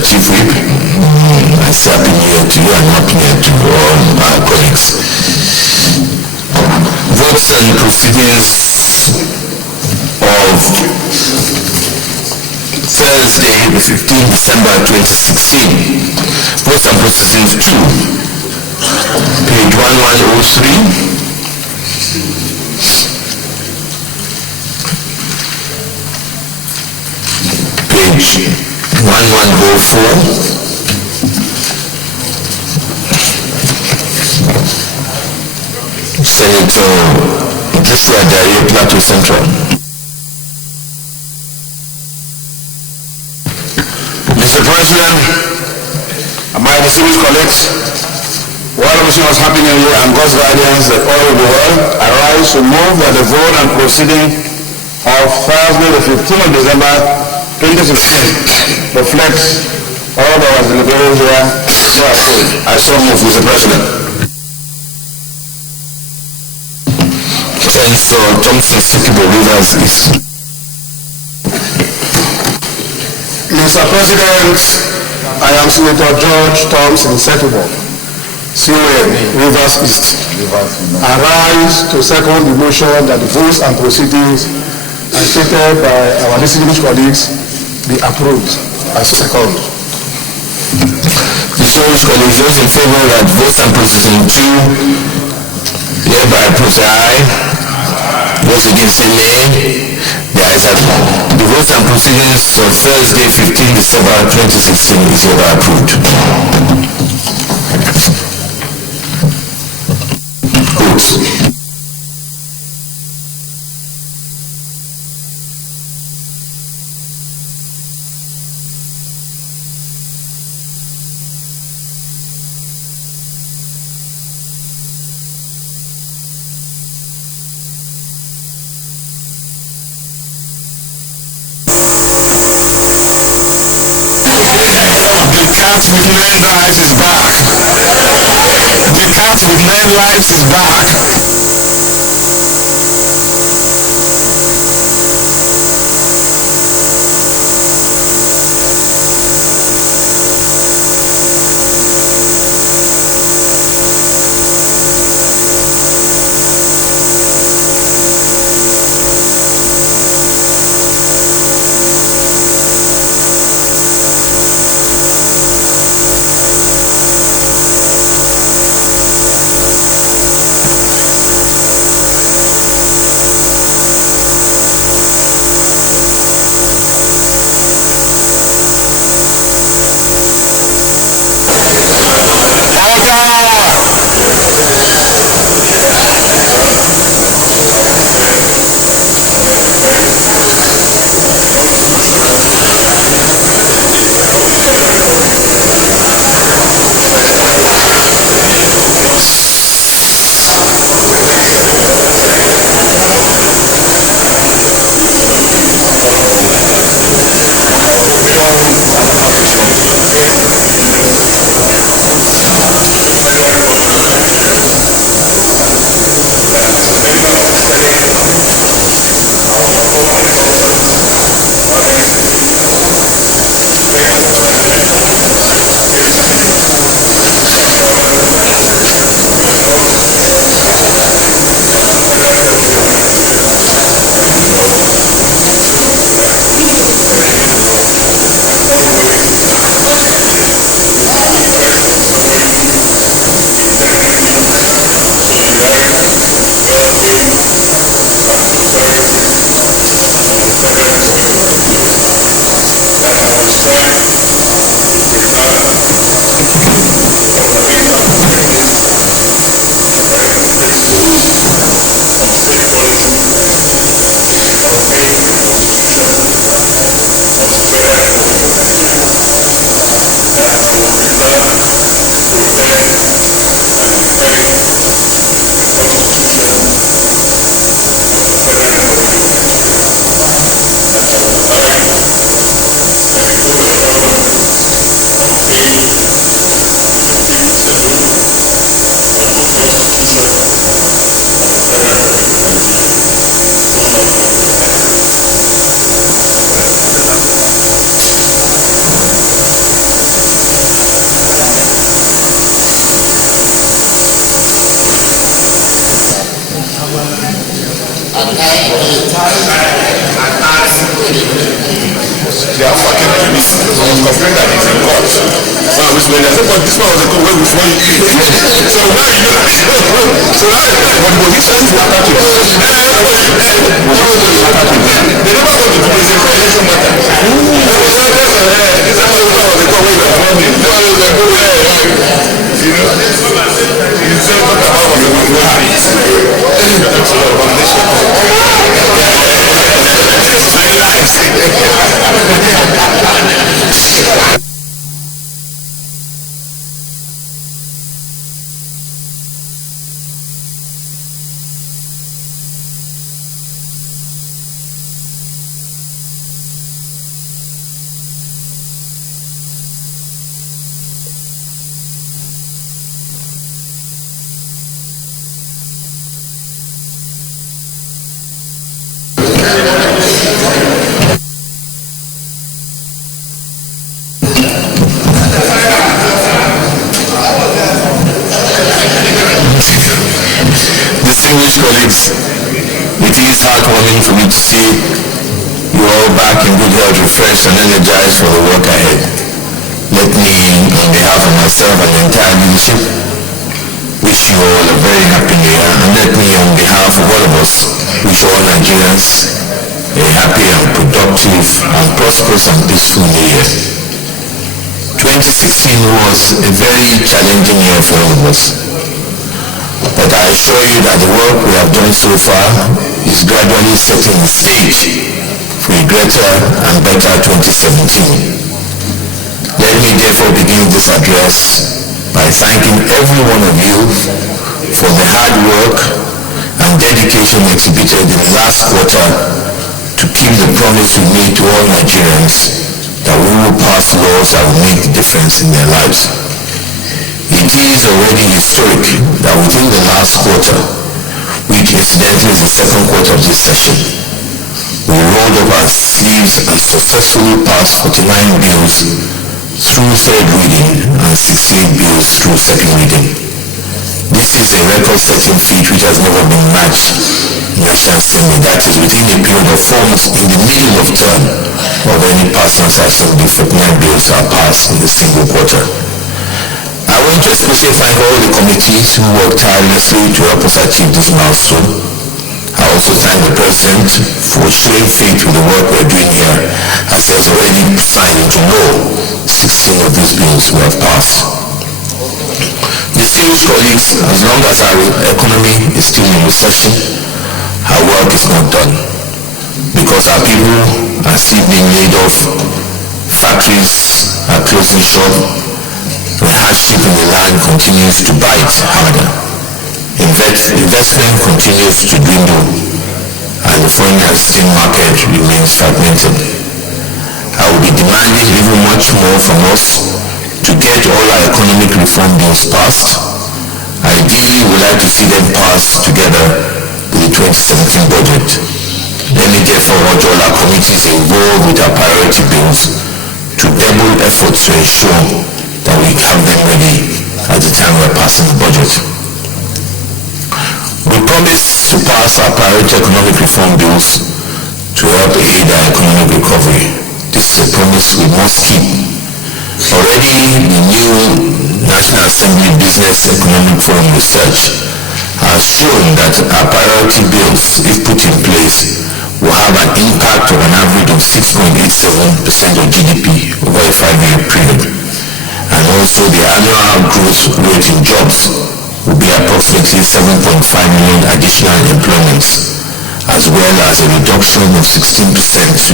Chief Whip. I say Happy New Year to you and Happy New Year to all our colleagues. Votes and proceedings of Thursday, the 15th December 2016. Votes and proceedings 2. Page 1103. Page 1104. Senator Januiary, Plateau Central. Mr. President, my distinguished colleagues, while wishing us Happy New Year and God's guidance that all will be well, I rise to move that the vote and proceeding of Thursday, the 15th of December 2016 reflects all that was deliberated here. So I so move, Mr. President. Senator Thompson Sikibo, Rivers East. Mr. President, I am Senator George Thompson Sikibo, CON, Rivers East. I rise to second the motion that the votes and proceedings as stated by our distinguished colleagues be approved as second. Distinguished colleagues, those in favor that votes and proceedings 2, hereby approve say aye. Those against say nay. The ayes have it. The votes and proceedings of Thursday, 15 December 2016 is hereby approved. Good. With 9 lives is back. The cat with 9 lives is back. They are fucking with me. Complain that it's in court. When I was saying, but this one was a good way before you. So now you know. So now but the position to attack you. They never go to prison for election matter. This is how they go away from morning. You know, you say talk about the distinguished colleagues, it is heartwarming for me to see you all back in good health, refreshed and energized for the work ahead. Let me, on behalf of myself and the entire leadership, wish you all a very happy new year, and let me, on behalf of all of us, wish all Nigerians a happy and productive and prosperous and peaceful new year. 2016 was a very challenging year for all of us. But I assure you that the work we have done so far is gradually setting the stage for a greater and better 2017. Let me therefore begin this address by thanking every one of you for the hard work and dedication exhibited in the last quarter to keep the promise we made to all Nigerians that we will pass laws that will make a difference in their lives. It is already historic that within the last quarter, which incidentally is the second quarter of this session, we rolled up our sleeves and successfully passed 49 bills through third reading and 68 bills through second reading. This is a record-setting feat which has never been matched in National Assembly. That is within a period of 4 months in the middle of term of any past National Assembly, 49 bills are passed in a single quarter. I want to especially thank all the committees who worked tirelessly to help us achieve this milestone. I also thank the President for showing faith with the work we're doing here, as he has already signed into law 16 of these bills we have passed. Distinguished colleagues, as long as our economy is still in recession, our work is not done, because our people are still being laid off, factories are closing shop, the hardship in the land continues to bite harder. Investment continues to dwindle, and the foreign exchange market remains fragmented. I will be demanding even much more from us to get all our economic reform bills passed. Ideally, we would like to see them passed together with the 2017 budget. Let me therefore urge all our committees involved with our priority bills to double efforts to ensure that we have them ready at the time we're passing the budget. We promised to pass our priority economic reform bills to help aid our economic recovery. This is a promise we must keep. Already, the new National Assembly Business Economic Forum research has shown that our priority bills, if put in place, will have an impact of an average of 6.87% of GDP over a 5-year period. And also the annual growth rate in jobs will be approximately 7.5 million additional employments, as well as a reduction of 16%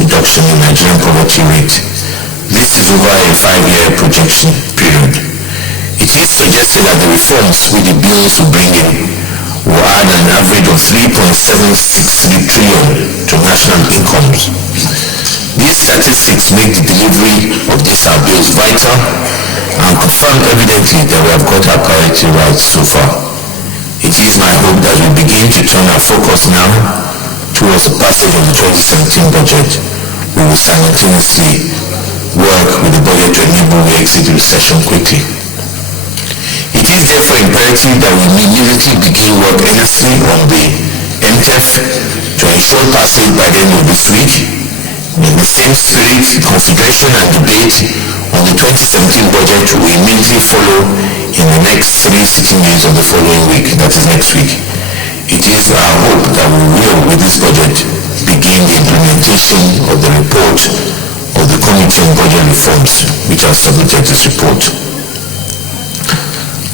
reduction in Nigerian poverty rate. This is over a 5-year projection period. It is suggested that the reforms which the bills will bring in will add an average of 3.763 trillion to national incomes. These statistics make the delivery of these bills vital and confirm evidently that we have got our priority right so far. It is my hope that we begin to turn our focus now towards the passage of the 2017 budget. We will simultaneously work with the budget to enable we exit the recession quickly. It is therefore imperative that we immediately begin work earnestly on the MTEF to ensure passage by the end of this week. In the same spirit, consideration and debate on the 2017 budget will immediately follow in the next 3 sitting days of the following week, that is next week. It is our hope that we will, with this budget, begin the implementation of the report of the Committee on Budget Reforms, which has submitted this report.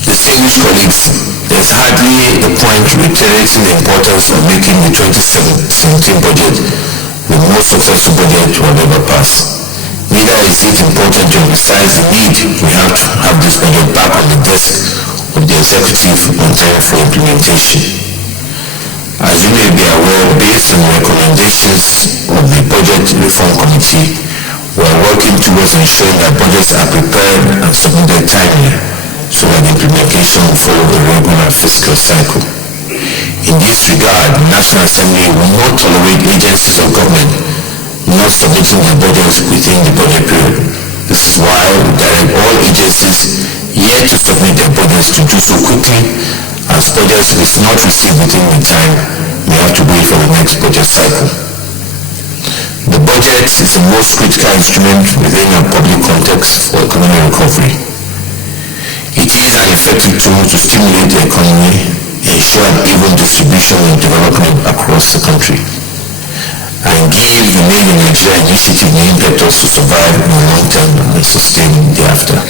Distinguished colleagues, there's hardly the point reiterating the importance of making the 2017 budget the most successful budget to have ever passed. Neither is it important to emphasize the need we have to have this budget back on the desk of the executive on time for implementation. As you may be aware, based on the recommendations of the Budget Reform Committee, we are working towards ensuring that budgets are prepared and submitted timely so that implementation will follow a regular fiscal cycle. In this regard, the National Assembly will not tolerate agencies of government not submitting their budgets within the budget period. This is why we direct all agencies yet to submit their budgets to do so quickly, as budgets which not received within the time may have to wait for the next budget cycle. The budget is the most critical instrument within a public context for economic recovery. It is an effective tool to stimulate the economy, ensure an even distribution of development across the country, and give the Made in Nigeria initiative the impetus to survive in the long term and sustain thereafter.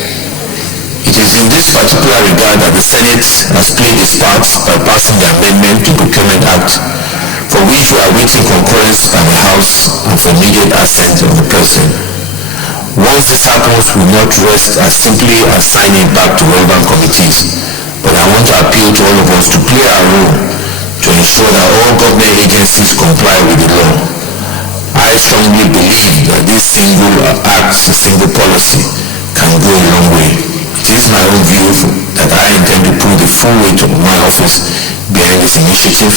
It is in this particular regard that the Senate has played its part by passing the amendment to Procurement Act, for which we are waiting concurrence by the House and for immediate assent of the President. Once this happens, we will not rest as simply as signing back to relevant committees, but I want to appeal to all of us to play our role to ensure that all government agencies comply with the law. I strongly believe that this single act, a single policy, can go a long way. It is my own view that I intend to put the full weight of my office behind this initiative,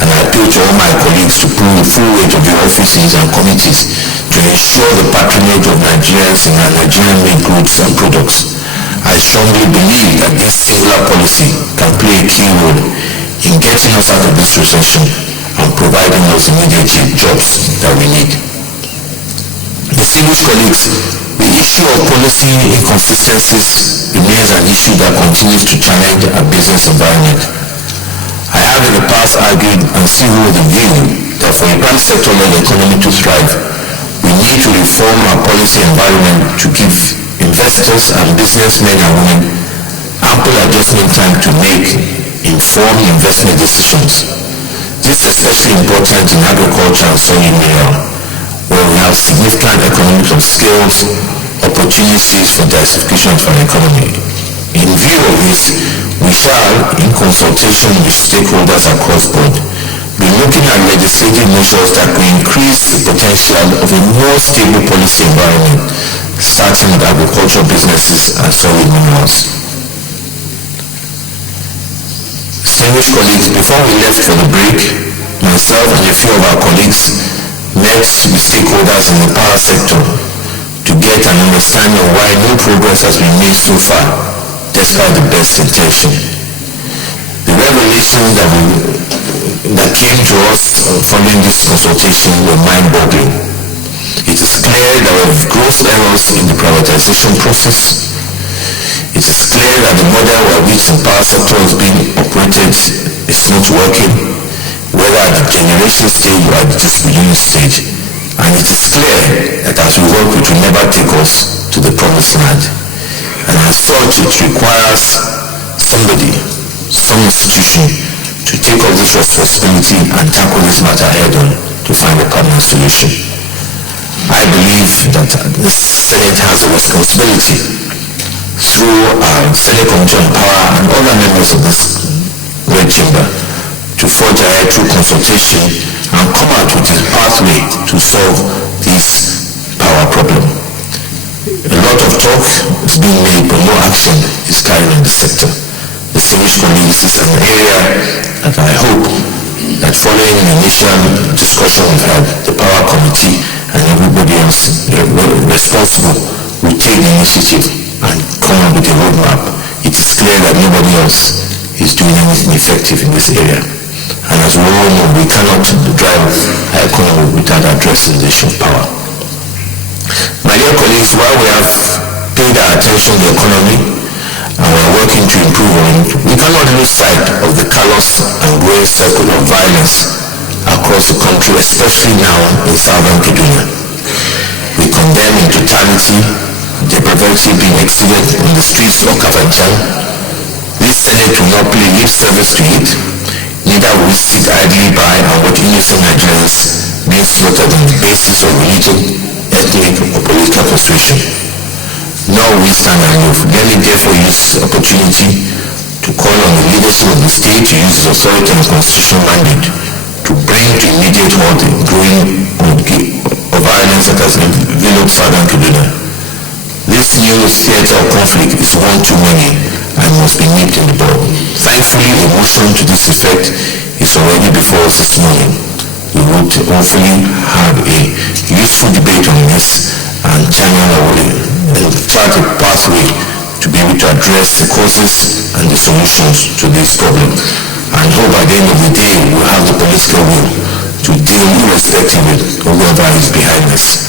and I appeal to all my colleagues to put the full weight of your offices and committees to ensure the patronage of Nigerians in our Nigerian-made goods and products. I strongly believe that this singular policy can play a key role in getting us out of this recession and providing us immediate jobs that we need. Distinguished colleagues, the issue of policy inconsistencies remains an issue that continues to challenge our business environment. I have in the past argued and still hold the view that for a private sector-led economy to thrive, we need to reform our policy environment to give investors and businessmen and women ample adjustment time to make informed investment decisions. This is especially important in agriculture and soil mineral, where we have significant economic of scales, opportunities for diversification of our economy. In view of this, we shall, in consultation with stakeholders across board, be looking at legislative measures that will increase the potential of a more stable policy environment, starting with agricultural businesses and soil minerals. Distinguished colleagues, before we left for the break, myself and a few of our colleagues met with stakeholders in the power sector to get an understanding of why no progress has been made so far, despite the best intention. The revelations that came to us following this consultation were mind-boggling. It is clear that there are gross errors in the privatization process. It is clear that the model by which the power sector is being operated is not working, whether at the generation stage or at the distribution stage. And it is clear that as we work, it will never take us to the promised land. And as such, it requires somebody, some institution, to take up this responsibility and tackle this matter head-on to find a permanent solution. I believe that the Senate has a responsibility through our Senate Committee on Power and other members of this great chamber to forge ahead through consultation and come out with a pathway to solve this power problem. A lot of talk is being made, but no action is carried in the sector. Distinguished colleagues, this is an area that I hope that following the initial discussion we've had, the Power Committee and everybody else responsible will take the initiative and come up with a roadmap. It is clear that nobody else is doing anything effective in this area. And as we all know, we cannot drive our economy without addressing the issue of power. My dear colleagues, while we have paid our attention to the economy and we are working to improve on it, we cannot lose sight of the callous and growing circle of violence across the country, especially now in southern Kaduna. We condemn in totality the barbarity being exhibited on the streets of Kafanchan. This Senate will not pay lip service to it, neither will we sit idly by and watch innocent Nigerians being slaughtered on the basis of religion, ethnic or political persuasion. Nor will we stand aloof. Let me therefore use this opportunity to call on the leadership of the state to use its authority and constitutional mandate to bring to immediate halt the growing of violence that has enveloped southern Kaduna. This new theater of conflict is one too many and must be nipped in the bud. Thankfully, a motion to this effect is already before us this morning. We would hopefully have a useful debate on this and chart a pathway to be able to address the causes and the solutions to this problem. And hope by the end of the day we'll have the political will to deal irrespective of whoever is behind us,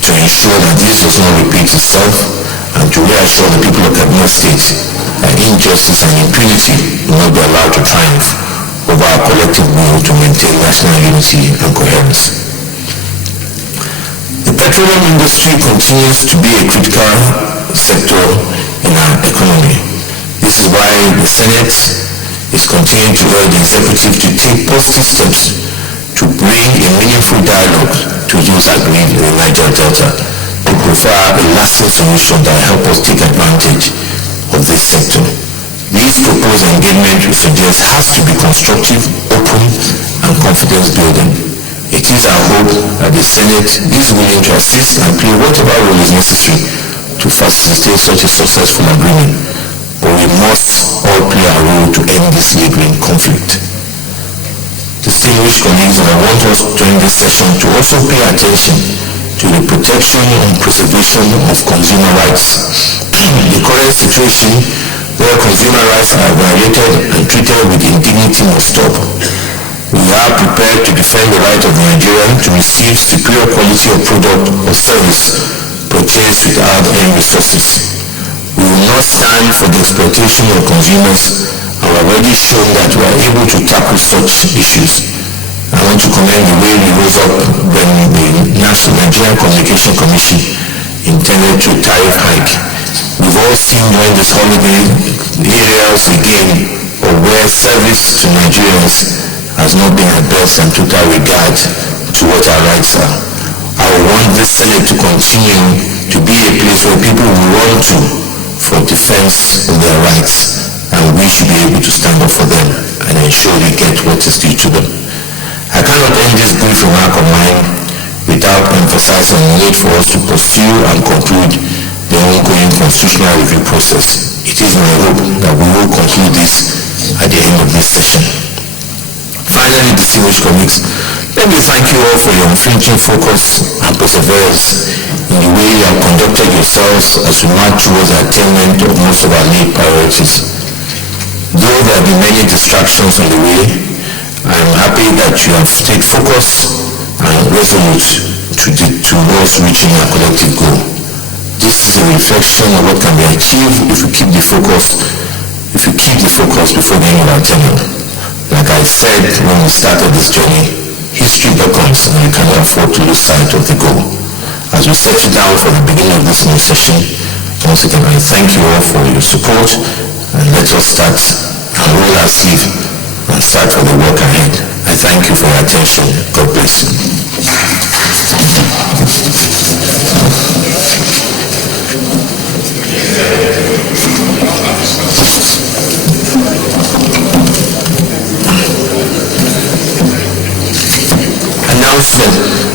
to ensure that this does not repeat itself and to reassure the people of Kaduna State that injustice and impunity will not be allowed to triumph over our collective will to maintain national unity and coherence. The petroleum industry continues to be a critical sector in our economy. This is why the Senate is continuing to urge the executive to take positive steps to bring a meaningful dialogue to those aggrieved in the Niger Delta to provide a lasting solution that will help us take advantage of this sector. This proposed engagement, we suggest, has to be constructive, open, and confidence building. It is our hope that the Senate is willing to assist and play whatever role is necessary to facilitate such a successful agreement. But we must all play our role to end this lingering conflict. Distinguished colleagues, I want us during this session to also pay attention to the protection and preservation of consumer rights. The current situation where consumer rights are violated and treated with indignity must stop. We are prepared to defend the right of Nigerians to receive superior quality of product or service purchased without any resources. We will not stand for the exploitation of consumers, and we have already shown that we are able to tackle such issues. I want to commend the way we rose up when the National Nigerian Communication Commission intended to tariff hike. We've all seen during this holiday areas again of where service to Nigerians has not been at best and total regard to what our rights are. I want this Senate to continue to be a place where people will run to for defense of their rights, and we should be able to stand up for them and ensure they get what is due to them. I cannot end this brief remark of mine without emphasizing the need for us to pursue and conclude the ongoing constitutional review process. It is my hope that we will conclude this at the end of this session. Finally, distinguished colleagues, let me thank you all for your unflinching focus and perseverance in the way you have conducted yourselves as we march towards the attainment of most of our lead priorities. Though there have been many distractions on the way, I am happy that you have stayed focused and resolute towards reaching our collective goal. This is a reflection of what can be achieved if we keep the focus before the end of our tenure. Like I said when we started this journey, history beckons and we cannot afford to lose sight of the goal. As we set it down for the beginning of this new session, once again I thank you all for your support, and let us start and roll our sleeve and start for the work ahead. I thank you for your attention. God bless you.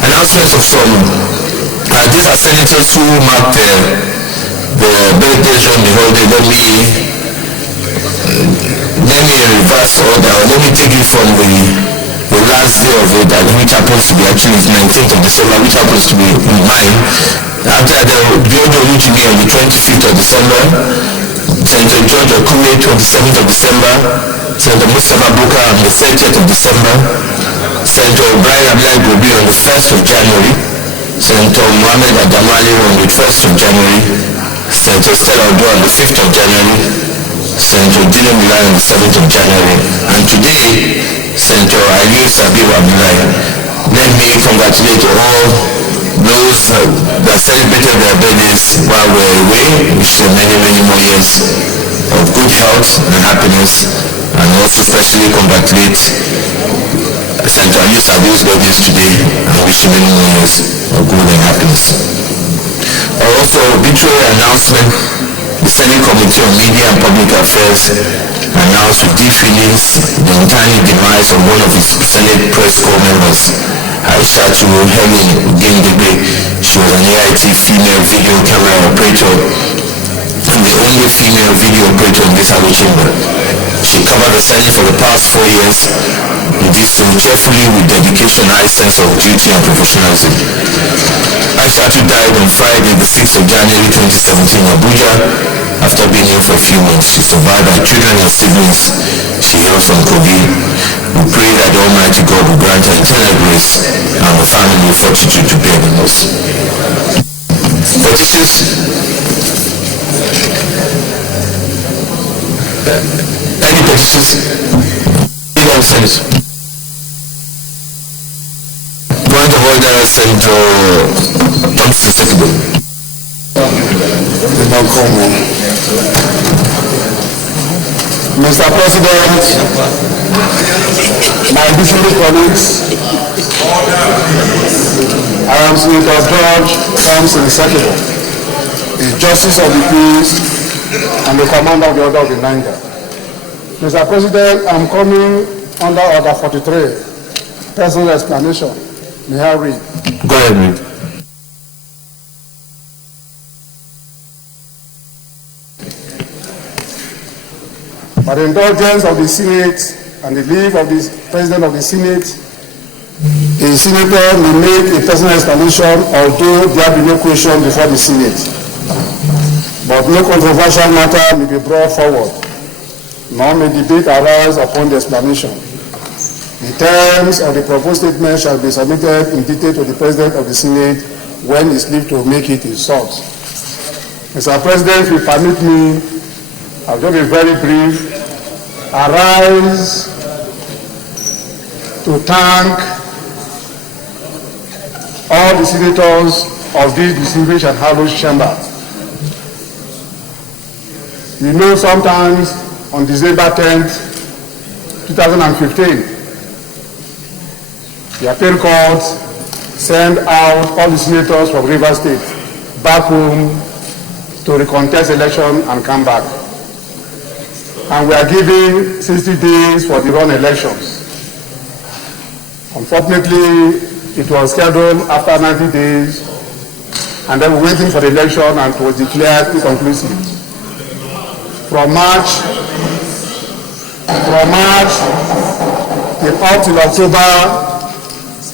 Announcements of some. These are senators who marked the birthdays during the holiday. Let me reverse order. Let me take it from the last day of it, which happens to be actually 19th of December, which happens to be mine. After the Biodo Uchimi on the 25th of December, Senator George Okume 27th of December, Senator Mustapha Buka on the 30th of December, Senator Brian Abdullahi Gobi on the 1st of January, Senator Mohammed Adamali on the 1st of January, Senator Stella Odo on the 5th of January, Senator Dylan Bilal on the 7th of January, and today, Senator Aliyu Sabiu Abdullahi. Let me congratulate all those that celebrated their birthdays while we were away. Wish them many, many more years of good health and happiness, and also especially congratulate Senator Aliyu Sabiu's birthdays today and wish him many more years of good and happiness. Also, obituary announcement. The Senate Committee on Media and Public Affairs announced with deep feelings the untimely demise of one of its Senate Press Corps members, Aishatu Helen Gendebe. She was an AIT female video camera operator and the only female video operator in this House chamber. She covered the Senate for the past 4 years and did so cheerfully with dedication, high sense of duty and professionalism. Aishatu died on Friday, the 6th of January 2017 in Abuja after being ill for a few months. She survived her children and siblings. She hails from COVID. We pray that the Almighty God will grant her eternal grace and her family fortitude to bear the loss. Petitions? Any petitions? Point of order, Senator Thompson Sekibo. Mr. President, my distinguished colleagues, I am Senator George Thompson Sekibo, the Justice of the Peace and the Commander of the Order of the Niger. Mr. President, I am coming under Order 43, personal explanation. May I read? Go ahead, read. By the indulgence of the Senate and the leave of the President of the Senate, a senator may make a personal explanation although there be no question before the Senate. But no controversial matter may be brought forward, nor may debate arise upon the explanation. The terms of the proposed statement shall be submitted in detail to the President of the Senate when his leave to make it is sought. Mr. President, if you permit me, I'll just be very brief. Arise to thank all the senators of this distinguished and hallowed chamber. You know, sometimes on December 10th, 2015, the appeal court sent out all the senators from Rivers State back home to recontest election and come back. And we are giving 60 days for the run elections. Unfortunately, it was scheduled after 90 days, and then we were waiting for the election and it was declared inconclusive. From March up till October,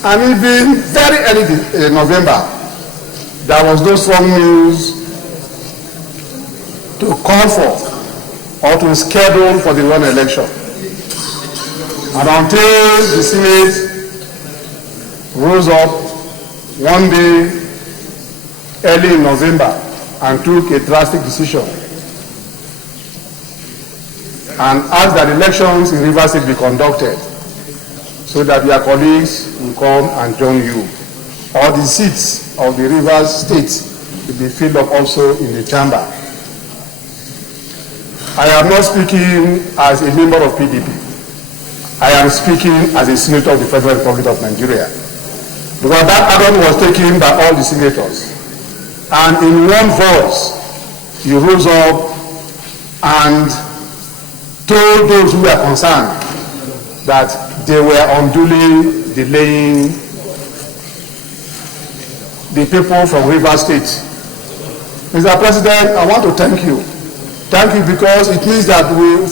and even very early November, there was no strong news to call for or to schedule for the run election. And until the Senate rose up one day early in November and took a drastic decision and asked that elections in Rivers State be conducted so that their colleagues will come and join you. All the seats of the Rivers State will be filled up also in the chamber. I am not speaking as a member of PDP. I am speaking as a senator of the Federal Republic of Nigeria. Because that add-on was taken by all the senators. And in one voice, he rose up and told those who were concerned that they were unduly delaying the people from Rivers State. Mr. President, I want to thank you. Thank you, because it means that we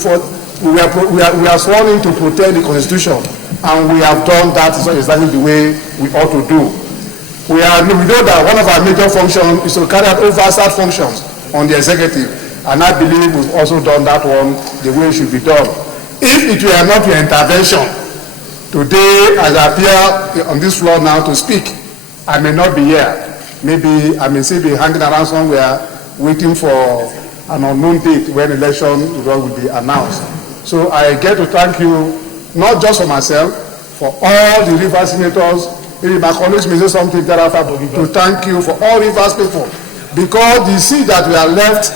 are sworn in to protect the Constitution, and we have done that exactly the way we ought to do. We know that one of our major functions is to carry out oversight functions on the executive, and I believe we've also done that one the way it should be done. If it were not your intervention, today as I appear on this floor now to speak, I may not be here. Maybe I may still be hanging around somewhere waiting for an unknown date when election result will be announced. So I get to thank you, not just for myself, for all the Rivers senators. Maybe my colleagues may say something thereafter, but to thank you for all Rivers people, because the seat that we are left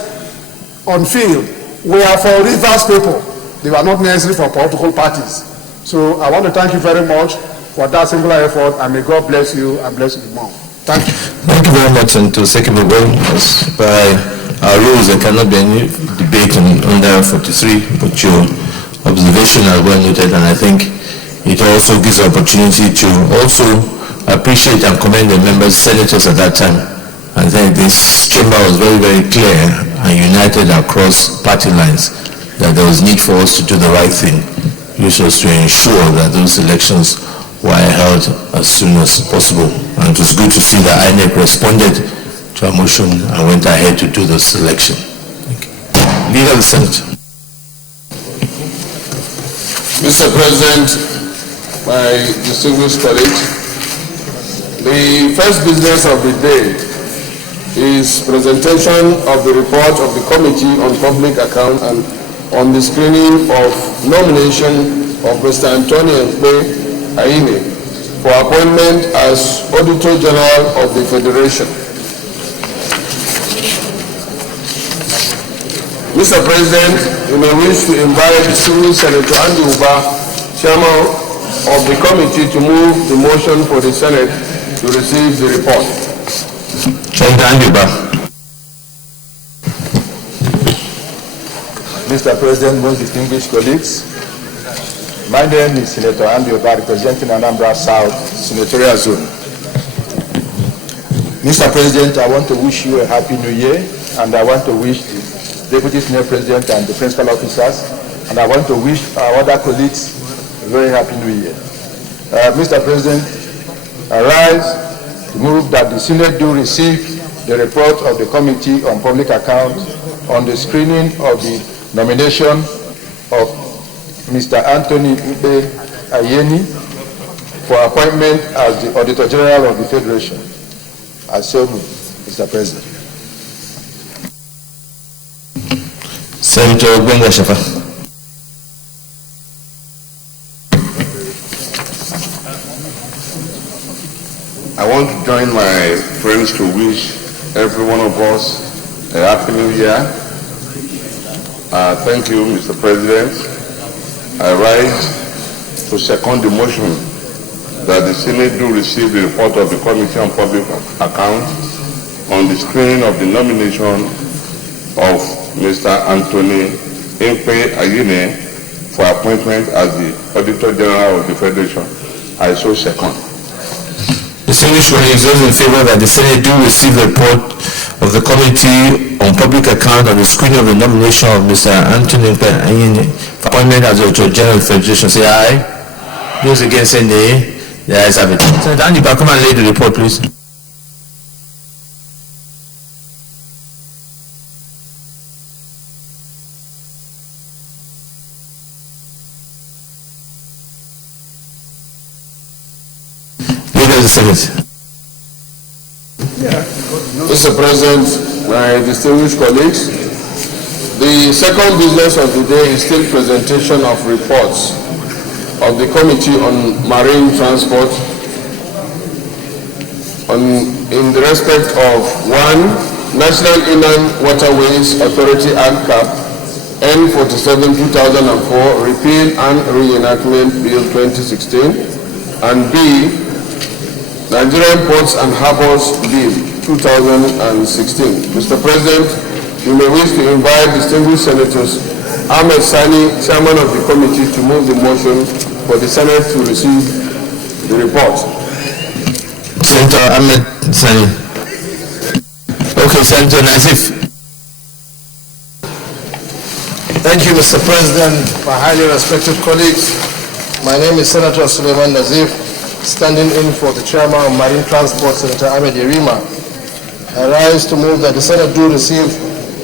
on field were for Rivers people. They were not necessary for political parties. So I want to thank you very much for that singular effort, and may God bless you and bless you more. Thank you. Thank you very much, and to second the vote, as by our rules, there cannot be any debate under 43, but your observation are well noted, and I think it also gives the opportunity to also appreciate and commend the members, senators at that time. I think this chamber was very, very clear and united across party lines that there was need for us to do the right thing, which was to ensure that those elections were held as soon as possible. And it was good to see that INEC responded to our motion and went ahead to do the selection. Leader of the Senate. Mr. President, my distinguished colleagues, the first business of the day is presentation of the report of the Committee on Public Accounts and on the screening of nomination of Mr. Antonio Aine for appointment as Auditor General of the Federation. Mr. President, you may wish to invite distinguished Senator Andy Uba, Chairman of the committee, to move the motion for the Senate to receive the report. Senator Andy Uba. Mr. President, most distinguished colleagues, my name is Senator Andy Uba, representing Anambra South Senatorial Zone. Mr. President, I want to wish you a happy new year, and I want to wish the Deputy Senate President and the principal officers, and I want to wish our other colleagues a very happy new year. Mr. President, I rise to move that the Senate do receive the report of the Committee on Public Accounts on the screening of the nomination of Mr. Anthony Ayeni for appointment as the Auditor General of the Federation. I so move, Mr. President. Senator Benga Shafa. I want to join my friends to wish every one of us a happy new year. Thank you, Mr. President. I rise to second the motion that the Senate do receive the report of the Committee on Public Accounts on the screening of the nomination of Mr. Anthony Ayine for appointment as the Auditor General of the Federation. I so second. Distinguished colleagues, those in favor that the Senate do receive the report of the Committee on Public Account on the screening of the nomination of Mr. Anthony Ayine for appointment as the Auditor General of the Federation, say aye. Those against say nay. The ayes have it. Senator Andy, come and lay the report, please. Mr. President, my distinguished colleagues, the second business of the day is still presentation of reports of the Committee on Marine Transport in the respect of 1. National Inland Waterways Authority Act Cap N47/2004 Repeal and Reenactment Bill 2016, and B. Nigerian Ports and Harbors Bill 2016. Mr. President, you may wish to invite distinguished Senators Ahmed Sani, Chairman of the committee, to move the motion for the Senate to receive the report. Senator Ahmed Sani. Okay, Senator Nazif. Thank you, Mr. President, my highly respected colleagues. My name is Senator Suleiman Nazif, standing in for the Chairman of Marine Transport, Senator Ahmed Yerima. I rise to move that the Senate do receive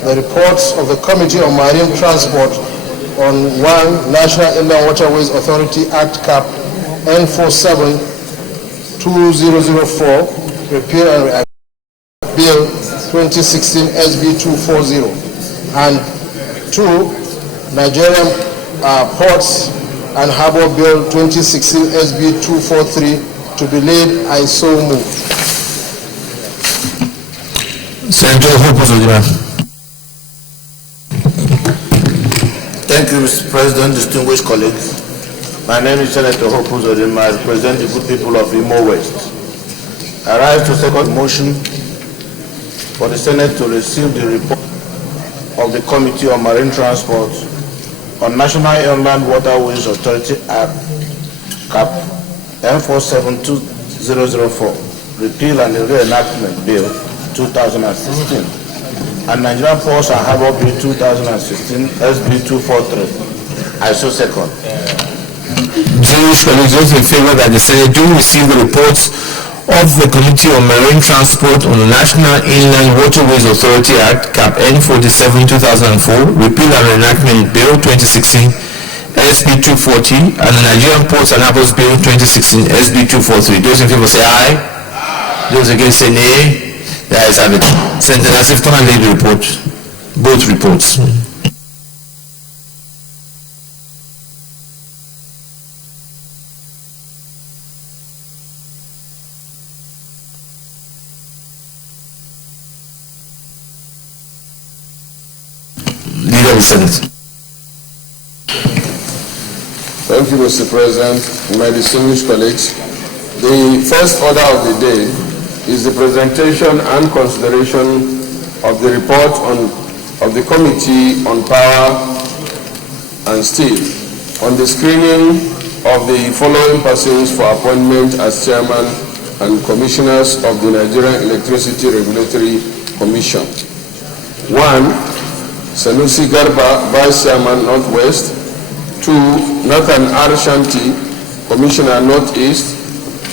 the reports of the Committee on Marine Transport on 1 National Inland Waterways Authority Act Cap N47-2004, repeal and react Bill 2016 SB 240, and 2 Nigerian Ports and Harbor Bill 2016 SB 243 to be laid. I so move. Senator Hope. Thank you, Mr. President, distinguished colleagues. My name is Senator Hope Uzodinma. I represent the good people of Imo West. I rise to second motion for the Senate to receive the report of the Committee on Marine Transport on National Inland Waterways Authority Act Cap N47-2004, Repeal and Reenactment Bill 2016, and Nigerian Ports and Harbor Bill 2016 SB 243. I so second. Distinguished colleagues, those in favor that the Senate do receive the reports of the Committee on Marine Transport on the National Inland Waterways Authority Act Cap N47-2004, Repeal and Reenactment Bill 2016 SB 240, and the Nigerian Ports and Harbors Bill 2016 SB 243. Those in favor say aye. Those against say nay. The ayes have it. Senator Nasif, come and lay the report. Both reports. Leader of the Senate. Thank you, Mr. President. My distinguished colleagues, the first order of the day is the presentation and consideration of the report of the Committee on Power and Steel on the screening of the following persons for appointment as Chairman and Commissioners of the Nigerian Electricity Regulatory Commission. 1. Sanusi Garba, Vice Chairman, Northwest. 2. Nathan R. Shanti, Commissioner, Northeast.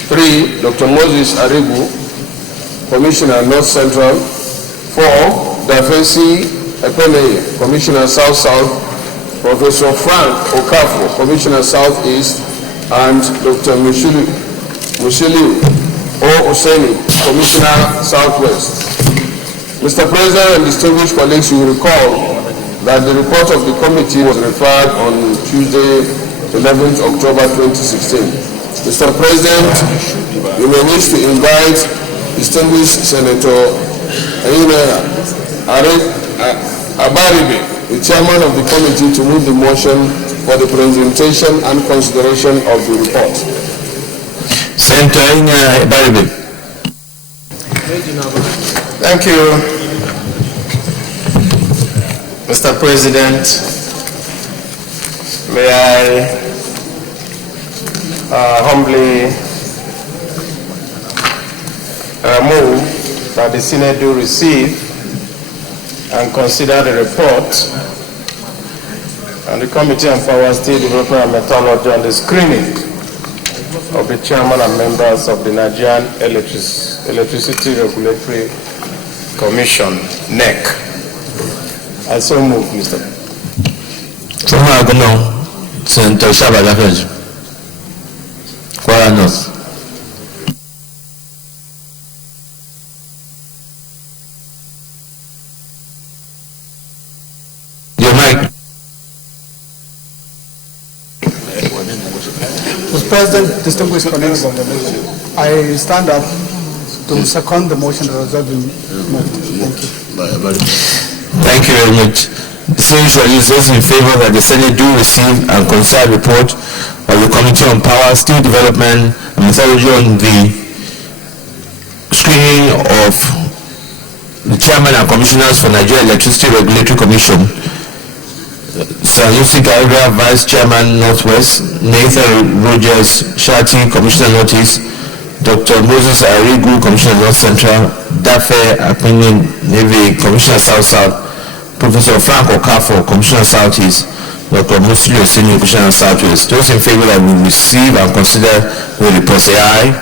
3. Dr. Moses Arigu, Commissioner, North Central. 4. Dafesi Epele, Commissioner, South South. Professor Frank Okafo, Commissioner, Southeast. And Dr. Mushili O. Oseni, Commissioner, Southwest. Mr. President and distinguished colleagues, you will recall that the report of the committee was referred on Tuesday, 11th October 2016. Mr. President, you may wish to invite distinguished Senator Abaribe, the chairman of the committee, to move the motion for the presentation and consideration of the report. Senator Abaribe. Thank you, Mr. President. May I humbly move that the Senate do receive and consider the report and the Committee on Power, Steel Development and Metallurgy on the screening of the chairman and members of the Nigerian Electricity Regulatory Commission, NEC. I so move, Mr. Senator Shabazafej, Kwara North. Your mic. Mr. President, distinguished colleagues, I stand up to second the motion that has been moved. Thank you. Thank you very much. Distinguished colleagues, those in favor that the Senate do receive and consider the report of the Committee on Power, Steel Development and Metallurgy on the screening of the Chairman and Commissioners for Nigeria Electricity Regulatory Commission. Sanusi Garba, Vice Chairman, Northwest. Nathan Rogers Shati, Commissioner, Northeast. Dr. Moses Arigu, Commissioner, North Central. Dafe Akpini Navy, Commissioner, South South. Professor Frank Okafo, Commissioner, Southeast. Dr. Musili Oseni, Commissioner, Southwest. Those in favor that will receive and consider the report say aye.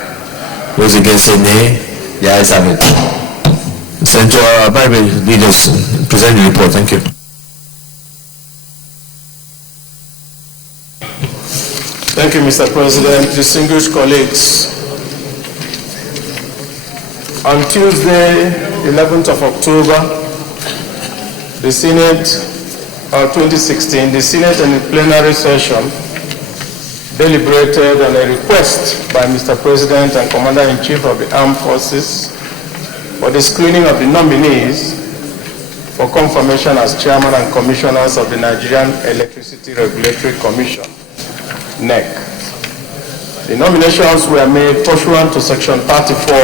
Those against say nay. The ayes have it. Senator Bible leaders present the report. Thank you. Thank you, Mr. President. Distinguished colleagues, on Tuesday, 11th of October, the Senate, 2016, the Senate in the plenary session deliberated on a request by Mr. President and Commander-in-Chief of the Armed Forces for the screening of the nominees for confirmation as chairman and commissioners of the Nigerian Electricity Regulatory Commission, NEC. The nominations were made pursuant to Section 34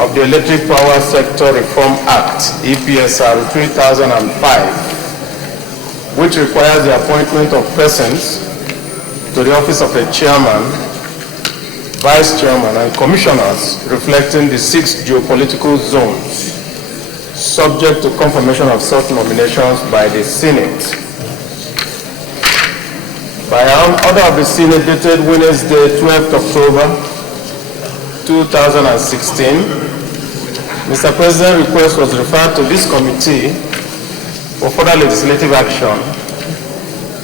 of the Electric Power Sector Reform Act, EPSR 3005, which requires the appointment of persons to the office of a chairman, vice chairman, and commissioners reflecting the 6 geopolitical zones, subject to confirmation of such nominations by the Senate. By order of the Senate dated Wednesday, 12th October 2016, Mr. President's request was referred to this committee for further legislative action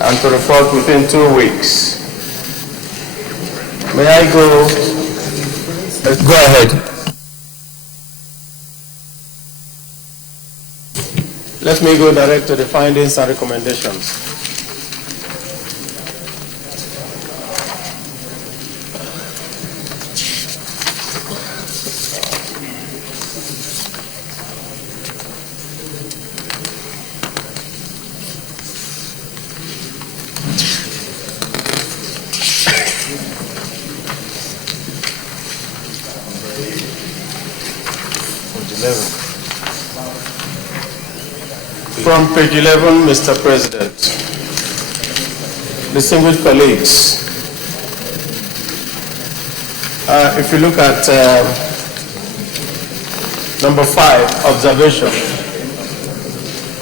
and to report within 2 weeks. May I go? Go ahead. Let me go direct to the findings and recommendations. From page 11, Mr. President, distinguished colleagues, if you look at number 5, observation,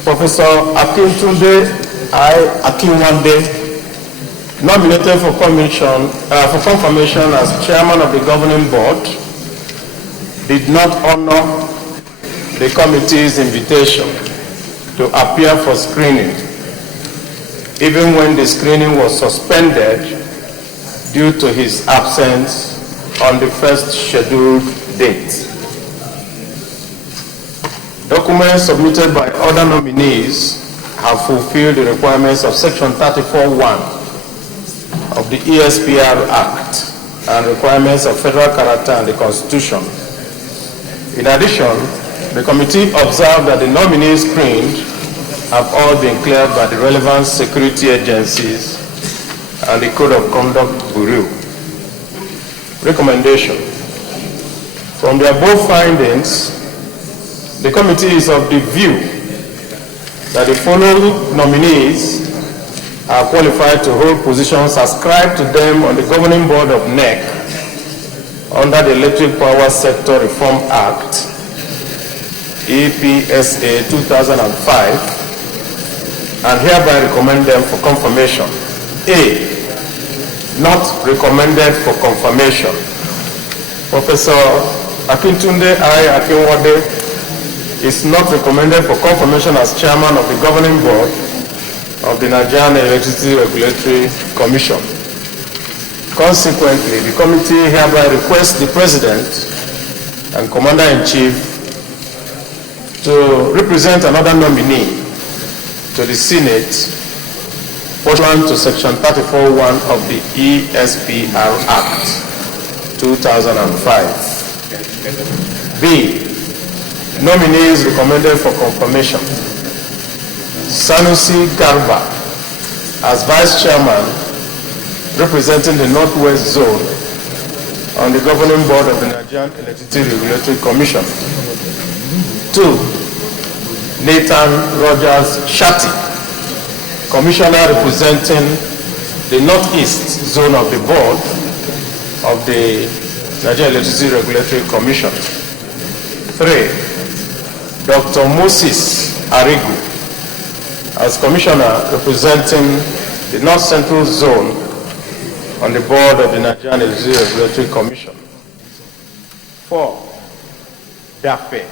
Professor Akintunde Akinwande, nominated for confirmation as chairman of the governing board, did not honor the committee's invitation to appear for screening, even when the screening was suspended due to his absence on the first scheduled date. Documents submitted by other nominees have fulfilled the requirements of Section 34(1) of the ESPR Act and requirements of federal character and the Constitution. In addition, the committee observed that the nominees screened have all been cleared by the relevant security agencies and the Code of Conduct Bureau. Recommendation. From the above findings, the committee is of the view that the following nominees are qualified to hold positions ascribed to them on the governing board of NEC under the Electric Power Sector Reform Act, EPSA 2005, and hereby recommend them for confirmation. A, not recommended for confirmation. Professor Akintunde Akinwande is not recommended for confirmation as chairman of the governing board of the Nigerian Electricity Regulatory Commission. Consequently, the committee hereby requests the President and Commander-in-Chief to represent another nominee to the Senate pursuant to Section 34(1) of the ESPR Act 2005. B. Nominees recommended for confirmation. Sanusi Garba as Vice Chairman representing the Northwest Zone on the Governing Board of the Nigerian Electricity Regulatory Commission. 2. Nathan Rogers Shatti, Commissioner representing the Northeast Zone of the Board of the Nigerian Electricity Regulatory Commission. 3. Dr. Moses Arigu as Commissioner representing the North Central Zone on the board of the Nigerian Electricity Regulatory Commission. 4. Dafe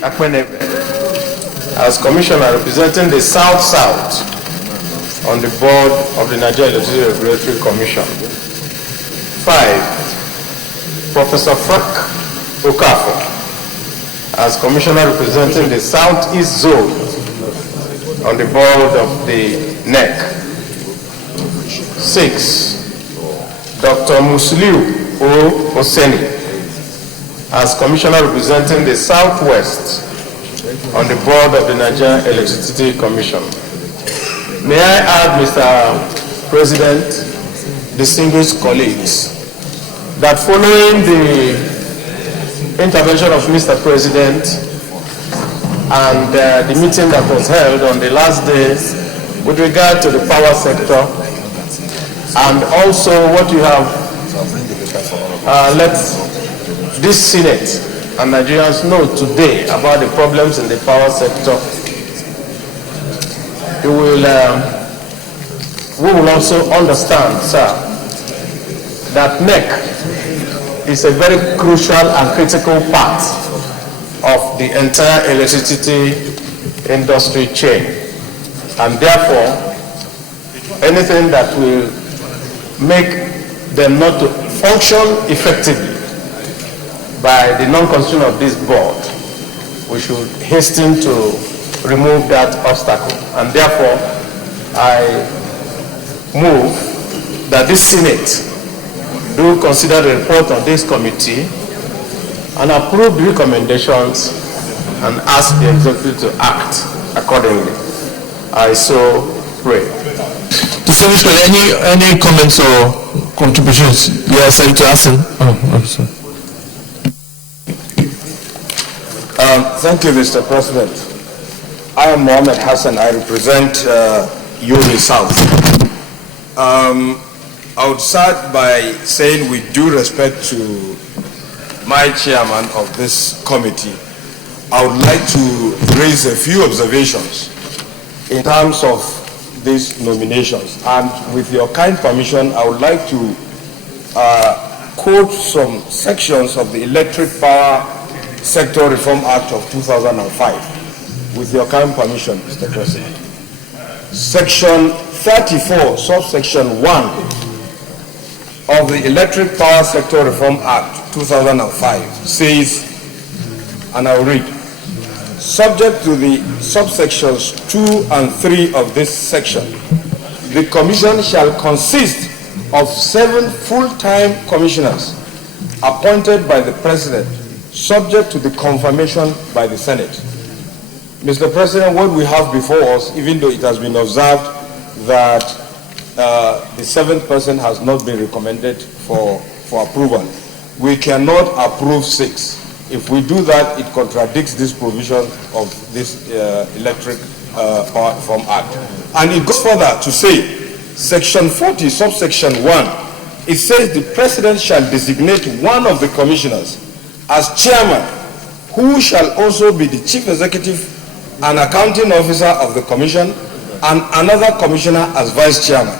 Akpenebe as Commissioner representing the South-South on the board of the Nigeria Electricity Regulatory Commission. 5. Professor Frank Okafor as Commissioner representing the Southeast Zone on the board of the NEC. 6. Dr. Musliu O. Oseni as Commissioner representing the Southwest on the board of the Nigeria Electricity Commission. May I add, Mr. President, distinguished colleagues, that following the intervention of Mr. President and the meeting that was held on the last day with regard to the power sector, and also what you have let this Senate and Nigerians know today about the problems in the power sector, we will also understand, sir, that NEC is a very crucial and critical part of the entire electricity industry chain, and therefore anything that will make them not to function effectively by the non-constitution of this board, we should hasten to remove that obstacle. And therefore, I move that this Senate do consider the report of this committee and approve the recommendations and ask the executive to act accordingly. I so pray. Distinguished, any comments or contributions? Yes, Senator Hassan. Sorry. Thank you, Mr. President. I am Mohammed Hassan. I represent Yobe South. I would start by saying, with due respect to my chairman of this committee, I would like to raise a few observations in terms of these nominations. And with your kind permission, I would like to quote some sections of the Electric Power Sector Reform Act of 2005. With your kind permission, Mr. President. Section 34, subsection 1 of the Electric Power Sector Reform Act 2005 says, and I'll read, subject to the subsections 2 and 3 of this section, the Commission shall consist of 7 full-time commissioners appointed by the President, subject to the confirmation by the Senate. Mr. President, what we have before us, even though it has been observed that the 7th person has not been recommended for approval, we cannot approve 6. If we do that, it contradicts this provision of this Electric Power Reform Act. And it goes further to say, Section 40, subsection 1, it says the President shall designate one of the commissioners as chairman, who shall also be the chief executive and accounting officer of the commission, and another commissioner as vice chairman.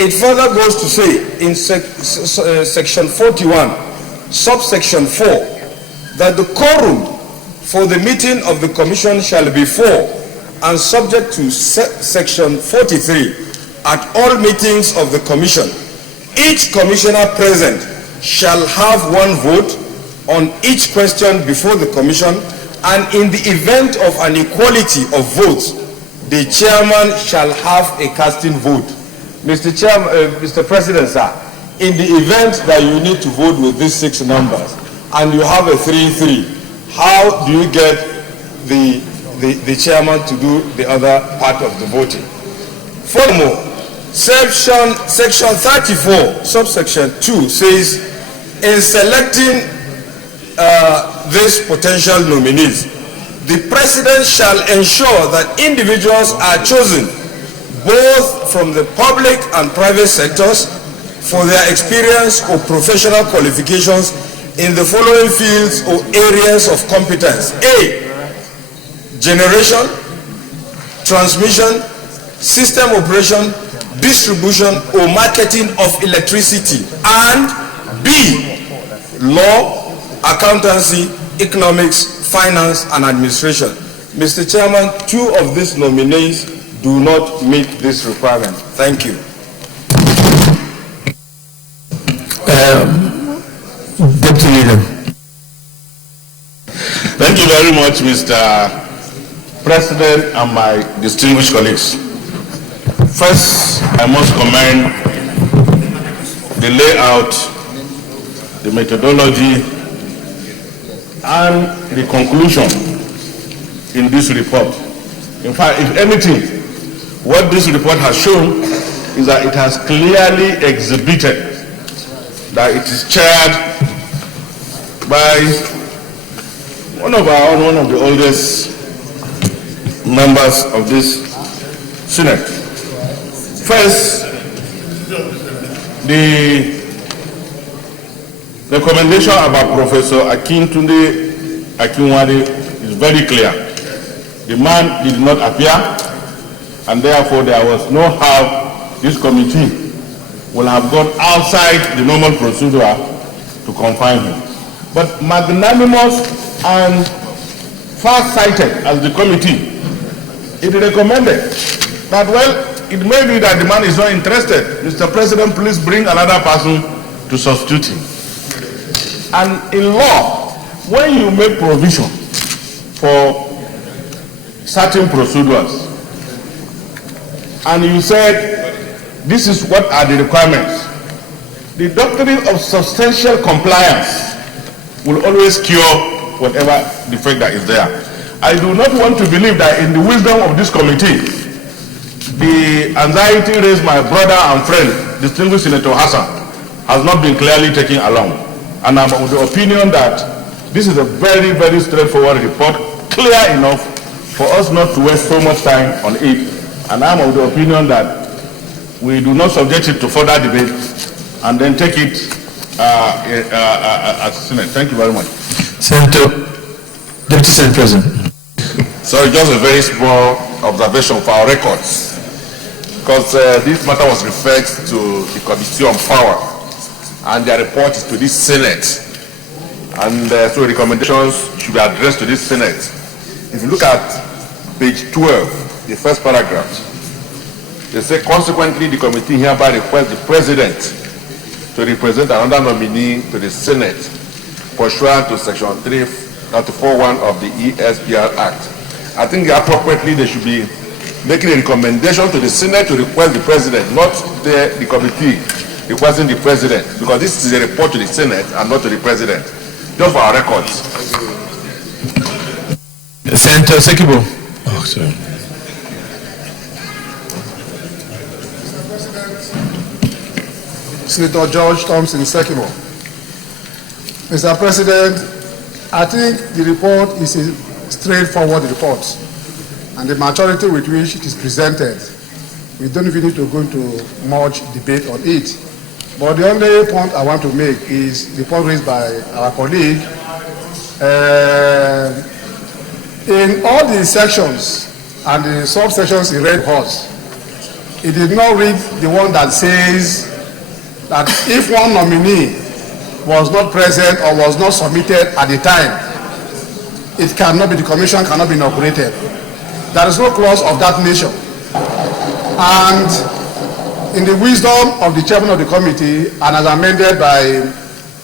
It further goes to say in section 41, subsection 4, that the quorum for the meeting of the commission shall be 4, and subject to section 43, at all meetings of the commission, each commissioner present shall have 1 vote on each question before the commission, and in the event of an equality of votes, the chairman shall have a casting vote. Mr. President, sir, in the event that you need to vote with these 6 numbers, and you have a 3-3, how do you get the chairman to do the other part of the voting? Furthermore, section 34, subsection 2 says, in selecting these potential nominees, the President shall ensure that individuals are chosen both from the public and private sectors for their experience or professional qualifications in the following fields or areas of competence: A, generation, transmission, system operation, distribution or marketing of electricity, and B, law, accountancy, economics, finance, and administration. Mr. Chairman, 2 of these nominees do not meet this requirement. Thank you. Deputy Leader. Thank you very much, Mr. President and my distinguished colleagues. First, I must commend the layout, the methodology, and the conclusion in this report. In fact, if anything, what this report has shown is that it has clearly exhibited that it is chaired by one of the oldest members of this Senate. First, the recommendation about Professor Akintunde Akinwade is very clear. The man did not appear, and therefore there was no how this committee will have gone outside the normal procedure to confine him. But magnanimous and far-sighted as the committee, it recommended that, well, it may be that the man is not interested. Mr. President, please bring another person to substitute him. And in law, when you make provision for certain procedures, and you said, this is what are the requirements, the doctrine of substantial compliance will always cure whatever defect that is there. I do not want to believe that in the wisdom of this committee, the anxiety raised by brother and friend, distinguished Senator Hassan, has not been clearly taken along. And I'm of the opinion that this is a very, very straightforward report, clear enough for us not to waste so much time on it. And I'm of the opinion that we do not subject it to further debate and then take it as Senate. Thank you very much. Senator, Deputy Senate President. So just a very small observation for our records, because this matter was referred to the Committee on Power, and their report is to this Senate, and so recommendations should be addressed to this Senate. If you look at page 12, the first paragraph, they say, consequently, the committee hereby requests the President to represent another nominee to the Senate pursuant to Section 394(1) of the ESPR Act. I think appropriately they should be making a recommendation to the Senate to request the President, not the committee requesting the President, because this is a report to the Senate and not to the President. Just for our records. Senator Sekibo. Oh, sorry. Senator George Thompson Sekibo. Mr. President, I think the report is a straightforward report, and the maturity with which it is presented, we don't even need to go into much debate on it. But the only point I want to make is the point raised by our colleague. In all the sections and the subsections he read us, he did not read the one that says that if one nominee was not present or was not submitted at the time, it cannot be, the commission cannot be inaugurated. There is no clause of that nature. And in the wisdom of the chairman of the committee, and as amended by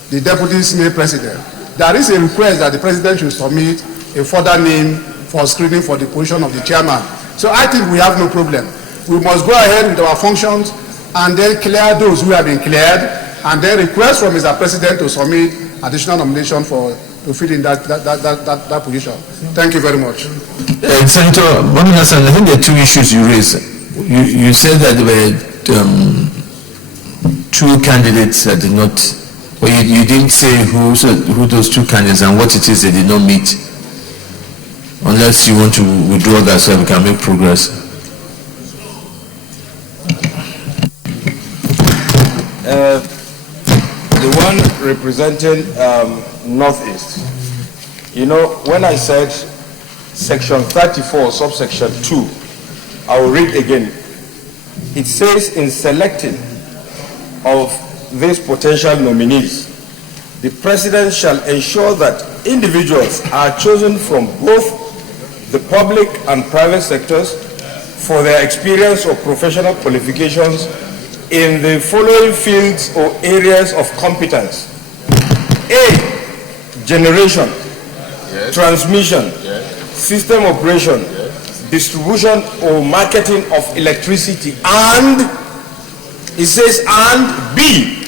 the deputy Senate president, there is a request that the president should submit a further name for screening for the position of the chairman. So I think we have no problem. We must go ahead with our functions and then clear those who have been cleared, and then request from Mr. President to submit additional nomination to fill in that position. Thank you very much. Senator Bami Hassan, I think there are two issues you raised. You said that there were two candidates that did not, or you didn't say who those two candidates and what it is they did not meet, unless you want to withdraw that so we can make progress. The one representing Northeast, you know, when I said section 34 subsection 2, I will read again. It says, in selecting of these potential nominees, the President shall ensure that individuals are chosen from both the public and private sectors for their experience or professional qualifications in the following fields or areas of competence. A, generation, transmission, system operation, distribution or marketing of electricity, and it says, and B,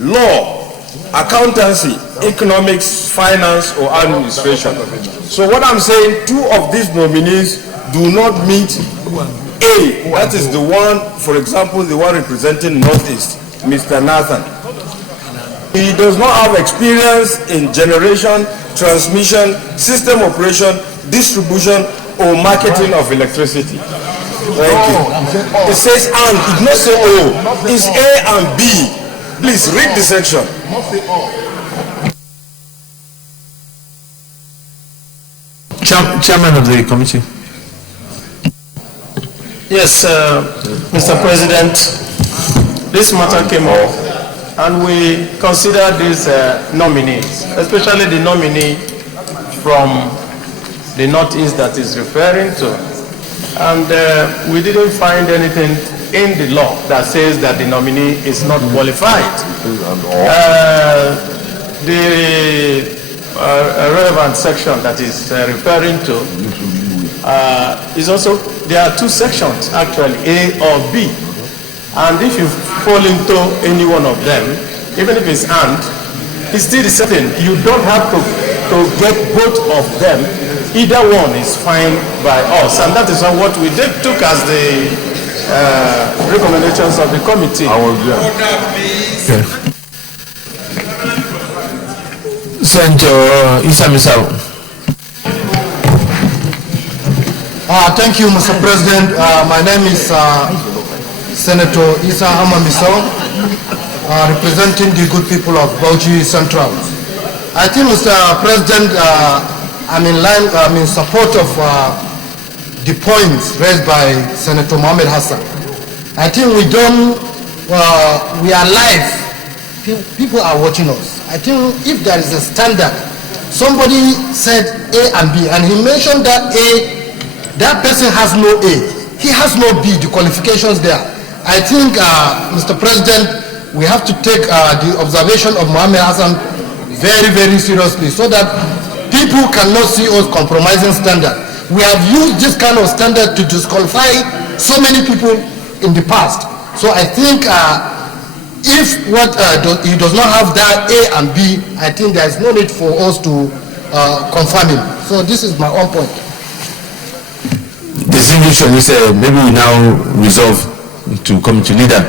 law, accountancy, economics, finance, or administration. So what I'm saying, two of these nominees do not meet A. That is the one, for example, the one representing Northeast, Mr. Nathan. He does not have experience in generation, transmission, system operation, distribution, or marketing of electricity. Thank you. It says and, it does not say O. It's A and B. Please read the section. Chairman of the committee. Yes, Mr. President, this matter came up and we considered these nominees, especially the nominee from the Northeast that is referring to. And we didn't find anything in the law that says that the nominee is not qualified. The relevant section that is referring to is also, there are two sections actually, A or B. And if you fall into any one of them, even if it's and, it's still the same thing. You don't have to get both of them. Either one is fine by us. And that is what we took as the recommendations of the committee. Okay. Senator Issa Misau. Thank you, Mr. President. My name is Senator Issa Misau, representing the good people of Bauchi Central. I think, Mr. President, I'm in support of the points raised by Senator Mohammed Hassan. I think we are live. People are watching us. I think if there is a standard, somebody said A and B, and he mentioned that A, that person has no A, he has no B, the qualifications there. I think, Mr. President, we have to take the observation of Mohammed Hassan very, very seriously so that people cannot see us compromising standard. We have used this kind of standard to disqualify so many people in the past. So I think if he does not have that A and B, I think there is no need for us to confirm him. So this is my own point. Distinguished Minister, maybe we now resolve to committee leader.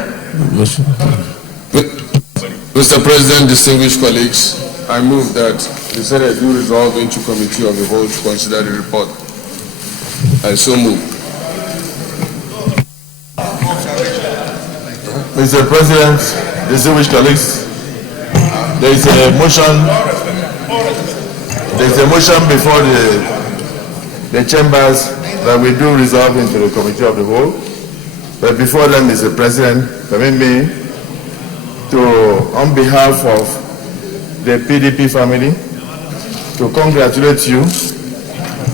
Mr. President, distinguished colleagues, I move that the Senate do resolve into committee of the whole to consider the report. I so move. Mr. President, distinguished colleagues, there is a motion before the chambers that we do resolve into the committee of the whole. But before then, Mr. President, permit me to, on behalf of the PDP family, to congratulate you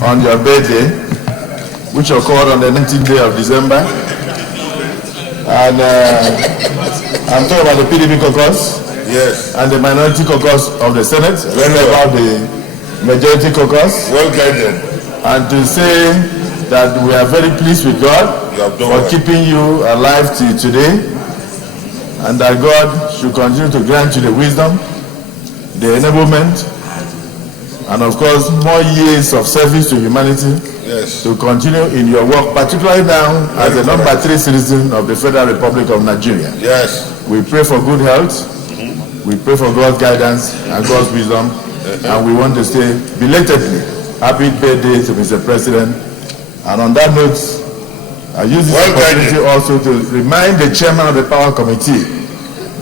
on your birthday, which occurred on the 19th day of December. And I'm talking about the PDP caucus, Yes. and the minority caucus of the Senate, about the majority caucus. Well guided. And to say that we are very pleased with God for keeping you alive till today, and that God should continue to grant you the wisdom, the enablement, and of course more years of service to humanity. Yes. To continue in your work, particularly now as the number 3 citizen of the Federal Republic of Nigeria. Yes. We pray for good health, we pray for God's guidance and God's wisdom, and we want to say belatedly happy birthday to Mr. President. And on that note, I use this opportunity also to remind the chairman of the Power Committee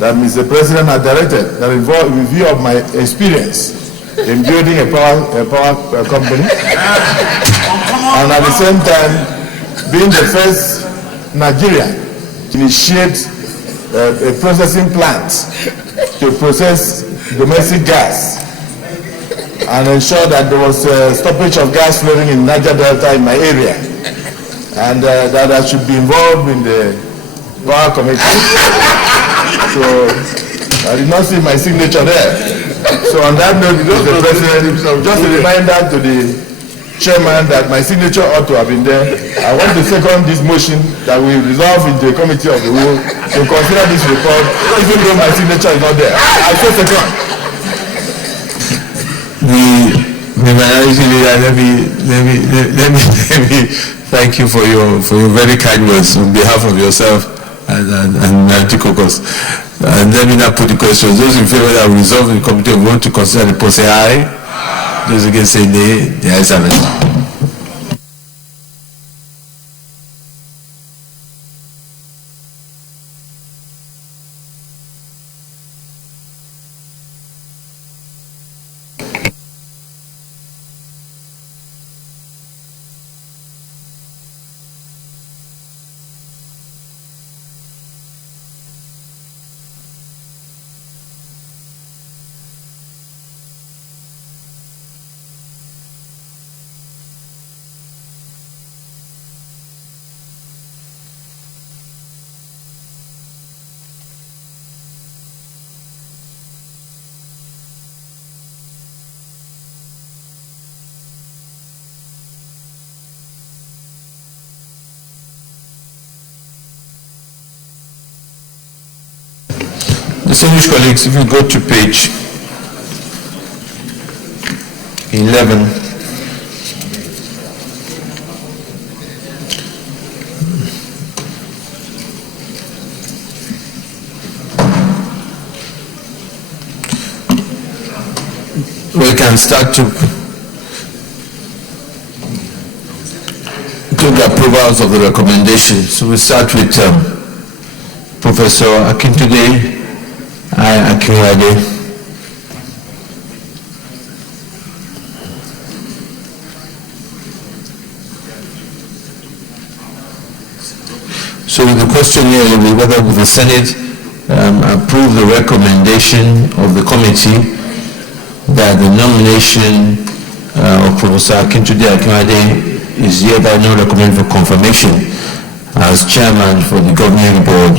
that Mr. President had directed that in view of my experience in building a power company, and at the same time being the first Nigerian to initiate a processing plant to process domestic gas and ensure that there was a stoppage of gas flowing in Niger Delta in my area. and that I should be involved in the Power Committee. So I did not see my signature there. So on that note, Mr. President, just a reminder to the Chairman that my signature ought to have been there. I want to second this motion that we resolve into a committee of the whole to consider this report, even though my signature is not there. I say second. The minority leader, let me thank you for your very kind words on behalf of yourself and Minority Caucus. And let me now put the questions. Those in favor that will resolve in the committee of want to consider the report say aye. Those against say nay. The ayes have it. Distinguished colleagues, if you go to page 11, we can start to give the approvals of the recommendations. So we start with Professor Akintunde Akinwade. So the question here will be whether the Senate approve the recommendation of the committee that the nomination of Professor Akintunde Akinwade is hereby now recommended for confirmation as chairman for the governing board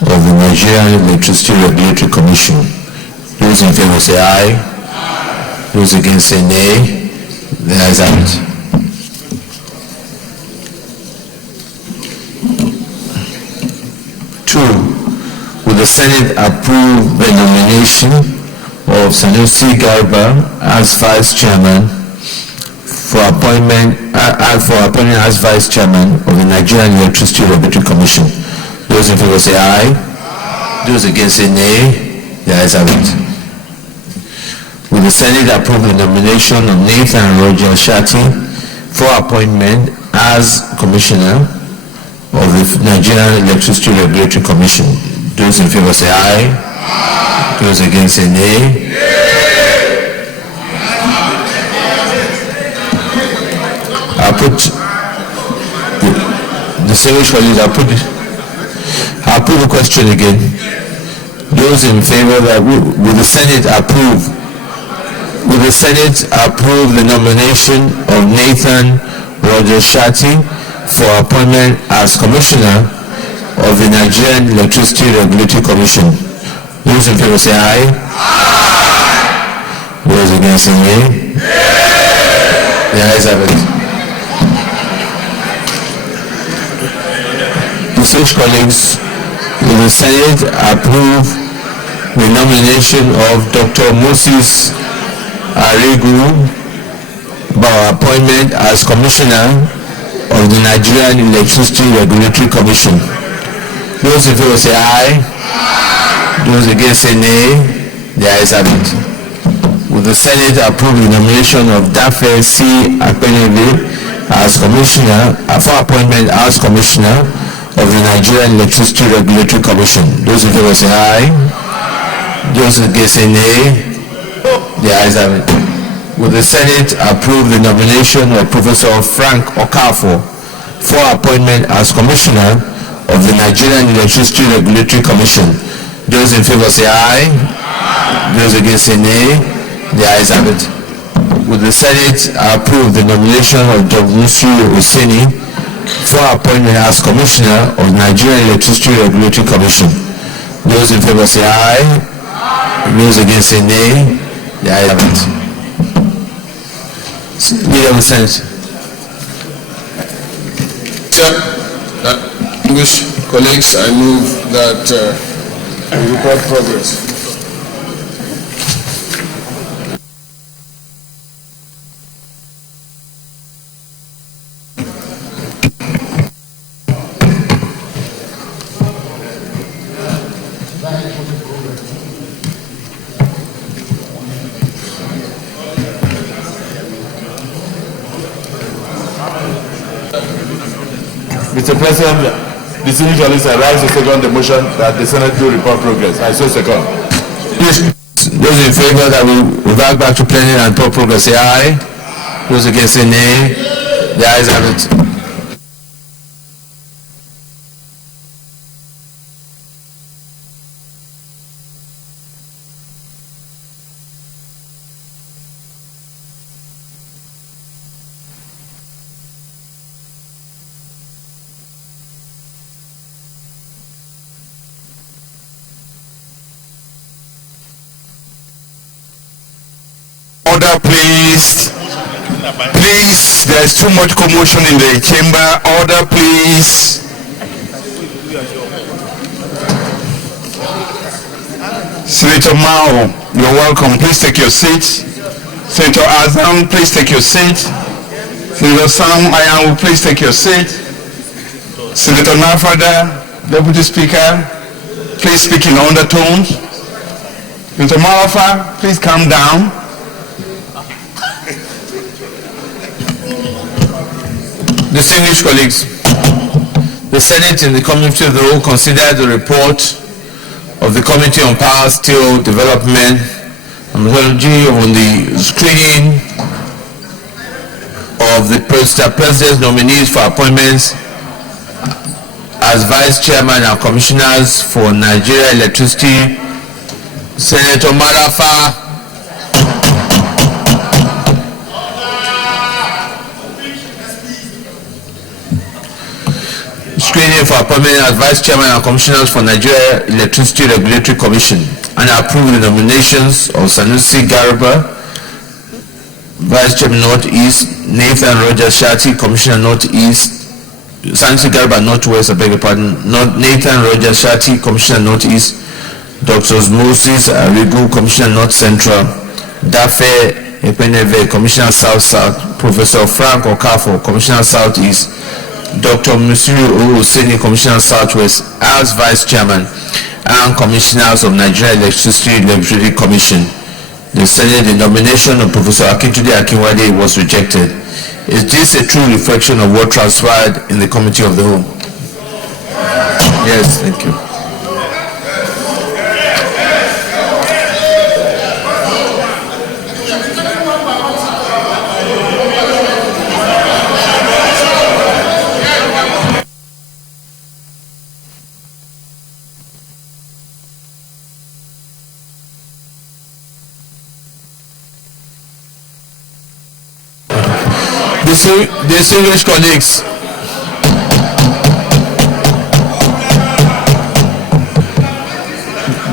of the Nigerian Electricity Regulatory Commission. Those in favor say aye. Those against say nay. The ayes have it. Two, will the Senate approve the nomination of Sanusi Garba as vice chairman for appointment as vice chairman of the Nigerian Electricity Regulatory Commission? Those in favor say aye. Those against say nay. The ayes have it. Will the Senate approve the nomination of Nathan Roger Shati for appointment as Commissioner of the Nigerian Electricity Regulatory Commission? Those in favor say aye. Those against say nay. I'll put the distinguished colleagues, I'll put the question again. Those in favor that will the Senate approve? Will the Senate approve the nomination of Nathan Roger Shati for appointment as Commissioner of the Nigerian Electricity Regulatory Commission? Those in favor say aye. Those against say nay. The ayes have it. Distinguished colleagues, will the Senate approve the nomination of Dr. Moses Arigu by appointment as Commissioner of the Nigerian Electricity Regulatory Commission? Those in favor say aye. Those against say nay. The ayes have it. Will the Senate approve the nomination of Dafe C. Akpenebe as Commissioner for appointment as Commissioner of the Nigerian Electricity Regulatory Commission? Those in favor say aye. Those against say nay. The ayes have it. Will the Senate approve the nomination of Professor Frank Okafor for appointment as Commissioner of the Nigerian Electricity Regulatory Commission? Those in favor say aye. Those against say nay. The ayes have it. Will the Senate approve the nomination of Dr. Musyu Oseni for appointment as Commissioner of Nigerian Electricity Regulatory Commission. Those in favor say aye. Those against say nay. The ayes have it. Leader of the Senate. English colleagues, I move that we report progress. Mr. President, distinguished colleagues, I rise to second the motion that the Senate do report progress. I so second. Please, those in favor that we revert back to plenary and report progress say aye. Those against say nay. The ayes have it. Order, please. Please, there is too much commotion in the chamber. Order, please. Senator Mao, you're welcome. Please take your seat. Senator Azam, please take your seat. Senator Sam Ayamu, please take your seat. Senator Nafada, Deputy Speaker, please speak in undertones. Senator Malafa, please calm down. Distinguished colleagues, the Senate in the committee of the whole considered the report of the Committee on Power, Steel Development and Methodology on the screening of the President's nominees for appointments as Vice Chairman and Commissioners for Nigeria Electricity. Senator Malafa. Screening for appointment as Vice Chairman and Commissioners for Nigeria Electricity Regulatory Commission, and approve the nominations of Sanusi Garba, Vice Chairman Northeast, Nathan Roger Shati, Commissioner Northeast, Sanusi Garba Northwest, I beg your pardon, Nathan Roger Shati, Commissioner Northeast, Dr. Moses Arigu, Commissioner North Central, Dafe Epeneve, Commissioner South South, Professor Frank Okafo, Commissioner Southeast, Dr. Musiru Oseni, Commissioner Southwest, as Vice Chairman, and Commissioners of Nigeria Electricity Regulatory Commission. The Senate, the nomination of Professor Akintude Akinwade was rejected. Is this a true reflection of what transpired in the Committee of the Whole? Yes, thank you.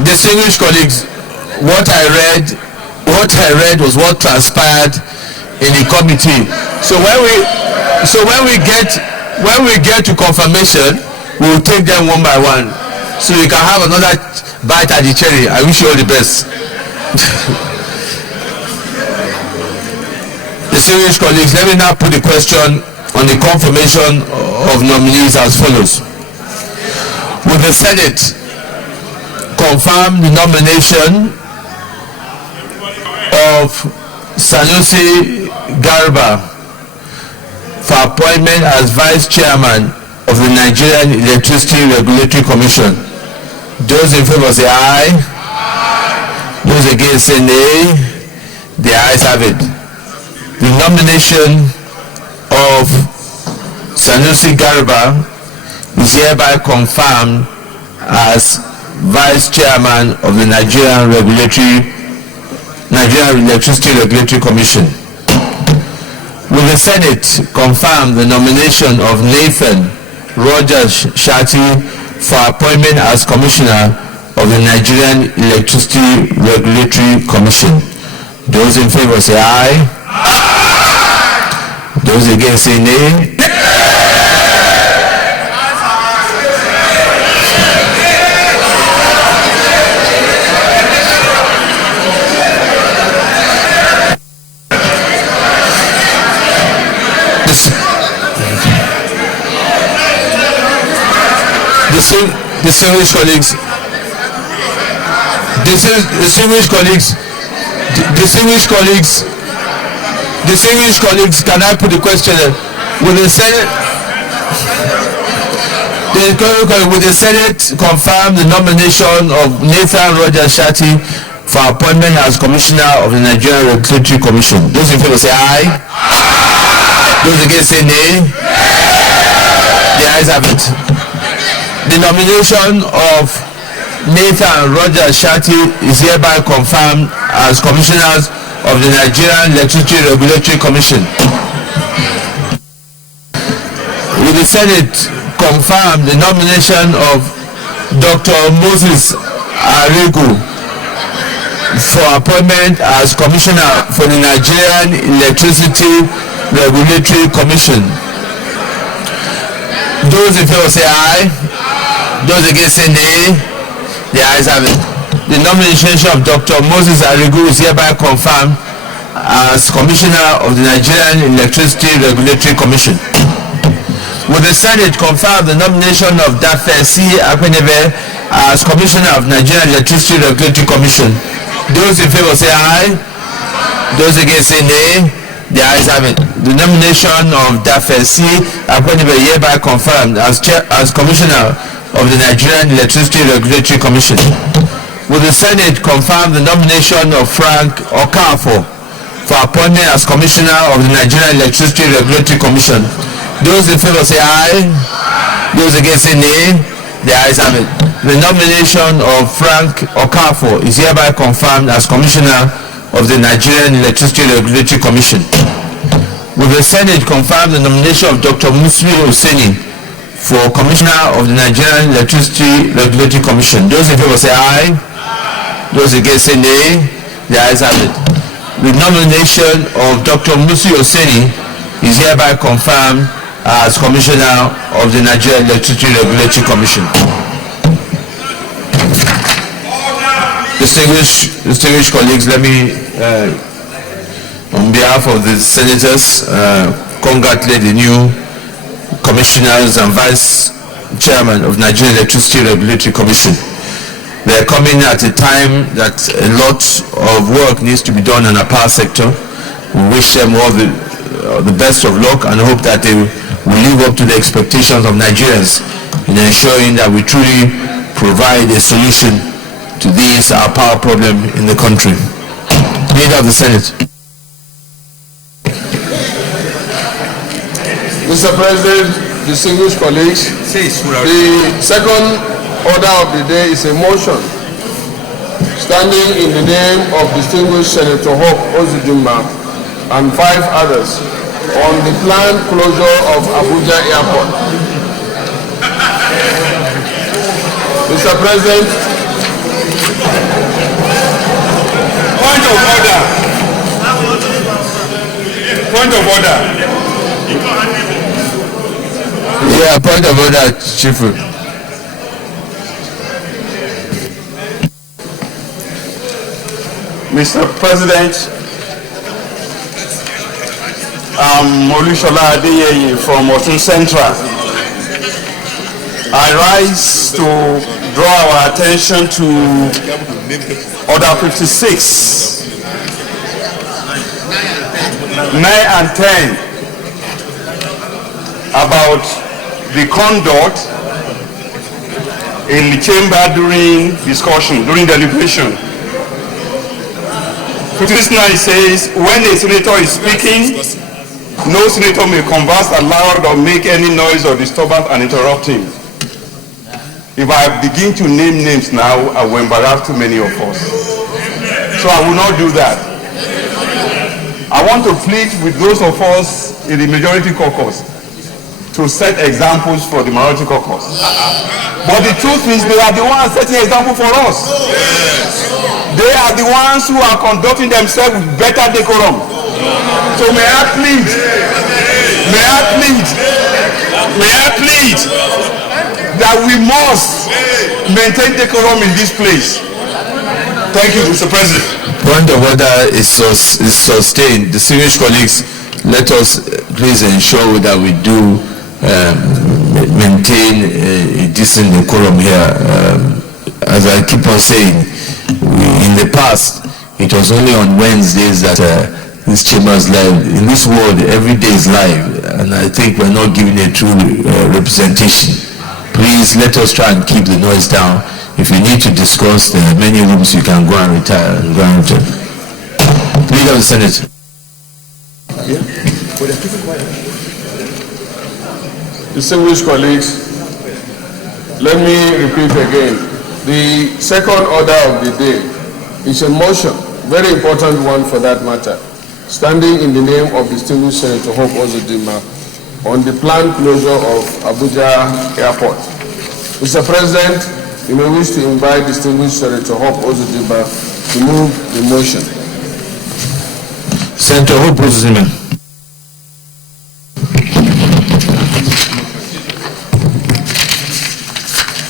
Distinguished colleagues, what I read was what transpired in the committee. So when we get to confirmation, we will take them one by one, so you can have another bite at the cherry. I wish you all the best. Distinguished colleagues, let me now put the question on the confirmation of nominees as follows. Will the Senate confirm the nomination of Sanusi Garba for appointment as Vice Chairman of the Nigerian Electricity Regulatory Commission? Those in favor say aye. Those against say nay. The ayes have it. The nomination of Sanusi Garba is hereby confirmed as Vice Chairman of the Nigerian Electricity Regulatory Commission. Will the Senate confirm the nomination of Nathan Rogers Shati for appointment as Commissioner of the Nigerian Electricity Regulatory Commission? Those in favor say aye. Aye. Those against say nay. Distinguished colleagues, can I put the question? Will the Senate confirm the nomination of Nathan Rogers Shati for appointment as Commissioner of the Nigerian Regulatory Commission? Those in favor say aye. Those against say nay. The ayes have it. The nomination of Nathan Rogers Shati is hereby confirmed as Commissioners of the Nigerian Electricity Regulatory Commission. Will the Senate confirm the nomination of Dr. Moses Aregu for appointment as Commissioner for the Nigerian Electricity Regulatory Commission? Those in favor say aye. Those against say nay. The ayes have it. The nomination of Dr. Moses Aregu is hereby confirmed as Commissioner of the Nigerian Electricity Regulatory Commission. Will the Senate confirm the nomination of Dafe C. Akwenebe as Commissioner of Nigerian Electricity Regulatory Commission? Those in favor say aye. Those against say nay. The ayes have it. The nomination of Dafe C. Akwenebe hereby confirmed as Commissioner of the Nigerian Electricity Regulatory Commission. Will the Senate confirm the nomination of Frank Okafor for appointment as Commissioner of the Nigerian Electricity Regulatory Commission? Those in favor say aye. Those against say nay. The ayes have it. The nomination of Frank Okafor is hereby confirmed as Commissioner of the Nigerian Electricity Regulatory Commission. Will the Senate confirm the nomination of Dr. Musli Hosseini for Commissioner of the Nigerian Electricity Regulatory Commission? Those in favor say aye. Those against say nay. The ayes have it. The nomination of Dr. Musli Hosseini is hereby confirmed as Commissioner of the Nigerian Electricity Regulatory Commission. Distinguished colleagues, let me, on behalf of the senators, congratulate the new commissioners and vice chairman of Nigerian Electricity Regulatory Commission. They are coming at a time that a lot of work needs to be done in our power sector. We wish them all the best of luck and hope that they will live up to the expectations of Nigerians in ensuring that we truly provide a solution to this our power problem in the country. Leader of the Senate. Mr. President, distinguished colleagues, the second order of the day is a motion standing in the name of distinguished Senator Hope Ozudinma and 5 others on the planned closure of Abuja Airport. Mr. President, point of order. Point of order. Yeah, point of order, Chief. Mr. President, I'm Olushola Adeyeye from Otun Central. I rise to draw our attention to Order 56, 9 and 10 about the conduct in the chamber during discussion, during deliberation. 59 says, when a senator is speaking, no senator may converse aloud or make any noise or disturbance and interrupt him. If I begin to name names now, I will embarrass too many of us. So I will not do that. I want to plead with those of us in the majority caucus to set examples for the minority caucus. But the truth is they are the ones setting example for us. They are the ones who are conducting themselves with better decorum. So may I plead that we must maintain decorum in this place. Thank you, Mr. President. Point of order is sustained. Distinguished colleagues, let us please ensure that we do maintain a decent decorum here. As I keep on saying, in the past, it was only on Wednesdays that this chamber is live. In this world, every day is live, and I think we're not giving a true representation. Please let us try and keep the noise down. If you need to discuss, there are many rooms you can go and retire and go and return. Leader of the Senate. Distinguished colleagues, let me repeat again. The second order of the day is a motion, very important one for that matter, standing in the name of distinguished Senator Hope Uzodinma on the planned closure of Abuja Airport. Mr. President, you may wish to invite distinguished Senator Hope Uzodinma to move the motion. Senator Hope Uzodinma.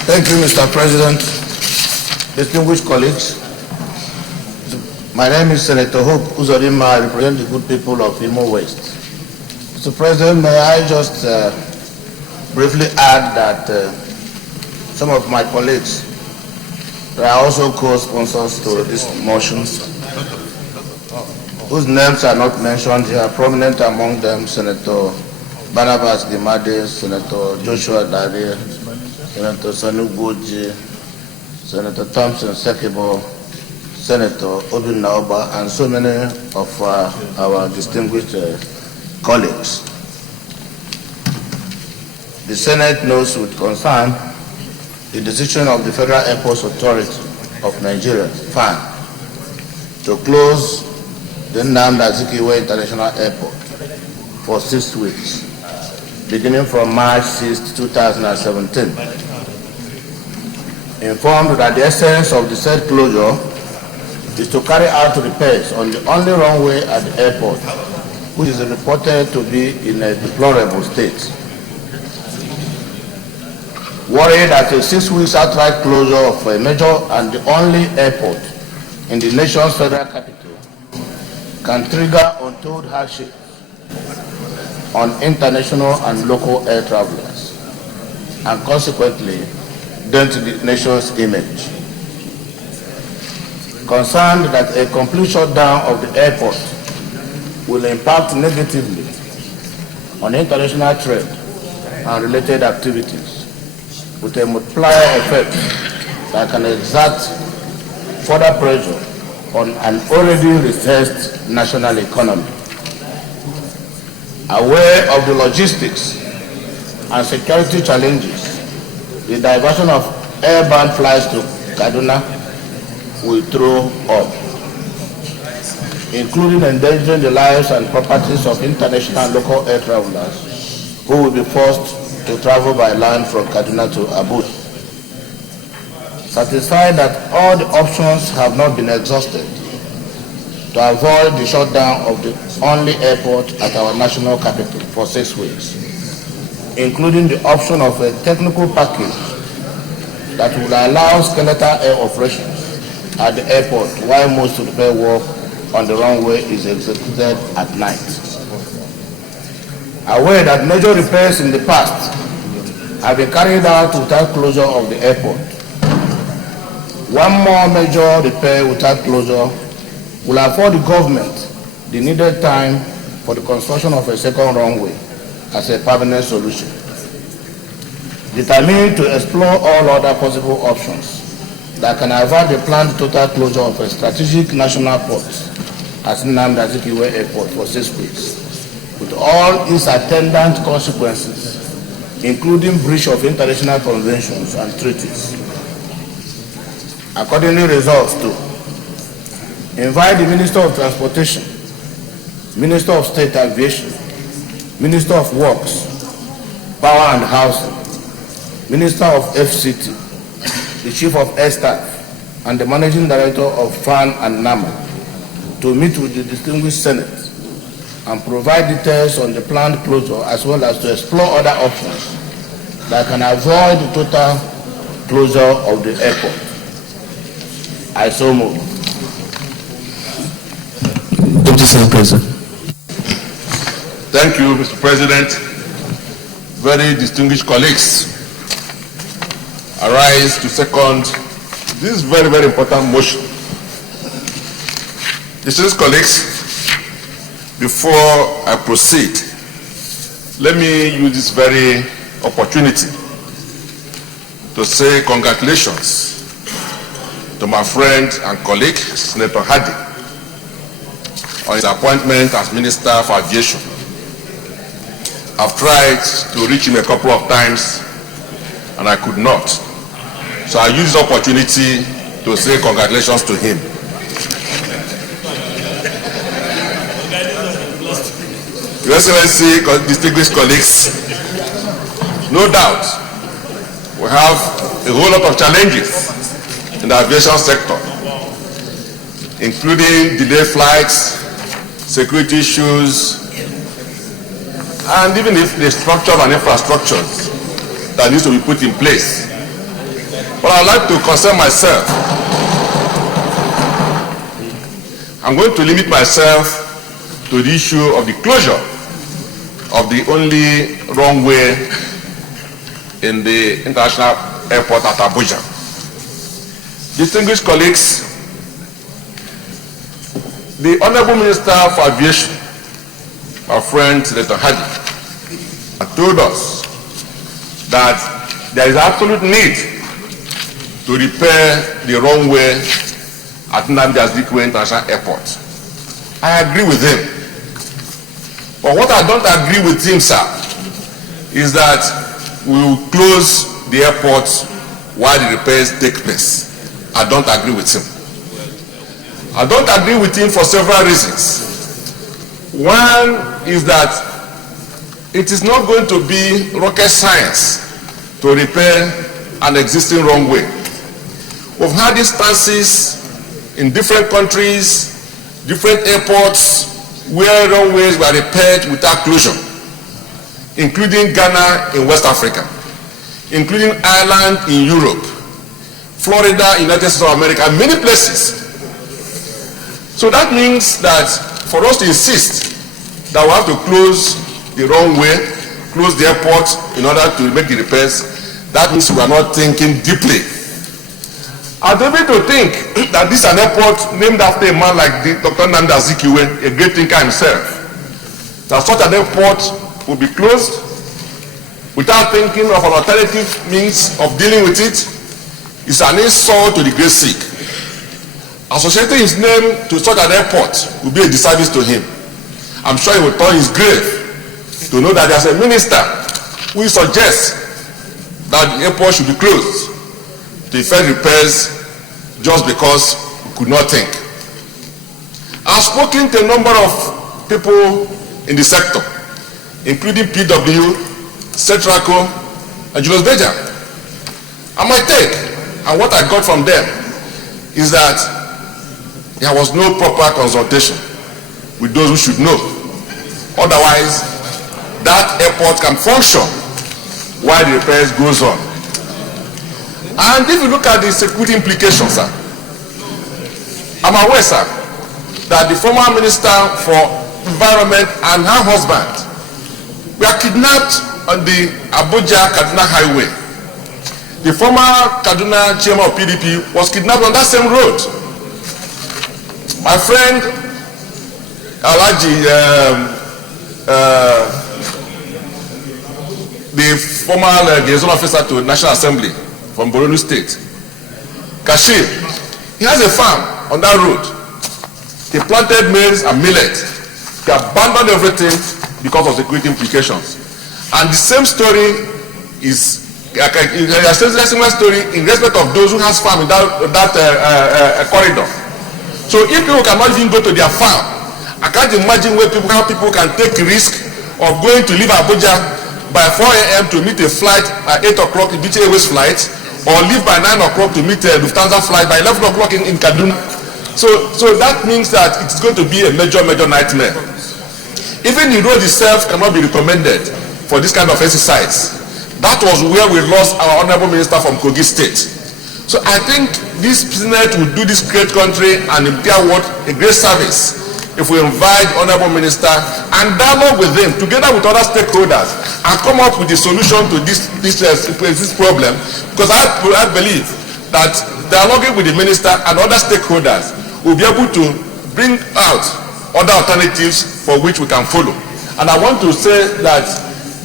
Thank you, Mr. President. Distinguished colleagues, my name is Senator Hope Uzodinma. I represent the good people of Imo West. Mr. President, may I just briefly add that some of my colleagues are also co-sponsors to this motion, whose names are not mentioned here. Prominent among them, Senator Barnabas Gimade, Senator Joshua Dare, Senator Sanu Goji, Senator Thompson Sekibo, Senator Obin Naoba, and so many of our distinguished colleagues. The Senate knows with concern the decision of the Federal Airports Authority of Nigeria, FAN, to close the Nnamdi Azikiwe International Airport for 6 weeks, beginning from March 6, 2017. Informed that the essence of the said closure is to carry out repairs on the only runway at the airport, which is reported to be in a deplorable state. Worried that a 6 weeks outright closure of a major and the only airport in the nation's federal capital can trigger untold hardship on international and local air travelers, and consequently dent the nation's image. Concerned that a complete shutdown of the airport will impact negatively on international trade and related activities, with a multiplier effect that can exert further pressure on an already recessed national economy. Aware of the logistics and security challenges the diversion of airbound flights to Kaduna will throw up, including endangering the lives and properties of international and local air travelers who will be forced to travel by land from Kaduna to Abuja. Satisfied that all the options have not been exhausted to avoid the shutdown of the only airport at our national capital for 6 weeks, including the option of a technical package that will allow skeletal air operations at the airport while most of the repair work on the runway is executed at night. Aware that major repairs in the past have been carried out without closure of the airport, one more major repair without closure will afford the government the needed time for the construction of a second runway as a permanent solution. Determined to explore all other possible options that can avert the planned total closure of a strategic national port at Nnamdi Azikiwe Airport for 6 weeks, with all its attendant consequences, including breach of international conventions and treaties. Accordingly, resolves to invite the Minister of Transportation Minister of State Aviation, Minister of Works, Power and Housing, Minister of FCT, the Chief of Air Staff, and the Managing Director of FAN and NAMA to meet with the distinguished Senate and provide details on the planned closure as well as to explore other options that can avoid the total closure of the airport. I so move. Deputy Senate President. Thank you, Mr. President. Very distinguished colleagues, I rise to second this very, very important motion. Distinguished colleagues, before I proceed, let me use this very opportunity to say congratulations to my friend and colleague, Senator Hadi, on his appointment as Minister for Aviation. I've tried to reach him a couple of times and I could not. So I use this opportunity to say congratulations to him. Your Excellency, distinguished colleagues, no doubt we have a whole lot of challenges in the aviation sector, including delayed flights, security issues, and even if the structure and infrastructures that needs to be put in place. But I'd like to concern myself. I'm going to limit myself to the issue of the closure of the only runway in the international airport at Abuja. Distinguished colleagues, the Honorable Minister for Aviation, my friend Senator Hadi, told us that there is absolute need to repair the runway at Nnamdi Azikiwe International Airport. I agree with him. But what I don't agree with him, sir, is that we will close the airport while the repairs take place. I don't agree with him. I don't agree with him for several reasons. One is that it is not going to be rocket science to repair an existing runway. We've had instances in different countries, different airports, where runways were repaired without closure, including Ghana in West Africa, including Ireland in Europe, Florida, United States of America, many places. So that means that for us to insist that we have to close the runway, close the airport in order to make the repairs, that means we are not thinking deeply. I'm able to think that this is an airport named after a man like Dr. Nnamdi Azikiwe, a great thinker himself, that such an airport will be closed without thinking of an alternative means of dealing with it. It's an insult to the great sick. Associating his name to such an airport will be a disservice to him. I'm sure he will turn his grave to know that there's a minister who suggests that the airport should be closed to effect repairs just because we could not think. I've spoken to a number of people in the sector, including PW, Cetraco, and Julius Beja. And my take, and what I got from them, is that there was no proper consultation with those who should know. Otherwise, that airport can function while the repairs goes on. And if you look at the security implications, sir, I'm aware, sir, that the former Minister for Environment and her husband were kidnapped on the Abuja-Kaduna highway. The former Kaduna chairman of PDP was kidnapped on that same road. My friend, Alaji, the former liaison officer to National Assembly from Borno State, Kashim, he has a farm on that road. He planted maize and millet. He abandoned everything because of security implications. And the same story is a similar story in respect of those who has farm in that corridor. So if people cannot even go to their farm I can't imagine how people can take risk of going to leave Abuja by 4 a.m. to meet a flight at 8 o'clock, a BT Airways flight, or leave by 9 o'clock to meet a Lufthansa flight by 11 o'clock in Kaduna. So that means that it's going to be a major nightmare. Even the road itself cannot be recommended for this kind of exercise. That was where we lost our honorable minister from Kogi State. So I think this Senate will do this great country and Imperial world a great service if we invite honorable minister and dialogue with them together with other stakeholders and come up with a solution to this problem, because I believe that dialoguing with the minister and other stakeholders will be able to bring out other alternatives for which we can follow. And I want to say that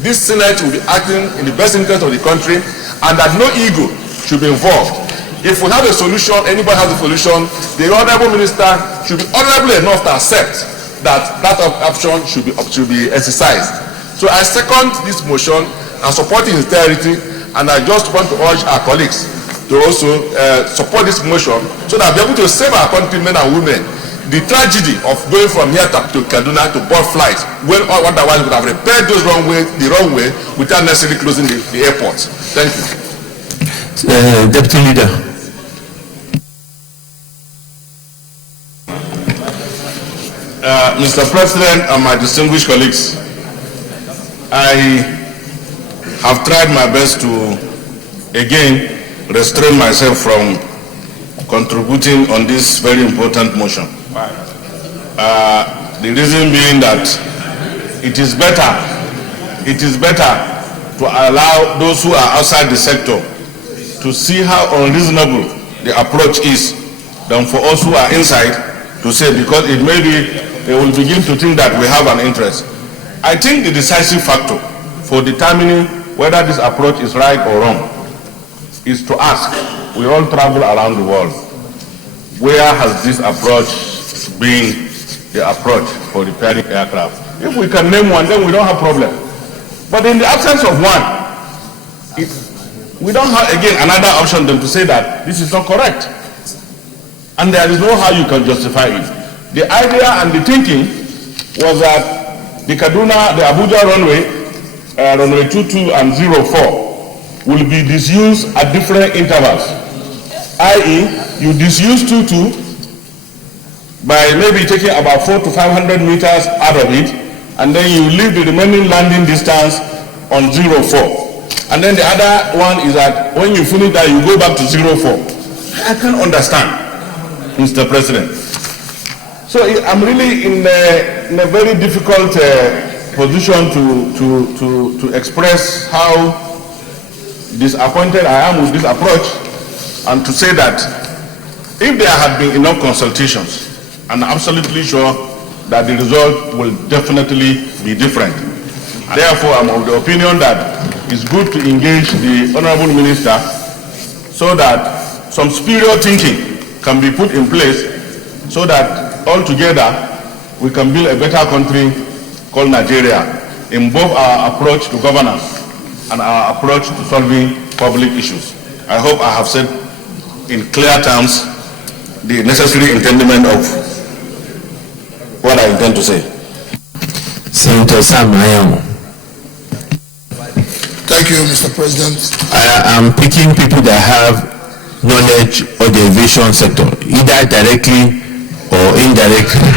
this Senate will be acting in the best interest of the country and that no ego should be involved. If we have a solution, anybody has a solution, the honorable minister should be honorable enough to accept that that option should be exercised. So I second this motion and support its entirety, and I just want to urge our colleagues to also support this motion so that we'll be able to save our countrymen and women the tragedy of going from here to Kaduna to board flights when otherwise we would have repaired those the wrong way without necessarily closing the airport. Thank you. Deputy Leader. Mr. President and my distinguished colleagues, I have tried my best to again restrain myself from contributing on this very important motion. The reason being that it is better to allow those who are outside the sector to see how unreasonable the approach is than for us who are inside to say, because it may be they will begin to think that we have an interest. I think the decisive factor for determining whether this approach is right or wrong is to ask, we all travel around the world, where has this approach been the approach for repairing aircraft? If we can name one, then we don't have problem. But in the absence of one, we don't have, again, another option than to say that this is not correct. And there is no how you can justify it. The idea and the thinking was that the Kaduna, the Abuja runway 22 and 04, will be disused at different intervals. I.e., you disuse 22 by maybe taking about 400 to 500 meters out of it, and then you leave the remaining landing distance on 04. And then the other one is that when you finish that, you go back to 04. I can't understand, Mr. President. So I'm really in a very difficult position to express how disappointed I am with this approach, and to say that if there had been enough consultations, I'm absolutely sure that the result will definitely be different. Therefore, I'm of the opinion that it's good to engage the Honorable Minister so that some superior thinking can be put in place so that all together we can build a better country called Nigeria in both our approach to governance and our approach to solving public issues. I hope I have said in clear terms the necessary intendment of what I intend to say. Senator Sam Ayamu. Thank you, Mr. President. I am picking people that have knowledge of the aviation sector, either directly or indirectly.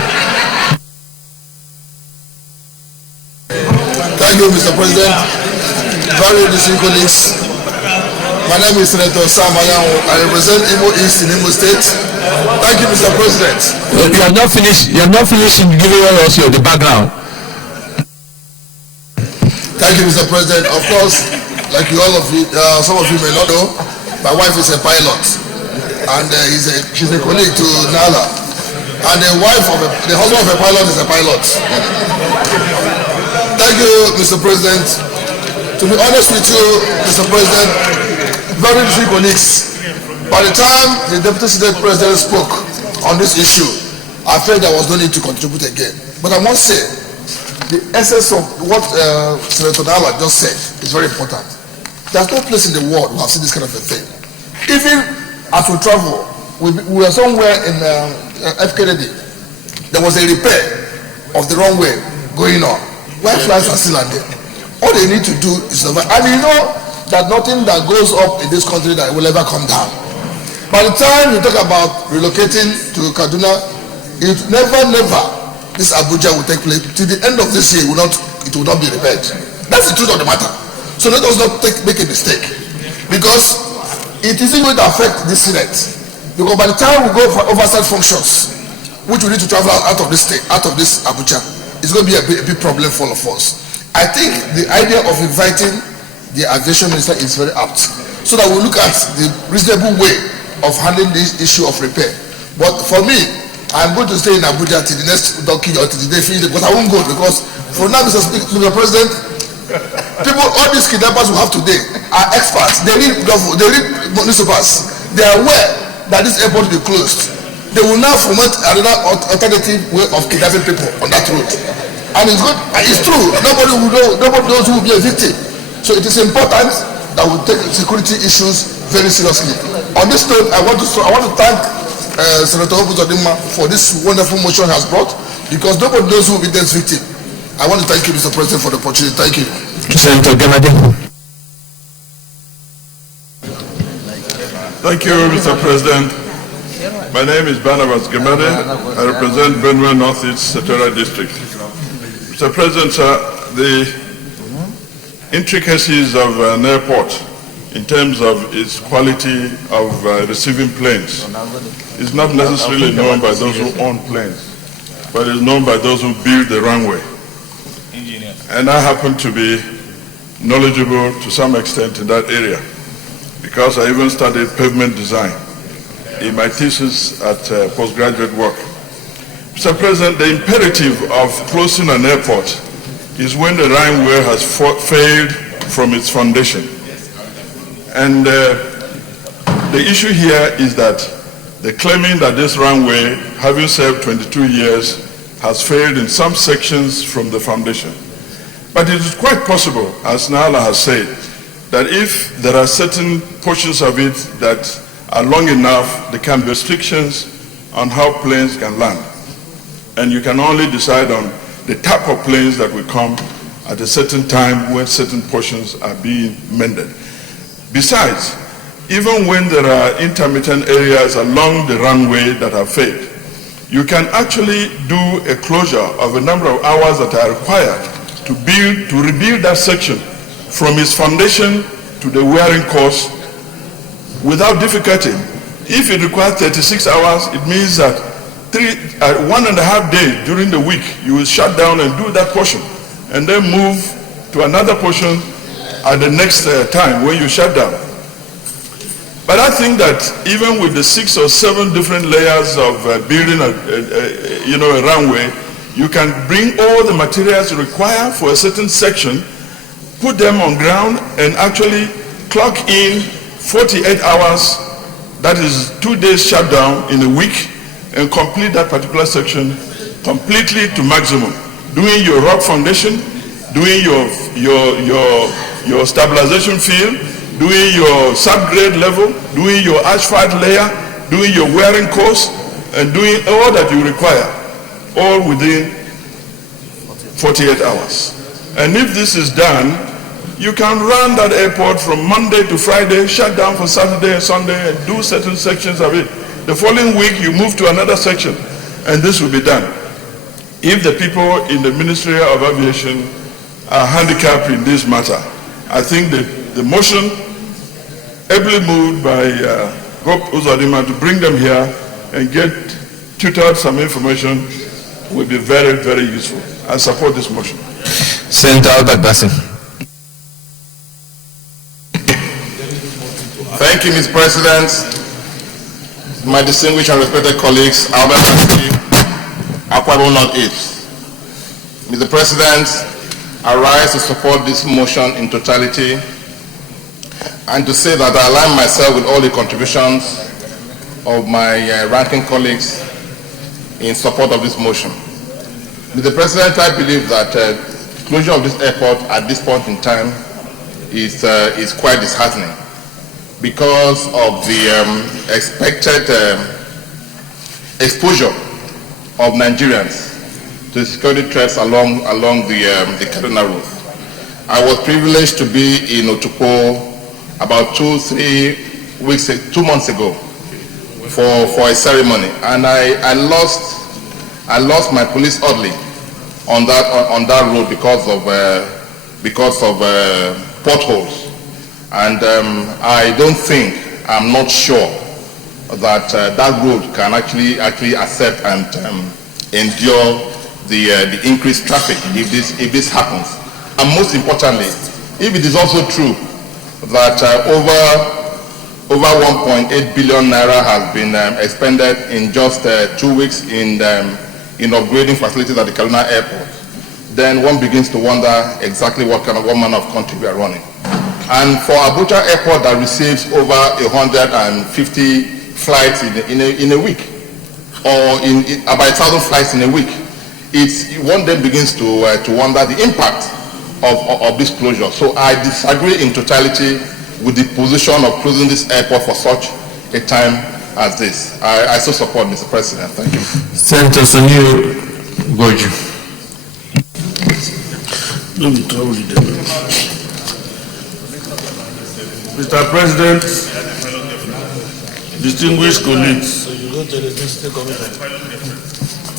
Thank you, Mr. President. Very distinguished colleagues. My name is Senator Sam Ayamu. I represent Imo East in Imo State. Thank you, Mr. President. You have not finished. You have not finished giving us the background. Thank you, Mr. President. Of course, like you all of you, some of you may not know, my wife is a pilot, and she's a colleague to Nala, and the husband of a pilot is a pilot. Thank you, Mr. President. To be honest with you, Mr. President, very few colleagues. By the time the Deputy Senate President spoke on this issue, I felt there was no need to contribute again. But I must say, the essence of what Senator Nala just said is very important. There's no place in the world where I've seen this kind of a thing. Even as we travel, we were somewhere in F. Kennedy. There was a repair of the runway going on, where flights are still there. All they need to do is survive. And you know that nothing that goes up in this country that will ever come down. By the time you talk about relocating to Kaduna, it never, this Abuja will take place. Till the end of this year, it will not be repaired. That's the truth of the matter. So let us not make a mistake, because it isn't going to affect the Senate. Because by the time we go for oversight functions, which we need to travel out of this state, out of this Abuja, it's going to be a big problem for all of us. I think the idea of inviting the aviation minister is very apt, so that we look at the reasonable way of handling this issue of repair. But for me, I'm going to stay in Abuja till the next donkey or till the day finish, but I won't go, because for now, Mr. President, people, all these kidnappers we have today are experts. They read newspapers. They are aware that this airport will be closed. They will now foment another alternative way of kidnapping people on that road. And it's good, and it's true. Nobody knows who will be a victim. So it is important that we take security issues very seriously. On this note, I want to thank Senator Obuzodinma for this wonderful motion he has brought, because nobody knows who will be the next victim. I want to thank you, Mr. President, for the opportunity. Thank you. Senator Gamade. Thank you, Mr. President. My name is Barnabas Gamade. I represent Benue Northeast Senatorial District. Mr. President, sir, the intricacies of an airport in terms of its quality of receiving planes is not necessarily known by those who own planes, but is known by those who build the runway. And I happen to be knowledgeable to some extent in that area, because I even studied pavement design in my thesis at postgraduate work. Mr. President, the imperative of closing an airport is when the runway has failed from its foundation. And the issue here is that they're claiming that this runway, having served 22 years, has failed in some sections from the foundation. But it is quite possible, as Nala has said, that if there are certain portions of it that are long enough, there can be restrictions on how planes can land. And you can only decide on the type of planes that will come at a certain time when certain portions are being mended. Besides, even when there are intermittent areas along the runway that have failed, you can actually do a closure of a number of hours that are required to rebuild that section from its foundation to the wearing course without difficulty. If it requires 36 hours, it means that 1.5 days during the week, you will shut down and do that portion, and then move to another portion at the next time when you shut down. But I think that even with the 6 or 7 different layers of building a runway, you can bring all the materials required for a certain section, put them on ground, and actually clock in 48 hours, that is 2 days shutdown in a week, and complete that particular section completely to maximum. Doing your rock foundation, doing your stabilization field, doing your subgrade level, doing your asphalt layer, doing your wearing course, and doing all that you require, all within 48 hours. And if this is done, you can run that airport from Monday to Friday, shut down for Saturday and Sunday, and do certain sections of it. The following week, you move to another section, and this will be done. If the people in the Ministry of Aviation are handicapped in this matter, I think the motion, ably moved by Gob Uzodinma to bring them here and get tutored some information, will be very, very useful. I support this motion. Senator Albert Bassing. Thank you, Mr. President. My distinguished and respected colleagues, Albert Bassing, Akwa Ibom North East. Mr. President, I rise to support this motion in totality and to say that I align myself with all the contributions of my ranking colleagues in support of this motion. Mr. President, I believe that closure of this airport at this point in time is quite disheartening because of the expected exposure of Nigerians the security threats along the Kaduna road. I was privileged to be in Otukpo about 2 months ago for a ceremony, and I lost my police orderly on that road because of potholes, and I'm not sure that that road can actually accept and endure the increased traffic if this happens. And most importantly, if it is also true that over 1.8 billion naira has been expended in just 2 weeks in upgrading facilities at the Kaduna airport, then one begins to wonder exactly what manner of country we are running. And for Abuja airport that receives over 150 flights in a week, or about 1,000 flights in a week, one then begins to wonder the impact of this closure. So I disagree in totality with the position of closing this airport for such a time as this. I so support, Mr. President. Thank you. Senator Sunil Goju. Mr. President, distinguished colleagues,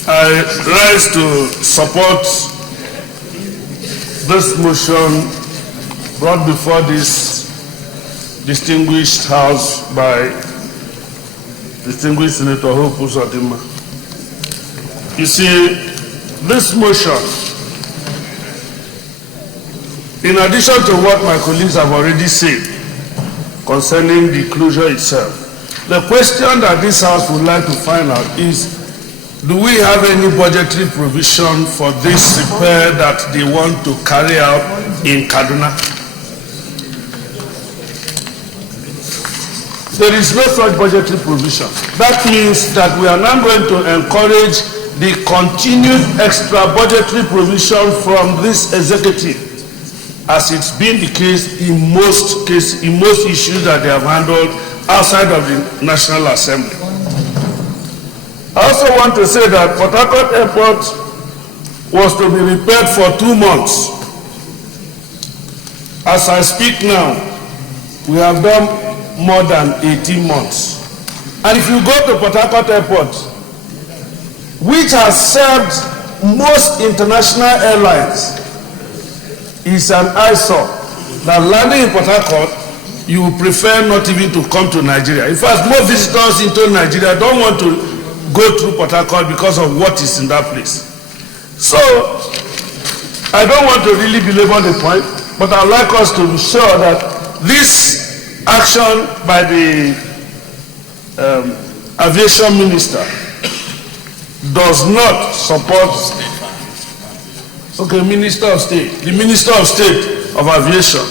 I rise to support this motion brought before this distinguished House by distinguished Senator Hope Uzodinma. You see, this motion, in addition to what my colleagues have already said concerning the closure itself, the question that this House would like to find out is, do we have any budgetary provision for this repair that they want to carry out in Kaduna? There is no such budgetary provision. That means that we are now going to encourage the continued extra budgetary provision from this executive, as it's been the case in most issues that they have handled outside of the National Assembly. I also want to say that Port Harcourt Airport was to be repaired for 2 months. As I speak now, we have done more than 18 months. And if you go to Port Harcourt Airport, which has served most international airlines, is an eyesore. That landing in Port Harcourt, you would prefer not even to come to Nigeria. In fact, most visitors into Nigeria don't want to go through Port Harcourt because of what is in that place. So, I don't want to really belabor the point, but I'd like us to be sure that this action by the Aviation Minister does not support, Minister of State, the Minister of State of Aviation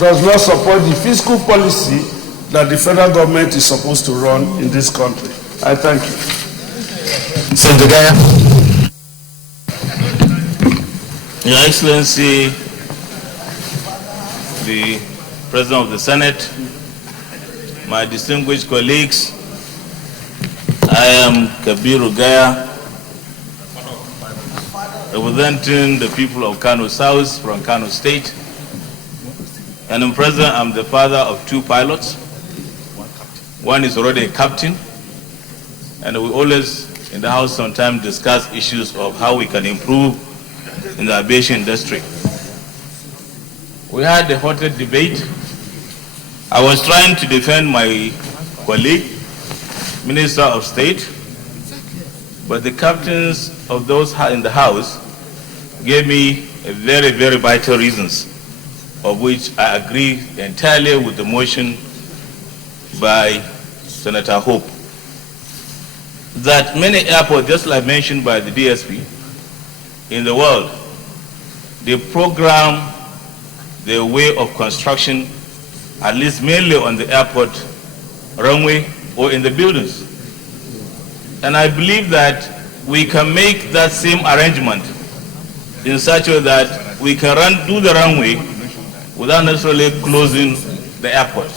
does not support the fiscal policy that the federal government is supposed to run in this country. I thank you. Senator Gaya. Your Excellency, the President of the Senate, my distinguished colleagues, I am Kabiru Gaya, representing the people of Kano South from Kano State. And in President, I'm the father of 2 pilots. One is already a captain, and we always in the House sometimes discuss issues of how we can improve in the aviation industry. We had a heated debate. I was trying to defend my colleague, Minister of State, but the captains of those in the House gave me a very, very vital reasons, of which I agree entirely with the motion by Senator Hope, that many airports, just like mentioned by the DSP, in the world, they program their way of construction, at least mainly on the airport runway or in the buildings. And I believe that we can make that same arrangement in such a way that we can do the runway without necessarily closing the airport.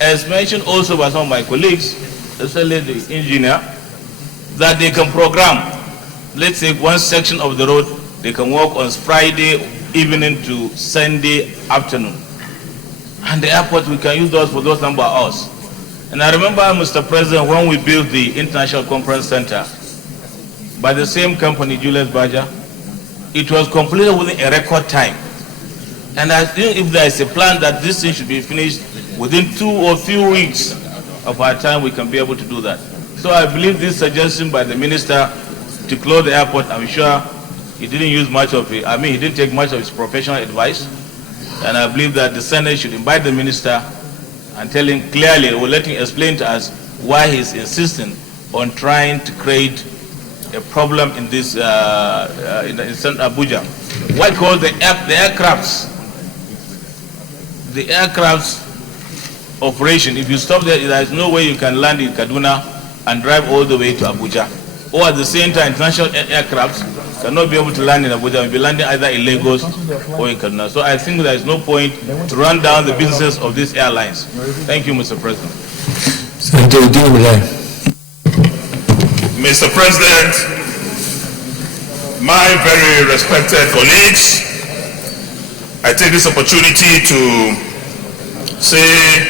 As mentioned also by some of my colleagues, especially the engineer, that they can program let's say one section of the road, they can walk on Friday evening to Sunday afternoon. And the airport, we can use those for those number of hours. And I remember, Mr. President, when we built the International Conference Center by the same company, Julius Baja, it was completed within a record time. And I think if there is a plan that this thing should be finished within 2 or few weeks of our time, we can be able to do that. So I believe this suggestion by the minister to close the airport, I'm sure he didn't use much of it. I mean, he didn't take much of his professional advice. And I believe that the Senate should invite the minister and tell him clearly, or let him explain to us why he's insisting on trying to create a problem in this, in Abuja. Why? Because the aircrafts operation, if you stop there is no way you can land in Kaduna and drive all the way to Abuja. Or at the same time, international aircrafts cannot be able to land in Abuja, will be landing either in Lagos or in Kaduna. So I think there is no point to run down the businesses of these airlines. Thank you, Mr. President. Mr. President, my very respected colleagues, I take this opportunity to say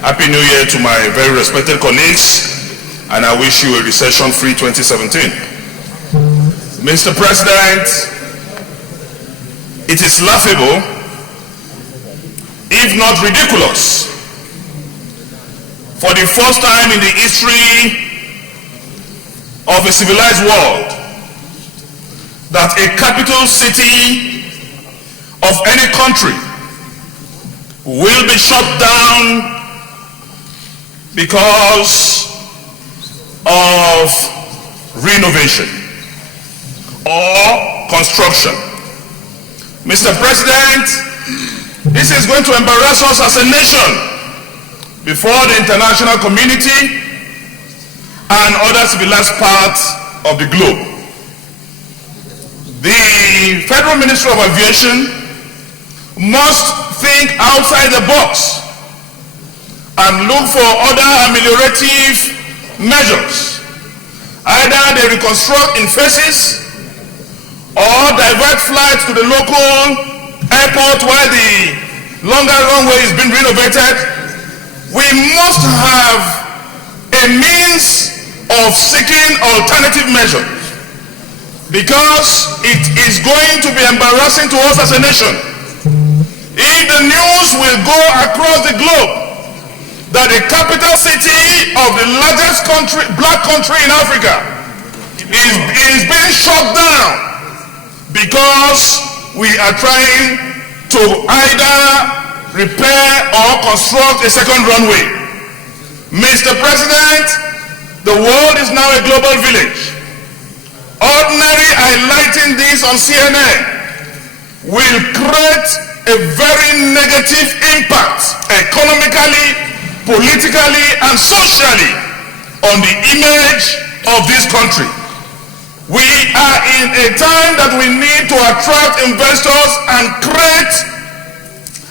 Happy New Year to my very respected colleagues, and I wish you a recession-free 2017. Mr. President, it is laughable, if not ridiculous, for the first time in the history of a civilized world, that a capital city of any country will be shut down because of renovation or construction. Mr. President, this is going to embarrass us as a nation before the international community and other civilized parts of the globe. The Federal Ministry of Aviation must think outside the box and look for other ameliorative measures. Either they reconstruct in phases or divert flights to the local airport where the longer runway is being renovated. We must have a means of seeking alternative measures, because it is going to be embarrassing to us as a nation if the news will go across the globe that the capital city of the largest country, black country in Africa is being shut down because we are trying to either repair or construct a second runway. Mr. President, the world is now a global village. Ordinary highlighting this on CNN will create a very negative impact economically, politically, and socially on the image of this country. We are in a time that we need to attract investors and create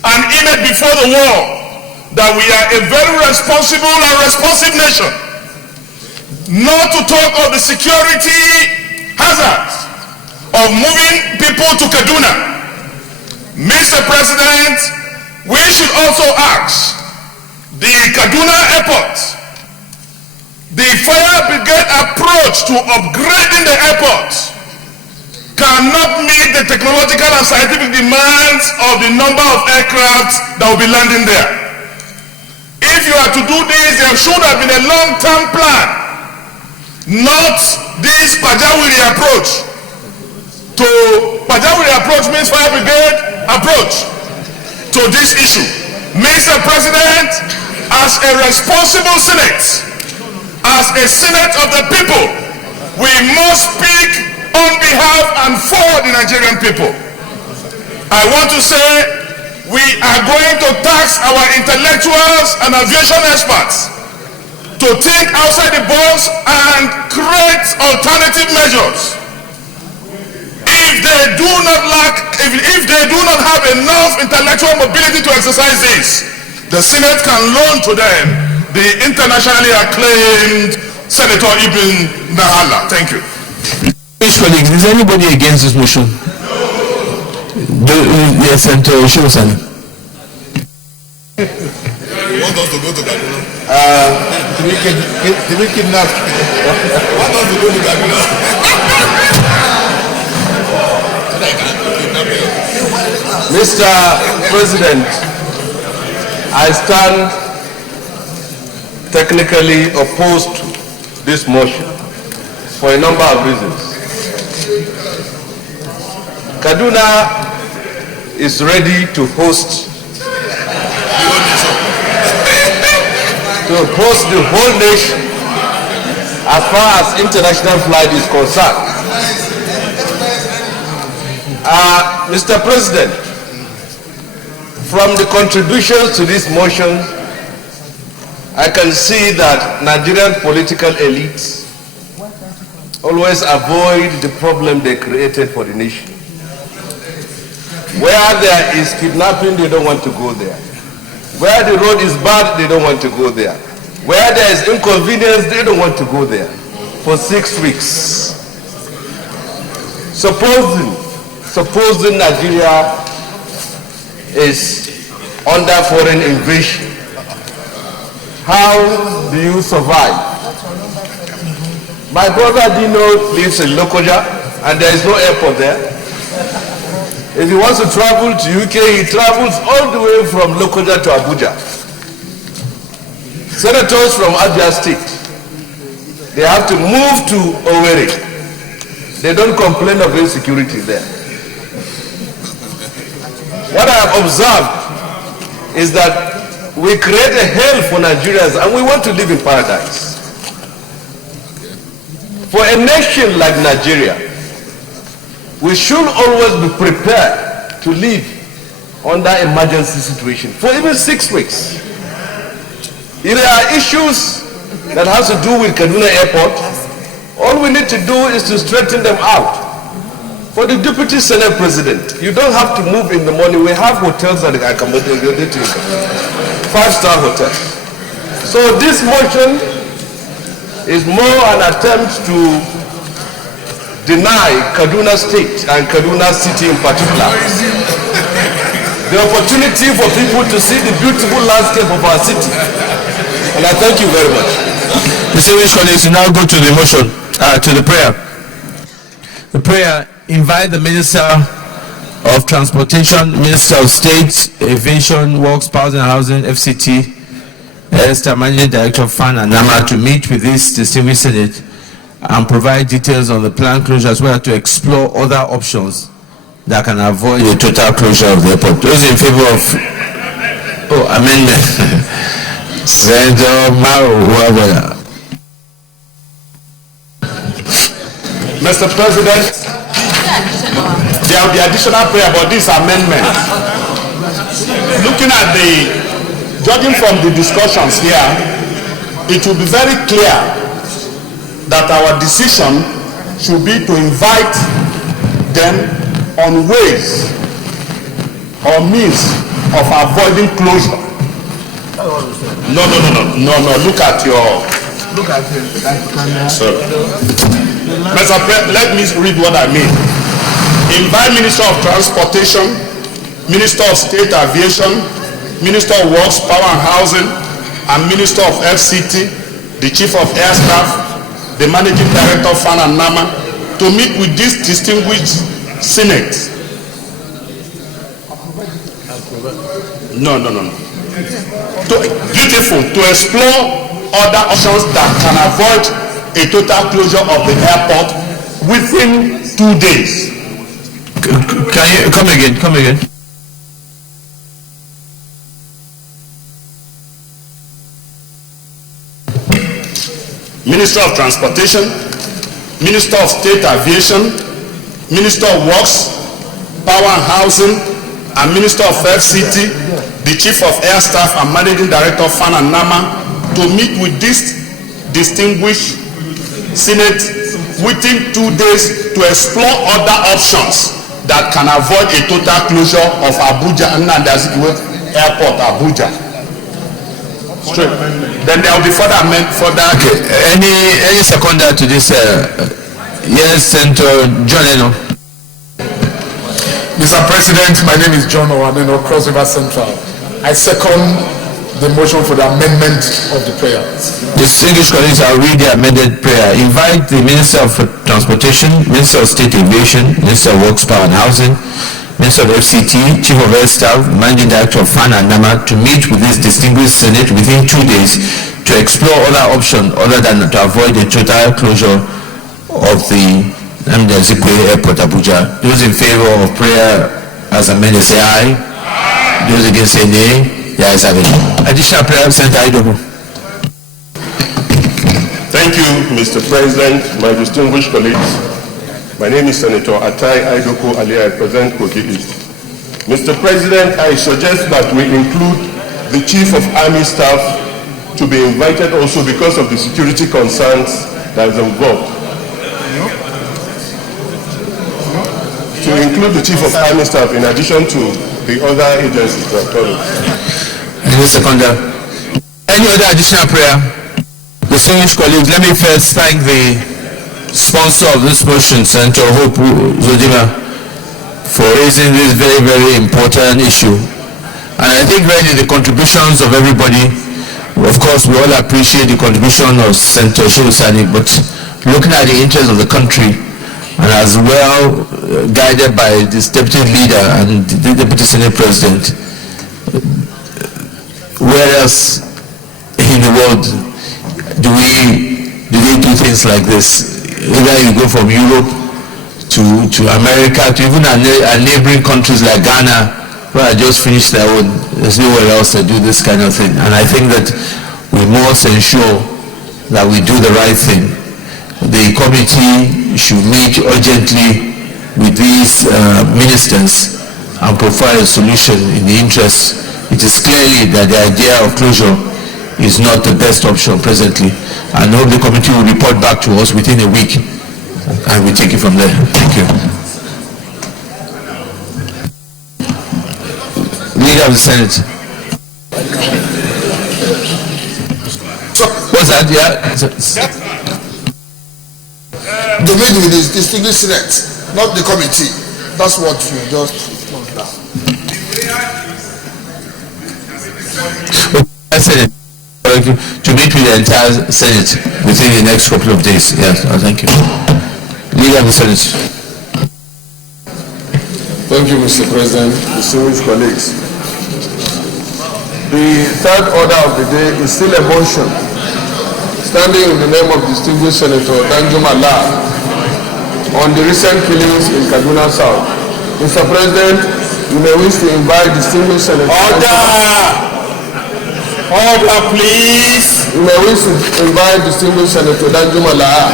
an image before the world that we are a very responsible and responsive nation. Not to talk of the security hazards of moving people to Kaduna. Mr. President, we should also ask the Kaduna airport, the fire brigade approach to upgrading the airport cannot meet the technological and scientific demands of the number of aircraft that will be landing there. If you are to do this, there should have been a long-term plan, not this Januiary approach. Januiary approach means fire brigade approach to this issue. Mr. President, as a responsible Senate, as a Senate of the people, we must speak on behalf and for the Nigerian people. I want to say we are going to tax our intellectuals and aviation experts to think outside the box and create alternative measures. If they do not have enough intellectual mobility to exercise this, the Senate can loan to them the internationally acclaimed Senator Ibn Nahala. Thank you. Colleagues, is anybody against this motion? Yes, Senator Shosani. You want us to go to Kaduna? Did we kidnap? Want us to go to Kaduna? Mr. President, I stand technically opposed to this motion for a number of reasons. Kaduna is ready to host the whole nation as far as international flight is concerned. Mr. President, from the contributions to this motion, I can see that Nigerian political elites always avoid the problem they created for the nation. Where there is kidnapping, they don't want to go there. Where the road is bad, they don't want to go there. Where there is inconvenience, they don't want to go there for 6 weeks. Supposing Nigeria is under foreign invasion, how do you survive? My brother Dino lives in Lokoja and there is no airport there. If he wants to travel to UK, he travels all the way from Lokoja to Abuja. Senators from Abuja State, they have to move to Owerri. They don't complain of insecurity there. What I have observed is that we create a hell for Nigerians and we want to live in paradise. For a nation like Nigeria, we should always be prepared to live under emergency situation for even 6 weeks. If there are issues that has to do with Kaduna Airport, all we need to do is to straighten them out. For the Deputy Senate President, you don't have to move in the morning. We have hotels that accommodate you, 5-star hotels. So this motion is more an attempt to deny Kaduna State and Kaduna City in particular the opportunity for people to see the beautiful landscape of our city. And I thank you very much. Distinguished colleagues, we now go to the motion, to the prayer. The prayer: invite the Minister of Transportation, Minister of State, Aviation, Works, Powers and Housing, FCT, Esther, Managing Director of FAN and NAMA, to meet with this distinguished Senate and provide details on the planned closure as well as to explore other options that can avoid the total closure of the airport. Those in favor of amendment? Senator Maro, whoever. Mr. President, there will be additional prayer about this amendment. Looking at judging from the discussions here, it will be very clear that our decision should be to invite them on ways or means of avoiding closure. No. Look at sorry. Mr. President, let me read what I mean. Invite Minister of Transportation, Minister of State Aviation, Minister of Works, Power and Housing, and Minister of FCT, the Chief of Air Staff, the Managing Director of FAN and NAMA, to meet with this distinguished Senate. No. Beautiful. To explore other options that can avoid a total closure of the airport within 2 days. Can you come again? Minister of Transportation, Minister of State Aviation, Minister of Works, Power and Housing, and Minister of FCT, the Chief of Air Staff and Managing Director of FAN and NAMA, to meet with this distinguished Senate within 2 days to explore other options that can avoid a total closure of Abuja and Nandazikwe Airport, Abuja. Straight. Then there will be further. Okay. Any seconder to this Yes, Senator John Eno. Mr. President, my name is John Owaneno, Cross River Central. I second the motion for the amendment of the prayer. Distinguished colleagues, I'll read the amended prayer. Invite the Minister of Transportation, Minister of State Aviation, Minister of Works, Power and Housing, Minister of FCT, Chief of Air Staff, Managing Director of FAN and NAMA to meet with this distinguished Senate within 2 days to explore other options other than to avoid the total closure of the Ezekwe Airport, Abuja. Those in favor of prayer as amended say aye. Those against say nay. The ayes have it. Additional prayer, Senator Idogo. Thank you, Mr. President, my distinguished colleagues. My name is Senator Atai Aidoko Ali. I represent Kogi East. Mr. President, I suggest that we include the Chief of Army Staff to be invited also because of the security concerns that is involved. To include the Chief of Army Staff in addition to the other agencies that follow. Any other additional prayer? Distinguished colleagues, let me first thank the sponsor of this motion, Senator Hope Uzodimma, for raising this very, very important issue. And I think really the contributions of everybody, of course, we all appreciate the contribution of Senator Shewusani, but looking at the interests of the country, and as well guided by this deputy leader and the deputy senate president, where else in the world do they do things like this? Either you go from Europe to America, to even our neighboring countries like Ghana, where I just finished their own. There's nowhere else to do this kind of thing. And I think that we must ensure that we do the right thing. The committee should meet urgently with these ministers and provide a solution in the interest. It is clearly that the idea of closure is not the best option presently. I hope the committee will report back to us within a week and we take it from there. Thank you. Leader of the Senate. What's that? Yeah. The meeting with the distinguished Senate, not the committee. That's what you just noted down. Senate to meet with the entire Senate within the next couple of days. Yes, thank you. Leader of the Senate. Thank you, Mr. President, distinguished colleagues. The third order of the day is still a motion standing in the name of distinguished Senator Danjuma La on the recent killings in Kaduna South. Mr. President, you may wish to invite distinguished Senator. Order, please. You may wish to invite distinguished Senator Danjuma La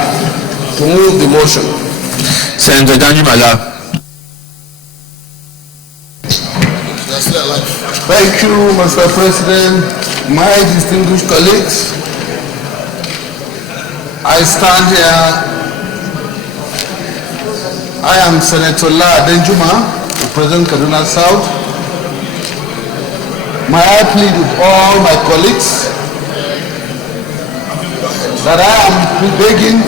to move the motion. Senator Danjuma La. Thank you, Mr. President, my distinguished colleagues. I stand here. I am Senator La Danjuma, representing Kaduna South. May I plead with all my colleagues that I am begging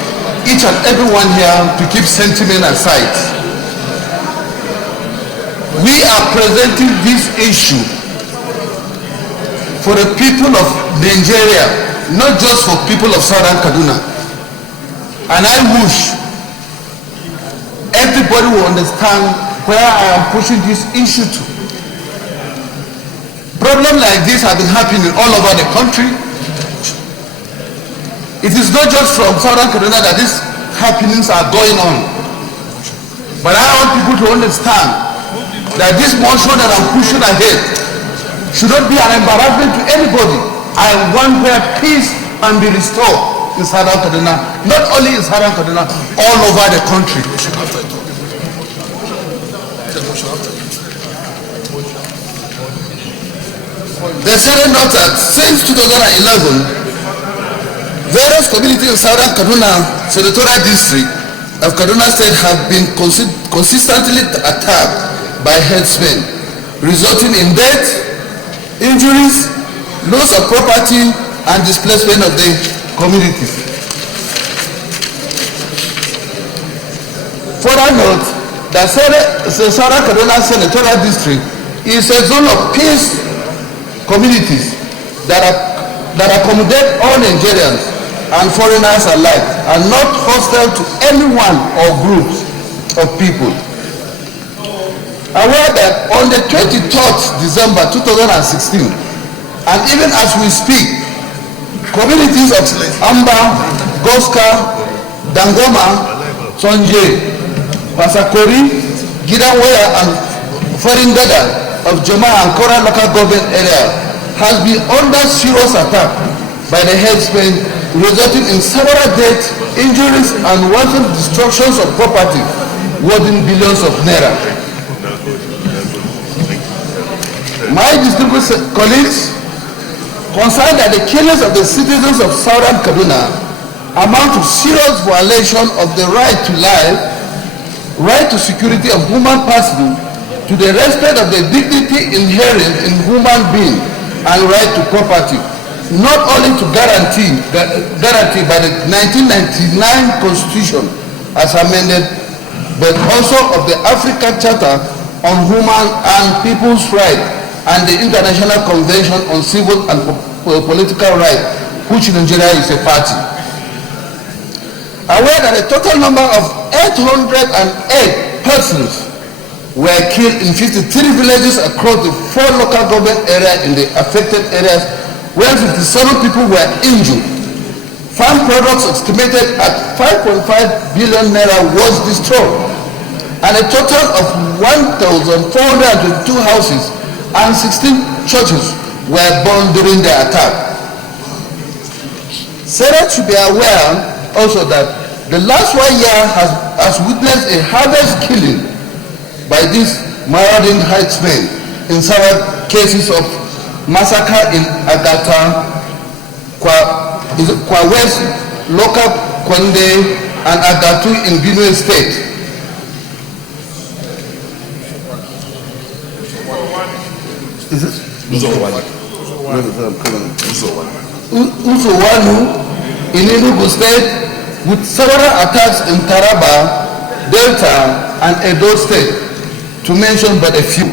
each and everyone here to keep sentiment aside. We are presenting this issue for the people of Nigeria, not just for people of Southern Kaduna. And I wish everybody will understand where I am pushing this issue to. Problems like this have been happening all over the country. It is not just from Southern Kaduna that these happenings are going on. But I want people to understand that this motion that I'm pushing ahead should not be an embarrassment to anybody. I want where peace can be restored in Southern Kaduna, not only in Southern Kaduna, all over the country. They said not that since 2011, various communities in Southern Kaduna Senatorial District of Kaduna State have been consistently attacked by herdsmen, resulting in death, injuries, loss of property, and displacement of the communities. further note that Southern Kaduna Senatorial District is a zone of peace communities that accommodate all Nigerians and foreigners alike, and not hostile to anyone or groups of people. Aware that on the 23rd December 2016, and even as we speak, communities of Amba, Goska, Dangoma, Sonje, Pasakori, Gidanwaya, and Faringada of Joma and Kora local government area has been under serious attack by the headsmen, resulting in several deaths, injuries, and wanton destructions of property worth billions of naira. My distinguished colleagues, concerned that the killings of the citizens of Southern Kaduna amount to serious violation of the right to life, right to security of human person, to the respect of the dignity inherent in human being, and right to property, not only to guarantee by the 1999 Constitution as amended, but also of the African Charter on Human and People's Rights and the International Convention on Civil and Political Rights, which Nigeria is a party. Aware that a total number of 808 persons were killed in 53 villages across the 4 local government areas in the affected areas, where 57 people were injured. Farm products estimated at 5.5 billion naira was destroyed, and a total of 1,422 houses and 16 churches were burned during the attack. Senate should be aware also that the last 1 year has witnessed a harvest killing by these marauding headsmen in several cases of massacre in Agata, Kwa West, Local Kwande, and Agatu in Benue State. Is it? Usowanu in Enugu State, with several attacks in Taraba, Delta, and Edo State, to mention but a few.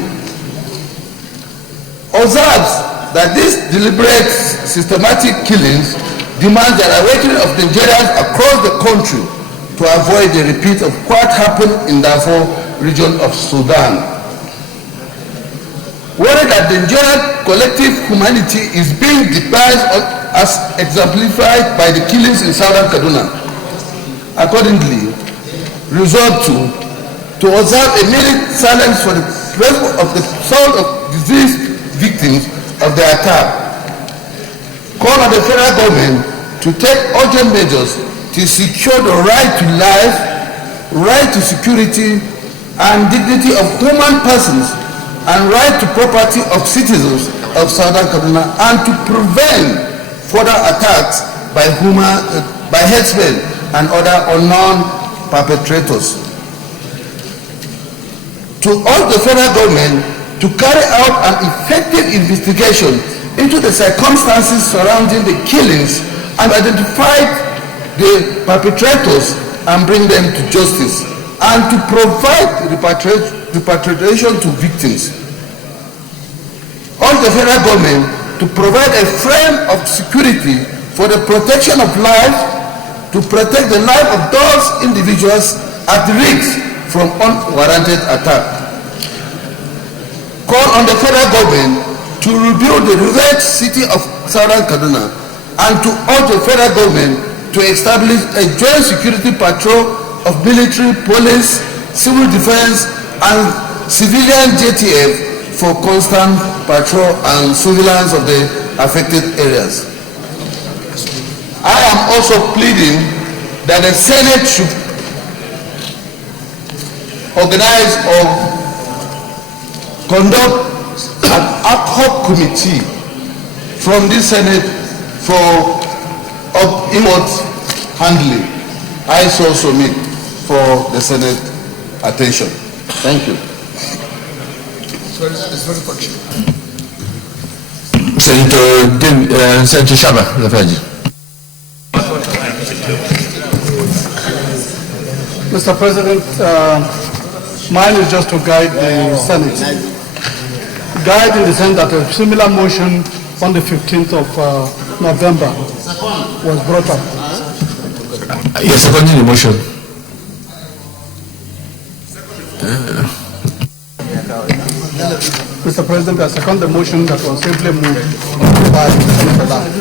Observes that these deliberate systematic killings demand the awakening of Nigerians across the country to avoid the repeat of what happened in the Darfur region of Sudan. Worried that the Nigerian collective humanity is being deprived as exemplified by the killings in Southern Kaduna. Accordingly, resolved to observe a minute silence for the presence of the soul of deceased victims of the attack. Call on the federal government to take urgent measures to secure the right to life, right to security and dignity of human persons, and right to property of citizens of Southern Kaduna, and to prevent further attacks by headsmen and other unknown perpetrators. To urge the federal government to carry out an effective investigation into the circumstances surrounding the killings and identify the perpetrators and bring them to justice, and to provide repatriation to victims. Urge the federal government to provide a frame of security for the protection of life, to protect the life of those individuals at risk from unwarranted attack. Call on the federal government to rebuild the ravaged city of Southern Kaduna, and to urge the federal government to establish a joint security patrol of military, police, civil defense, and civilian JTF for constant patrol and surveillance of the affected areas. I am also pleading that the Senate should organize or conduct an ad hoc committee from this Senate for remote handling. I so submit for the Senate attention. Thank you. It's very functional. Senator Shaba, Mr. President, mine is just to guide the Senate. Guide in the sense that a similar motion on the 15th of November was brought up. Yes, seconding the motion. Mr. President, I second the motion that was simply moved by Senator Lam.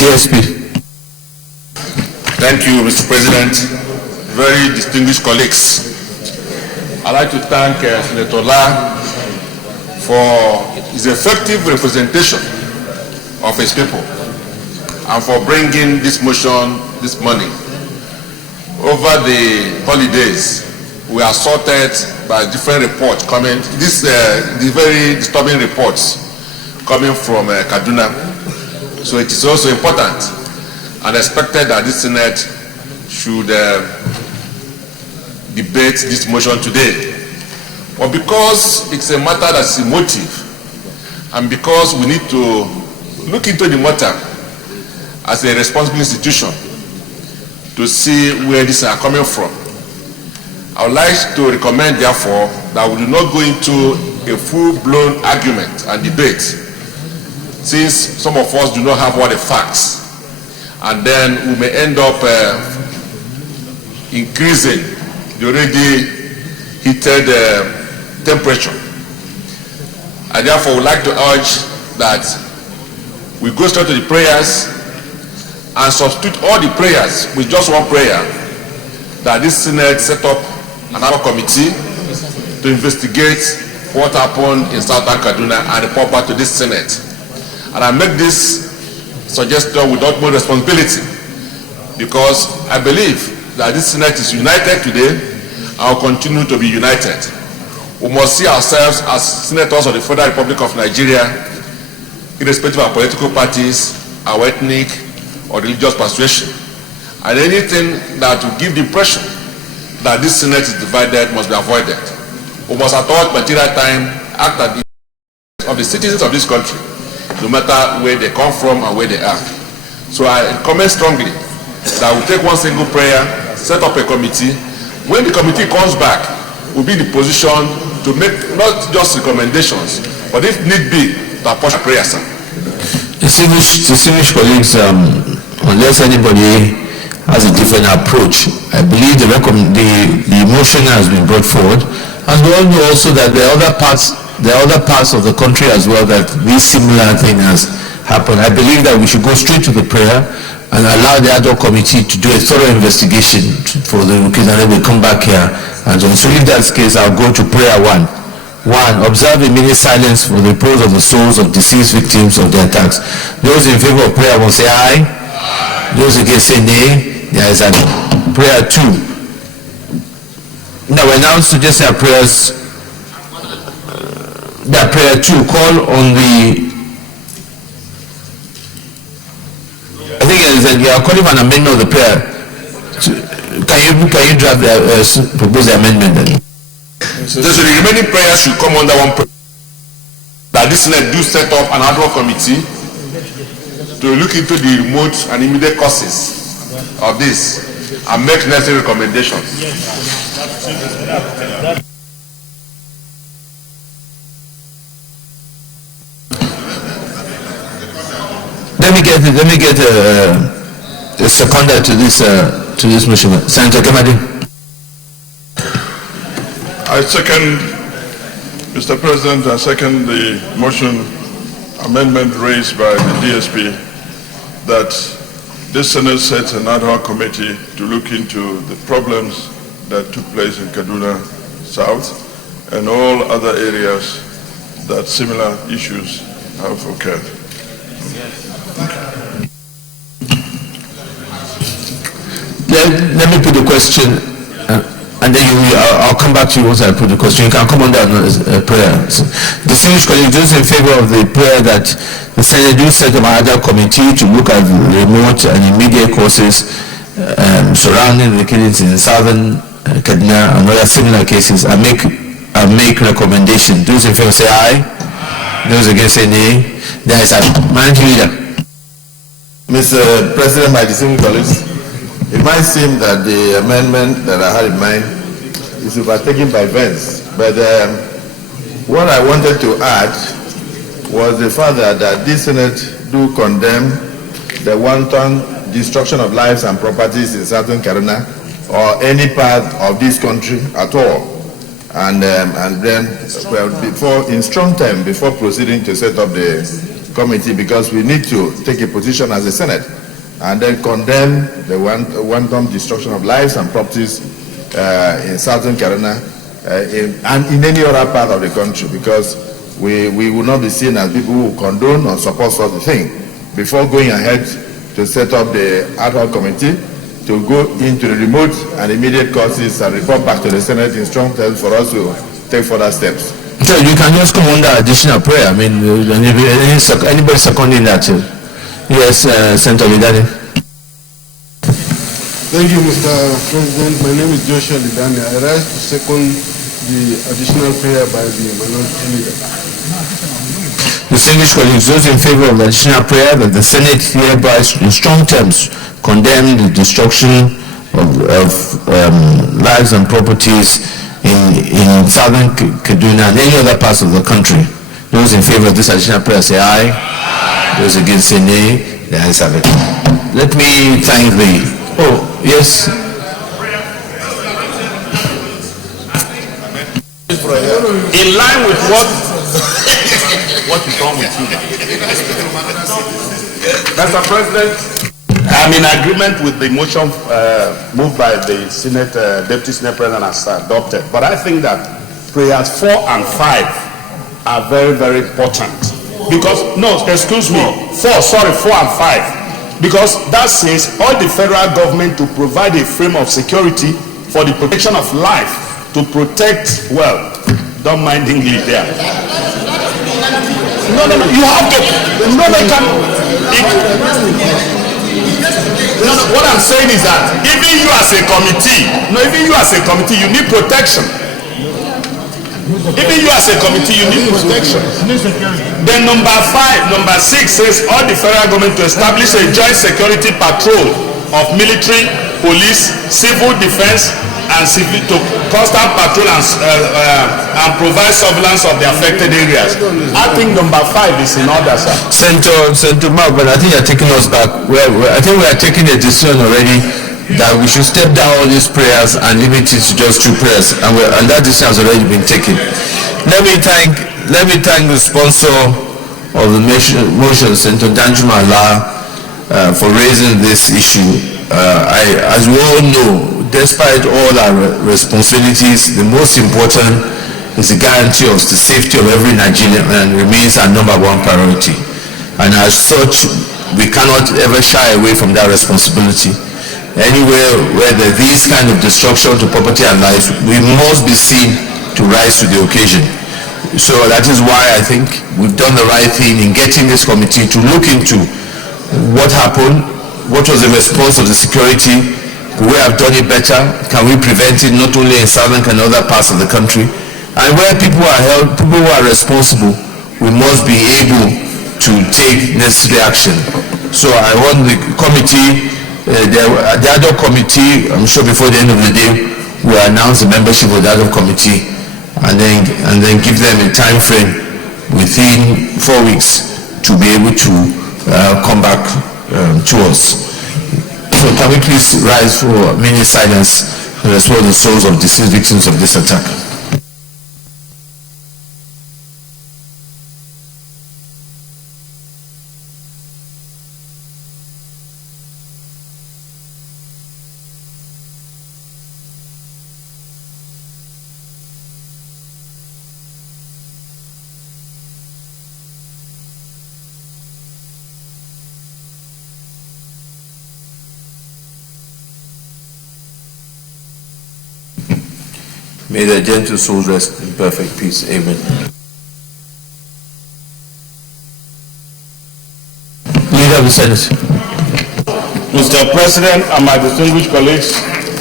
DSP. Thank you, Mr. President. Very distinguished colleagues. I'd like to thank Senator La for his effective representation of his people and for bringing this motion this morning. Over the holidays, we are sorted by different reports coming, the very disturbing reports coming from Kaduna. So it is also important and expected that this Senate should debate this motion today. But because it's a matter that's emotive, and because we need to look into the matter as a responsible institution to see where these are coming from, I would like to recommend, therefore, that we do not go into a full-blown argument and debate, since some of us do not have all the facts, and then we may end up increasing the already heated temperature. I therefore would like to urge that we go straight to the prayers and substitute all the prayers with just one prayer, that this Senate set up another committee to investigate what happened in Southern Kaduna and report back to this Senate. And I make this suggestion with utmost responsibility, because I believe that this Senate is united today and will continue to be united. We must see ourselves as senators of the Federal Republic of Nigeria, irrespective of our political parties, our ethnic or religious persuasion. And anything that will give the impression that this Senate is divided must be avoided. We must at all material time act at the of the citizens of this country, no matter where they come from and where they are. So I comment strongly that we take one single prayer, set up a committee. When the committee comes back, we'll be in the position to make not just recommendations, but if need be, to approach a prayer, sir. Distinguished colleagues, unless anybody has a different approach, I believe the motion has been brought forward, and we all know also that there are other parts of the country as well that this similar thing has happened. I believe that we should go straight to the prayer and allow the ad hoc committee to do a thorough investigation for the case, and then we'll come back here. And so if that's the case, I'll go to prayer one. Observe a minute silence for the repose of the souls of deceased victims of the attacks. Those in favor of prayer one say aye. Those against say nay. There is a prayer two. Now we're now suggesting our prayers. That prayer two, call on the. I think you are calling for an amendment of the prayer. Can you draft the proposed amendment then? So the remaining prayers should come under one prayer. That this Senate do set up an ad hoc committee to look into the remote and immediate causes of this and make necessary recommendations. Let me get a seconder to this motion. Senator Kemadi. I second, Mr. President, I second the motion amendment raised by the DSP that this Senate sets an ad hoc committee to look into the problems that took place in Kaduna South and all other areas that similar issues have occurred. Let me put the question, and then I'll come back to you once I put the question. You can come on down prayer. So, distinguished colleagues, those in favor of the prayer that the Senate do set up another committee to look at remote and immediate causes surrounding the killings in southern Kaduna and other similar cases, I make recommendation. Those in favor say aye. Those against say nay. There is a minority leader. Mr. President, my distinguished colleagues, It might seem that the amendment that I had in mind is overtaken by Vance, but what I wanted to add was the fact that this Senate do condemn the wanton destruction of lives and properties in southern Kaduna or any part of this country at all. And then, well, in strong term, before proceeding to set up the committee, because we need to take a position as a Senate and then condemn the wanton destruction of lives and properties in southern Kaduna and in any other part of the country, because we will not be seen as people who condone or support such a thing. Before going ahead to set up the ad hoc committee, to go into the remote and immediate causes and report back to the Senate in strong terms for us to take further steps. So you can just come under additional prayer. I mean, anybody seconding that? Yes, Senator Lidani. Thank you, Mr. President. My name is Joshua Lidani. I rise to second the additional prayer by the minority leader. Distinguished colleagues, those in favor of the additional prayer that the Senate hereby in strong terms condemn the destruction of lives and properties in southern Kaduna and any other parts of the country. Those in favor of this additional prayer say aye. Those against say nay. The ayes have it. Let me thank the... Oh, yes. In line with what is wrong with you? Mr. President, I'm in agreement with the motion moved by the Senate, Deputy Senate President as adopted. But I think that prayers 4 and 5 are very, very important. Because, no, excuse me, 4 and 5. Because that says all the federal government to provide a frame of security for the protection of life, to protect, well, don't mind English there. No, you have to, what I'm saying is that even you as a committee, you need protection. Even you as a committee, you need protection. Then number 6 says all the federal government to establish a joint security patrol of military, police, civil defense, and civil to constant patrol and provide surveillance of the affected areas. I think number 5 is in order, sir. Senator Mark, but I think you're taking us back. I think we are taking a decision already that we should step down all these prayers and limit it to just 2 prayers, and that decision has already been taken. Let me thank the sponsor of the motion, Senator Danjuma Allah, for raising this issue. As we all know, despite all our responsibilities, the most important is the guarantee of the safety of every Nigerian and remains our #1 priority. And as such, we cannot ever shy away from that responsibility. Anywhere where there is kind of destruction to property and life, we must be seen to rise to the occasion. So that is why I think we've done the right thing in getting this committee to look into what happened, what was the response of the security. Could we have done it better? Can we prevent it not only in southern and other parts of the country? And where people are held, people who are responsible, we must be able to take necessary action. So I want the committee, the other committee, I'm sure before the end of the day, we'll announce the membership of the other committee and then give them a time frame within 4 weeks to be able to come back to us. So can we please rise for a minute silence and restore the souls of deceased victims of this attack? May their gentle souls rest in perfect peace. Amen. Leader of the Senate. Mr. President and my distinguished colleagues,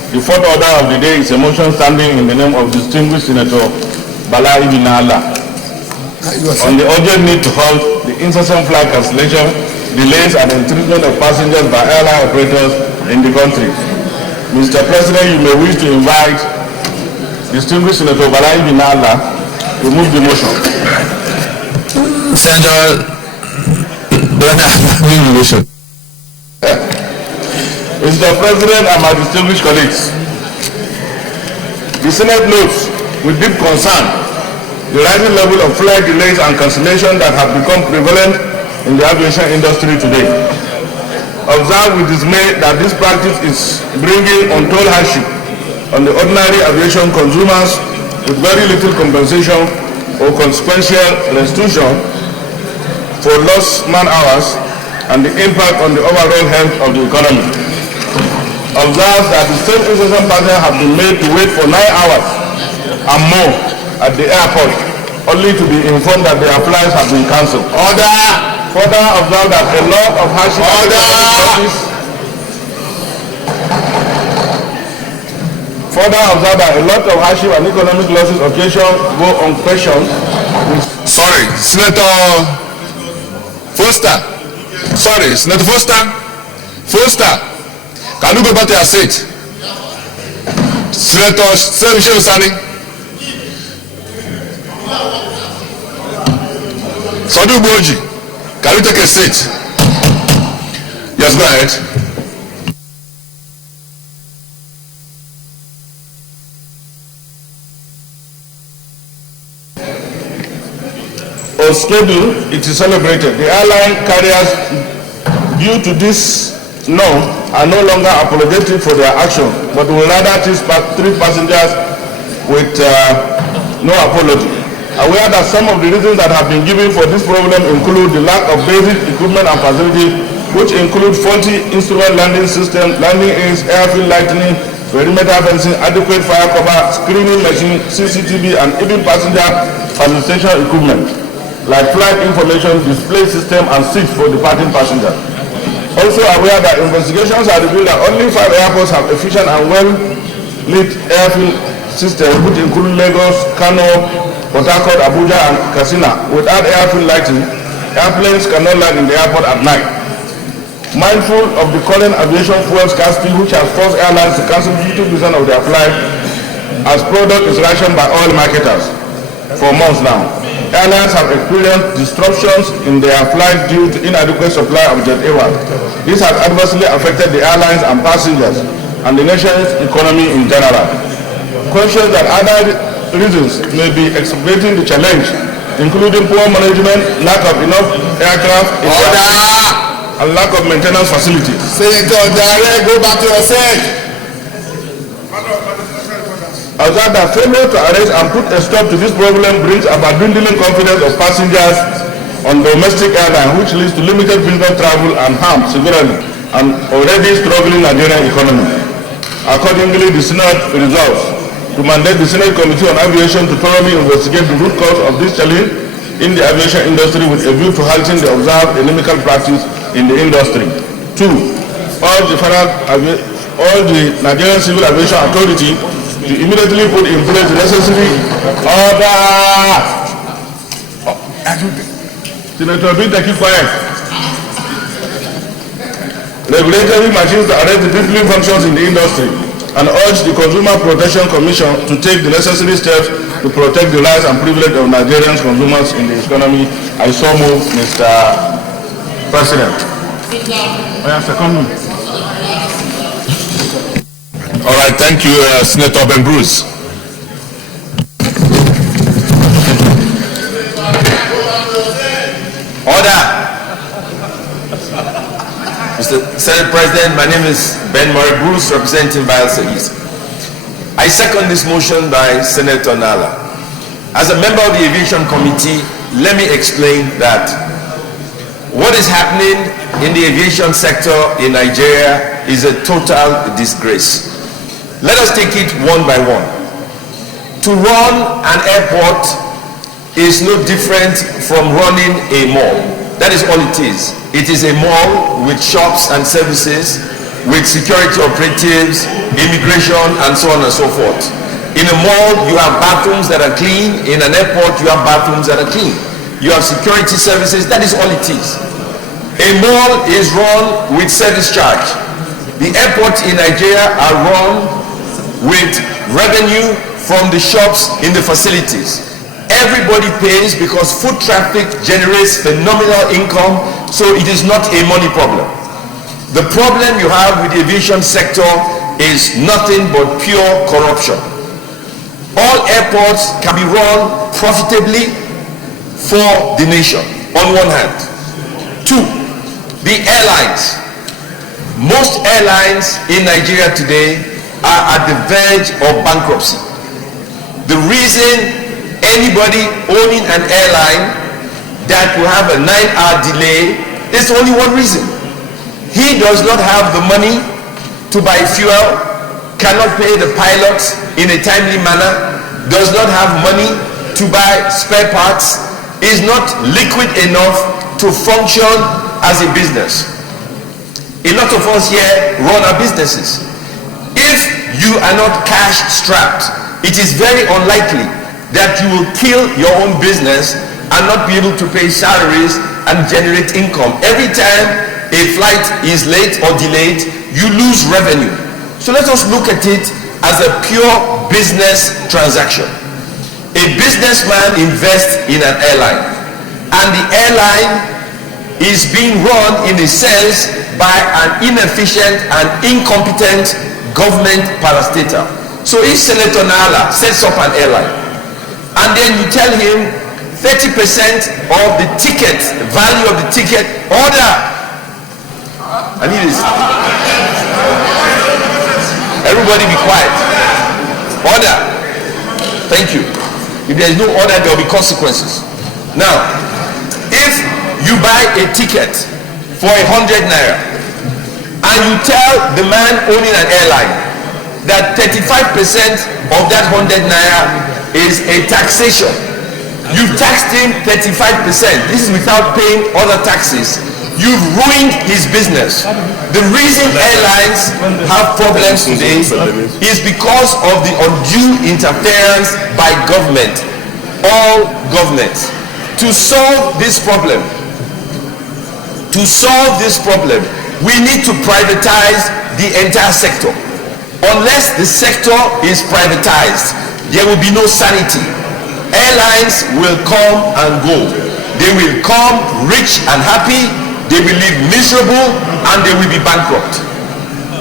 the fourth order of the day is a motion standing in the name of distinguished Senator Bala Ibn Allah on the urgent need to halt the incessant flight cancellation, delays and intrusion of passengers by airline operators in the country. Mr. President, you may wish to invite distinguished Senator Balai Binala to move the motion. Senator, move the motion. Mr. President and my distinguished colleagues, the Senate notes with deep concern the rising level of flight delays and cancellation that have become prevalent in the aviation industry today. Observe with dismay that this practice is bringing untold hardship on the ordinary aviation consumers with very little compensation or consequential restitution for lost man hours and the impact on the overall health of the economy. Observe that the same incessant passengers have been made to wait for 9 hours and more at the airport, only to be informed that their flights have been cancelled. Order! Further observe that a lot of hardship and economic losses occasion go unquestioned. Sorry, Senator Foster. Sorry, Senator Foster. Foster, can you go back to your seat? Senator Sani. Sadu Boji, can you take a seat? Yes, go ahead. On schedule, it is celebrated. The airline carriers, due to this norm, are no longer apologetic for their action, but will rather treat passengers with no apology. Aware that some of the reasons that have been given for this problem include the lack of basic equipment and facilities, which include faulty instrument landing system, landing aids, airfield lighting, perimeter fencing, adequate fire cover, screening machine, CCTV, and even passenger facilitation equipment, like flight information display system and seats for departing passengers. Also aware that investigations are revealed that only 5 airports have efficient and well-lit airfield systems, which include Lagos, Kano, Port Harcourt, Abuja, and Kaduna. Without airfield lighting, airplanes cannot land in the airport at night. Mindful of the current aviation fuel scarcity, which has forced airlines to cancel 50% of their flights as product is rationed by oil marketers for months now. Airlines have experienced disruptions in their flights due to inadequate supply of jet fuel. This has adversely affected the airlines and passengers and the nation's economy in general. Conscious that other reasons may be exacerbating the challenge, including poor management, lack of enough aircraft, and lack of maintenance facilities. Senator Dare, go back to your seat. Observe that failure to arrest and put a stop to this problem brings about dwindling confidence of passengers on domestic airlines, which leads to limited business travel and harm severely an already struggling Nigerian economy. Accordingly, the Senate resolves to mandate the Senate Committee on Aviation to thoroughly investigate the root cause of this challenge in the aviation industry with a view to halting the observed inimical practice in the industry. 2. All the Nigerian Civil Aviation Authority to immediately put in place the necessary order. Senator Binta, keep quiet. Regulatory machines to arrest the discipline functions in the industry, and urge the Consumer Protection Commission to take the necessary steps to protect the rights and privilege of Nigerian consumers in the economy. I so move, Mr. President. All right, thank you, Senator Ben Bruce. Order. Mr. Senate President, my name is Ben Murray Bruce, representing Bayelsa East. I second this motion by Senator Nala. As a member of the Aviation Committee, let me explain that what is happening in the aviation sector in Nigeria is a total disgrace. Let us take it one by one. To run an airport is no different from running a mall. That is all it is. It is a mall with shops and services, with security operatives, immigration, and so on and so forth. In a mall, you have bathrooms that are clean. In an airport, you have bathrooms that are clean. You have security services. That is all it is. A mall is run with service charge. The airports in Nigeria are run with revenue from the shops in the facilities. Everybody pays because foot traffic generates phenomenal income, so it is not a money problem. The problem you have with the aviation sector is nothing but pure corruption. All airports can be run profitably for the nation, on one hand. Two, the airlines. Most airlines in Nigeria today are at the verge of bankruptcy. The reason anybody owning an airline that will have a 9-hour delay is only one reason. He does not have the money to buy fuel, cannot pay the pilots in a timely manner, does not have money to buy spare parts, is not liquid enough to function as a business. A lot of us here run our businesses. If you are not cash strapped, it is very unlikely that you will kill your own business and not be able to pay salaries and generate income. Every time a flight is late or delayed, you lose revenue. So let us look at it as a pure business transaction. A businessman invests in an airline, and the airline is being run in a sense by an inefficient and incompetent government parastatal. So if Senator Nala sets up an airline, and then you tell him 30% of the ticket, value of the ticket, order. I need this. Everybody be quiet. Order. Thank you. If there is no order, there will be consequences. Now, if you buy a ticket for 100 naira and you tell the man owning an airline that 35% of that 100 naira is a taxation, you've taxed him 35%. This is without paying other taxes. You've ruined his business. The reason airlines have problems today is because of the undue interference by government, all governments. To solve this problem, we need to privatize the entire sector. Unless the sector is privatized, there will be no sanity. Airlines will come and go. They will come rich and happy, they will live miserable, and they will be bankrupt.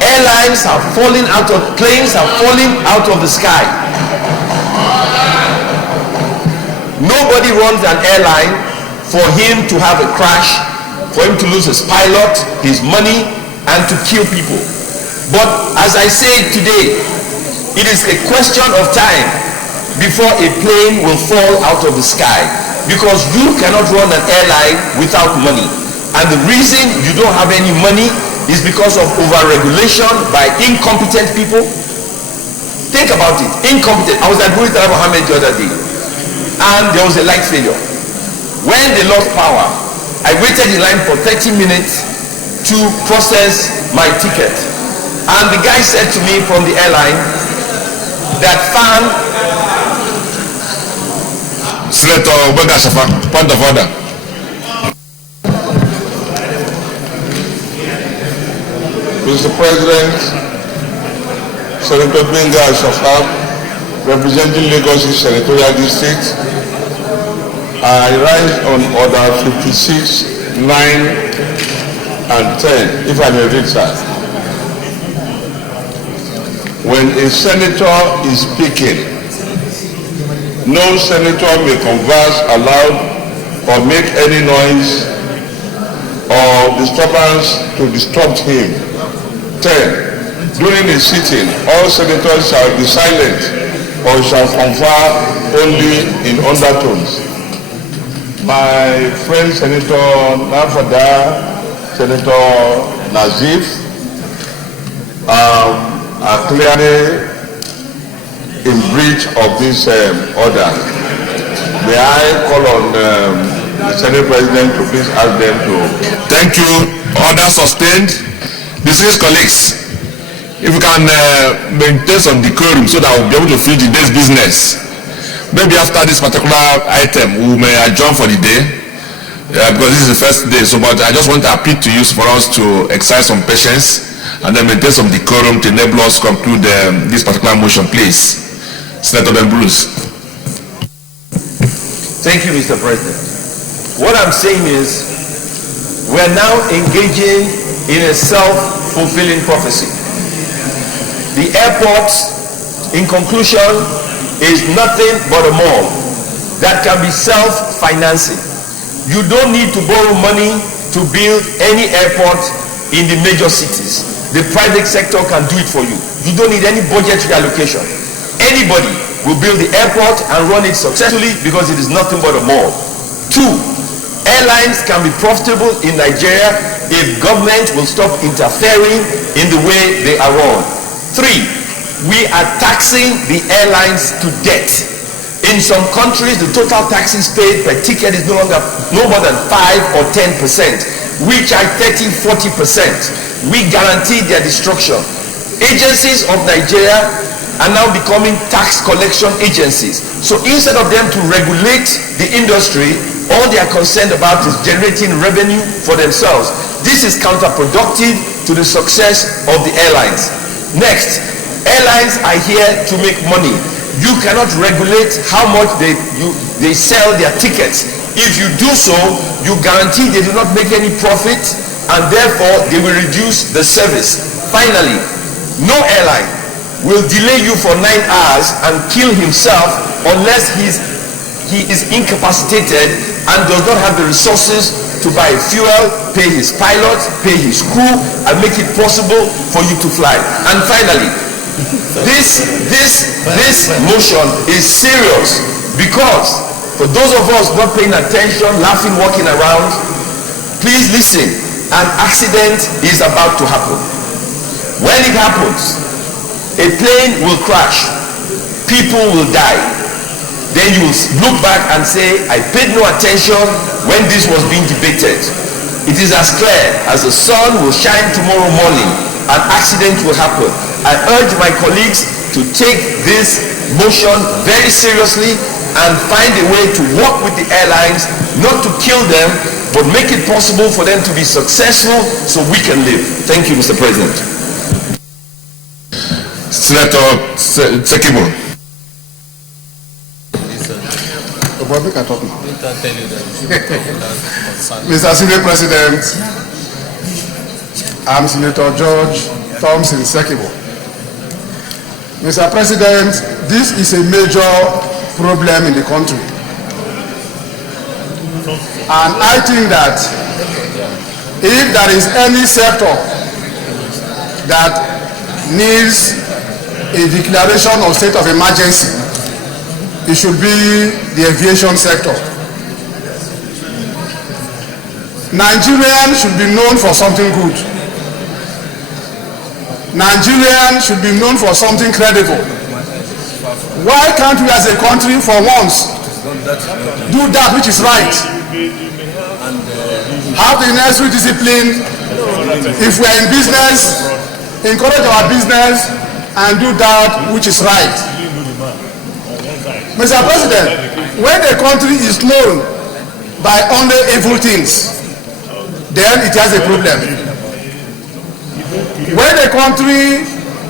Airlines are falling out of, planes are falling out of the sky. Nobody runs an airline for him to have a crash, for him to lose his pilot, his money, and to kill people. But as I say today, it is a question of time before a plane will fall out of the sky, because you cannot run an airline without money. And the reason you don't have any money is because of overregulation by incompetent people. Think about it, incompetent. I was at Abuja Mohammed the other day, and there was a light failure. When they lost power, I waited in line for 30 minutes to process my ticket. And the guy said to me from the airline that fan... Senator Bagashafa, point of order. Mr. President, Senator Benga Shafa, representing Lagos Senatorial District, I rise on order 56, 9, and 10, if I may read that. When a senator is speaking, no senator may converse aloud or make any noise or disturbance to disturb him. 10. During a sitting, all senators shall be silent or shall confer only in undertones. My friend Senator Nafada, Senator Nazif are clearly in breach of this order. May I call on the Senate President to please ask them to... Thank you. Order sustained. Distinguished colleagues, if we can maintain some decorum so that we'll be able to finish the day's business. Maybe after this particular item, we may adjourn for the day, because this is the first day. So, but I just want to appeal to you for us to exercise some patience and then maintain some decorum to enable us to conclude this particular motion, please. Senator Ben Bruce. Thank you, Mr. President. What I'm saying is, we're now engaging in a self-fulfilling prophecy. The airport, in conclusion, is nothing but a mall that can be self-financing. You don't need to borrow money to build any airport in the major cities. The private sector can do it for you. You don't need any budgetary allocation. Anybody will build the airport and run it successfully because it is nothing but a mall. 2, airlines can be profitable in Nigeria if government will stop interfering in the way they are run. 3, we are taxing the airlines to death. In some countries, the total taxes paid per ticket is no more than 5 or 10%. We charge 30-40%. We guarantee their destruction. Agencies of Nigeria are now becoming tax collection agencies. So instead of them to regulate the industry, all they are concerned about is generating revenue for themselves. This is counterproductive to the success of the airlines. Next, airlines are here to make money. You cannot regulate how much they sell their tickets. If you do so, you guarantee they do not make any profit, and therefore they will reduce the service. Finally, no airline will delay you for 9 hours and kill himself unless he is incapacitated and does not have the resources to buy fuel, pay his pilots, pay his crew, and make it possible for you to fly. And finally, this motion is serious because for those of us not paying attention, laughing, walking around, please listen. An accident is about to happen. When it happens, a plane will crash, people will die. Then you will look back and say, I paid no attention when this was being debated. It is as clear as the sun will shine tomorrow morning, an accident will happen. I urge my colleagues to take this motion very seriously and find a way to work with the airlines, not to kill them, but make it possible for them to be successful so we can live. Thank you, Mr. President. Senator Sekibo. Mr. Senate President, I'm Senator George Thompson Sekibo. Mr. President, this is a major problem in the country. And I think that if there is any sector that needs a declaration of state of emergency, it should be the aviation sector. Nigerians should be known for something good. Nigerians should be known for something credible. Why can't we as a country for once do that which is right? Have the necessary discipline. If we are in business, encourage our business and do that which is right. Mr. President, when a country is known by only evil things, then it has a problem. When a country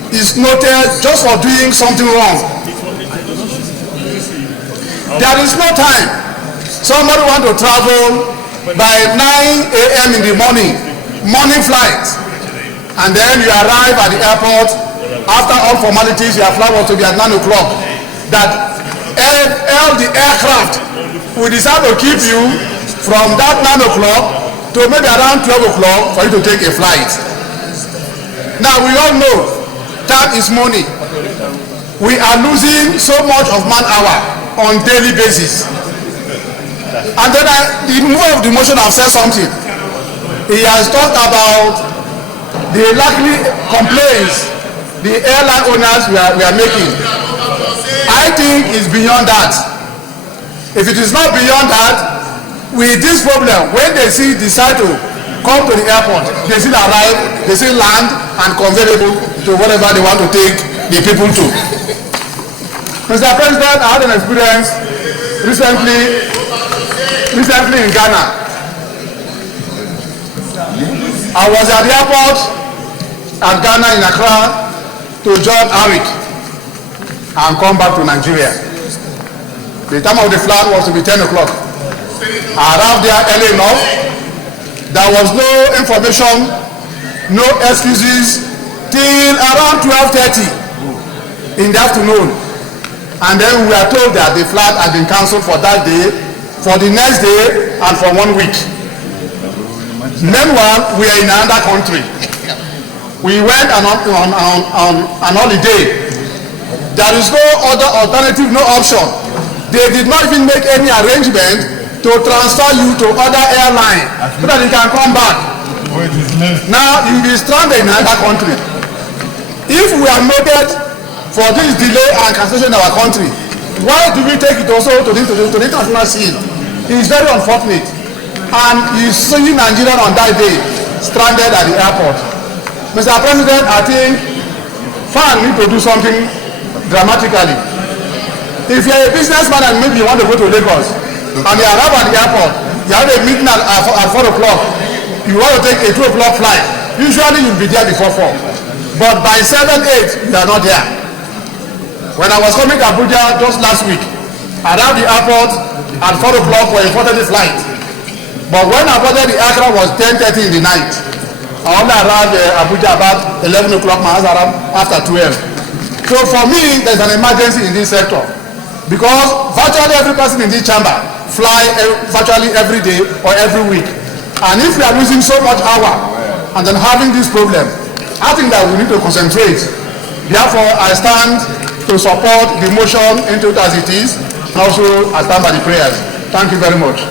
is noted just for doing something wrong, there is no time. Somebody want to travel by 9 a.m. in the morning flight, and then you arrive at the airport. After all formalities, your flight was to be at 9 o'clock. That all the aircraft will decide to keep you from that 9 o'clock to maybe around 12 o'clock for you to take a flight. Now we all know that is money. We are losing so much of man hour on daily basis. And then the mover of the motion have said something. He has talked about the likely complaints the airline owners we are making. I think it's beyond that. If it is not beyond that, with this problem, when they decide to come to the airport, they still arrive, they still land and conveyable to whatever they want to take the people to. Mr. President, I had an experience recently in Ghana. I was at the airport at Ghana in Accra to join Arik and come back to Nigeria. The time of the flight was to be 10 o'clock. I arrived there early enough. There was no information, no excuses till around 12:30 in the afternoon. And then we were told that the flight had been cancelled for that day, for the next day, and for 1 week. Meanwhile, we are in another country. We went on an holiday. There is no other alternative, no option. They did not even make any arrangement to transfer you to other airline so that you can come back. Now you will be stranded in another country. If we are noted for this delay and cancellation in our country, why do we take it also to the international scene? It is very unfortunate. And you see Nigerian on that day stranded at the airport. Mr. President, I think FAN need to do something dramatically. If you are a businessman and maybe you want to go to Lagos and you arrive at the airport, you have a meeting at 4 o'clock, you want to take a 2 o'clock flight, usually you'll be there before 4. But by 7, 8, you are not there. When I was coming to Abuja just last week, I arrived at the airport at 4 o'clock for a 4:30 flight. But when I boarded the aircraft was 10:30 in the night. I only arrived at Abuja about 11 o'clock, my house around after 12. So for me, there's an emergency in this sector. Because virtually every person in this chamber fly virtually every day or every week. And if we are losing so much hour and then having this problem, I think that we need to concentrate. Therefore, I stand to support the motion into it as it is. And also, I stand by the prayers. Thank you very much.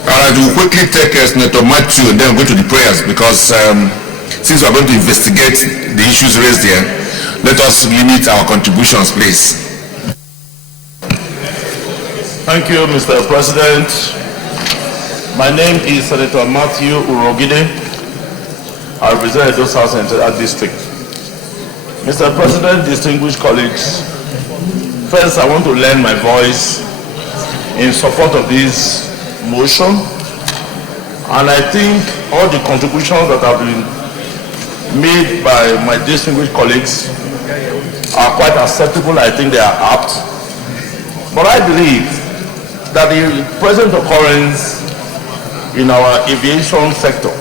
All right, we'll quickly take Senator Matthew and then we'll go to the prayers because since we're going to investigate the issues raised here, let us limit our contributions, please. Thank you, Mr. President. My name is Senator Matthew Urogide. I represent Edo South Central District. Mr. President, distinguished colleagues, first I want to lend my voice in support of this motion, and I think all the contributions that have been made by my distinguished colleagues are quite acceptable. I think they are apt, but I believe that the present occurrence in our aviation sector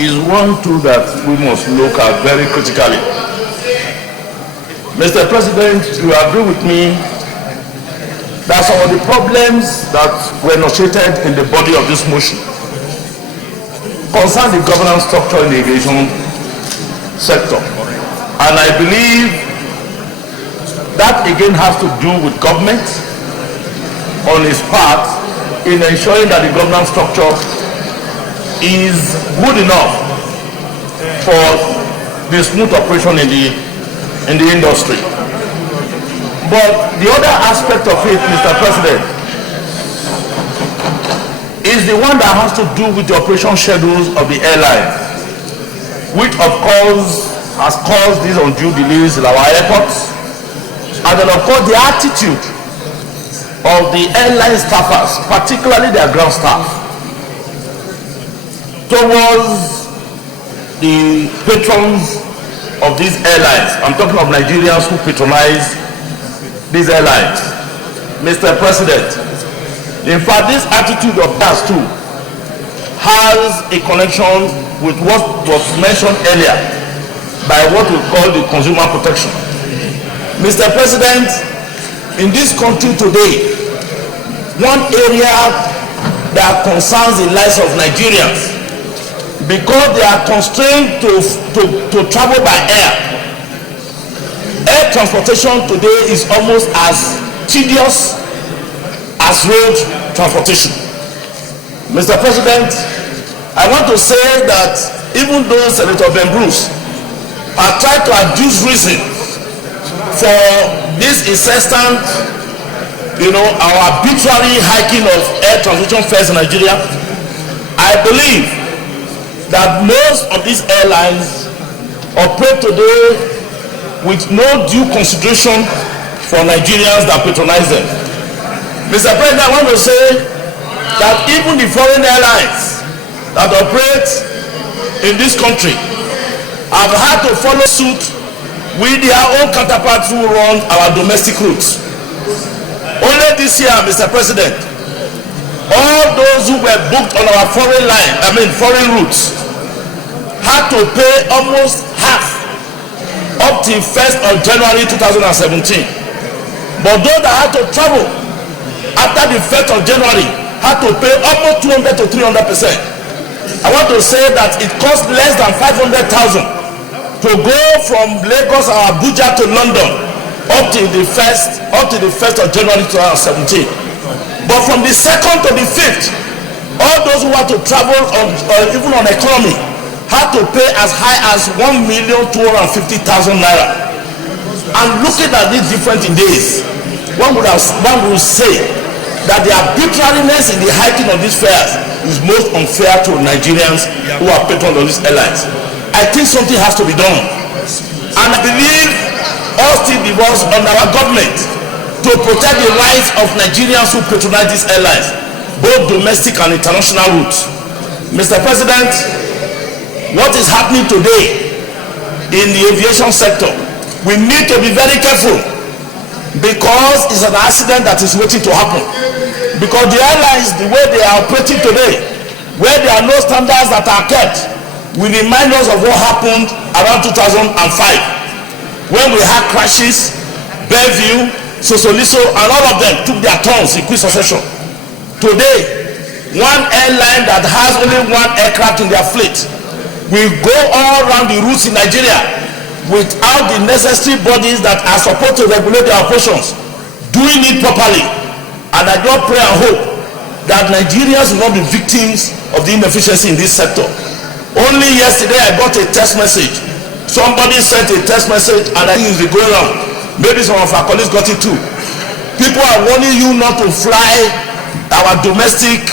is one too that we must look at very critically. Mr. President, you agree with me that some of the problems that were enunciated in the body of this motion concern the governance structure in the aviation sector. And I believe that again has to do with government on its part in ensuring that the governance structure is good enough for the smooth operation in the industry. But the other aspect of it, Mr. President, is the one that has to do with the operation schedules of the airline, which of course has caused these undue delays in our airports, and then of course the attitude of the airline staffers, particularly their ground staff, towards the patrons of these airlines. I'm talking of Nigerians who patronize these airlines. Mr. President, in fact, this attitude of theirs too has a connection with what was mentioned earlier by what we call the consumer protection. Mr. President, in this country today, one area that concerns the lives of Nigerians, because they are constrained to travel by air. Air transportation today is almost as tedious as road transportation. Mr. President, I want to say that even though Senator Ben Bruce has tried to adduce reason for this incessant, our arbitrary hiking of air transportation fares in Nigeria, I believe that most of these airlines operate today with no due consideration for Nigerians that patronize them. Mr. President, I want to say that even the foreign airlines that operate in this country have had to follow suit with their own counterparts who run our domestic routes. Only this year, Mr. President, all those who were booked on our foreign routes, had to pay almost half up till 1st of January 2017. But those that had to travel after the 1st of January had to pay almost 200 to 300%. I want to say that it cost less than 500,000 to go from Lagos or Abuja to London up to the 1st of January 2017. But from the 2nd to the 5th, all those who had to travel even on economy had to pay as high as 1,250,000 naira. And looking at this difference in days, one would say that the arbitrariness in the hiking of these fares is most unfair to Nigerians who are patrons of these airlines. I think something has to be done, and I believe all still belongs on our government to protect the rights of Nigerians who patronize these airlines, both domestic and international routes. Mr. President, what is happening today in the aviation sector, we need to be very careful, because it's an accident that is waiting to happen. Because the airlines, the way they are operating today, where there are no standards that are kept, will remind us of what happened around 2005 when we had crashes. Bellevue, Sosoliso, and all of them took their turns in quick succession. Today, one airline that has only one aircraft in their fleet will go all around the routes in Nigeria without the necessary bodies that are supposed to regulate their operations doing it properly. And I just pray and hope that Nigerians will not be victims of the inefficiency in this sector. Only yesterday I got a text message. Somebody sent a text message, and I think it's going on. Maybe some of our colleagues got it too. People are warning you not to fly our domestic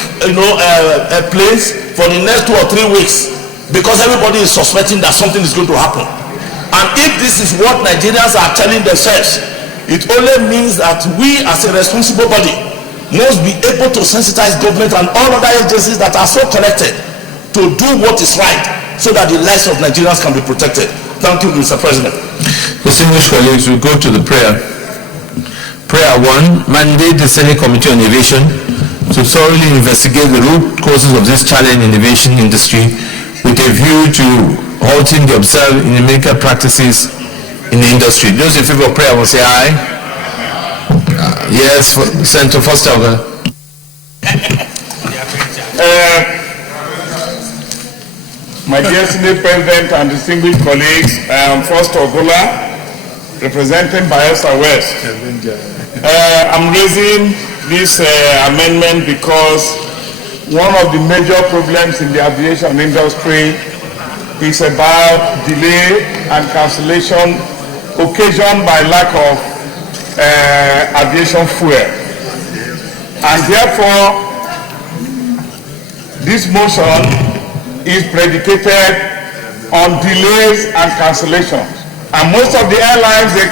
planes for the next 2 or 3 weeks, because everybody is suspecting that something is going to happen. And if this is what Nigerians are telling themselves, it only means that we as a responsible body must be able to sensitize government and all other agencies that are so connected to do what is right, so that the lives of Nigerians can be protected. Thank you, Mr. President. Distinguished colleagues, we go to the prayer. Prayer 1, mandate the Senate Committee on Aviation to thoroughly investigate the root causes of this challenge in the aviation industry with a view to halting the observed inimical practices in the industry. Those in favor of prayer will say aye. Yes, Senator Foster. My dear Senate President and distinguished colleagues, I am Foster Ogola, representing Bayelsa West. I'm raising this amendment because one of the major problems in the aviation industry is about delay and cancellation occasioned by lack of aviation fuel. And therefore, this motion is predicated on delays and cancellations. And most of the airlines, they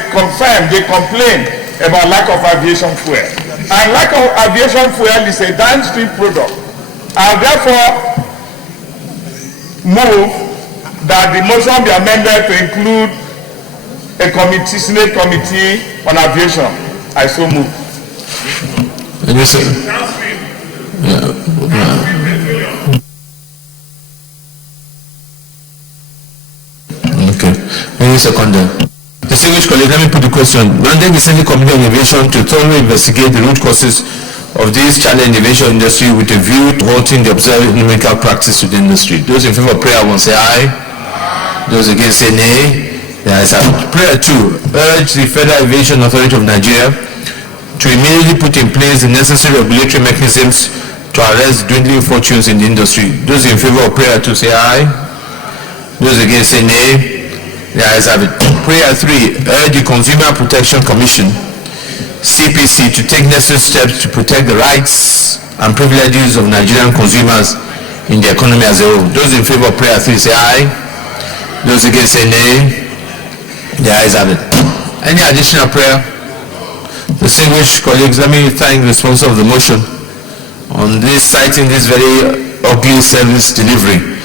complain about lack of aviation fuel. And lack of aviation fuel is a downstream product. And therefore, move that the motion be amended to include a committee, Senate Committee on Aviation. I so move. Okay. Any seconder? Distinguished colleague, let me put the question. Mandate the Senate Committee on Aviation to thoroughly investigate the root causes of this challenge in the aviation industry with a view to halting the observed inimical practice to the industry. Those in favor of prayer 1 say aye. Those against say nay. Yes, prayer 2, urge the Federal Aviation Authority of Nigeria to immediately put in place the necessary regulatory mechanisms to arrest dwindling fortunes in the industry. Those in favor of prayer 2 say aye. Those against say nay. The ayes have it. Prayer 3, urge the Consumer Protection Commission, CPC, to take necessary steps to protect the rights and privileges of Nigerian consumers in the economy as a whole. Those in favor of prayer 3 say aye. Those against say nay. The ayes have it. Any additional prayer? Distinguished colleagues, let me thank the sponsor of the motion on this, citing this very ugly service delivery.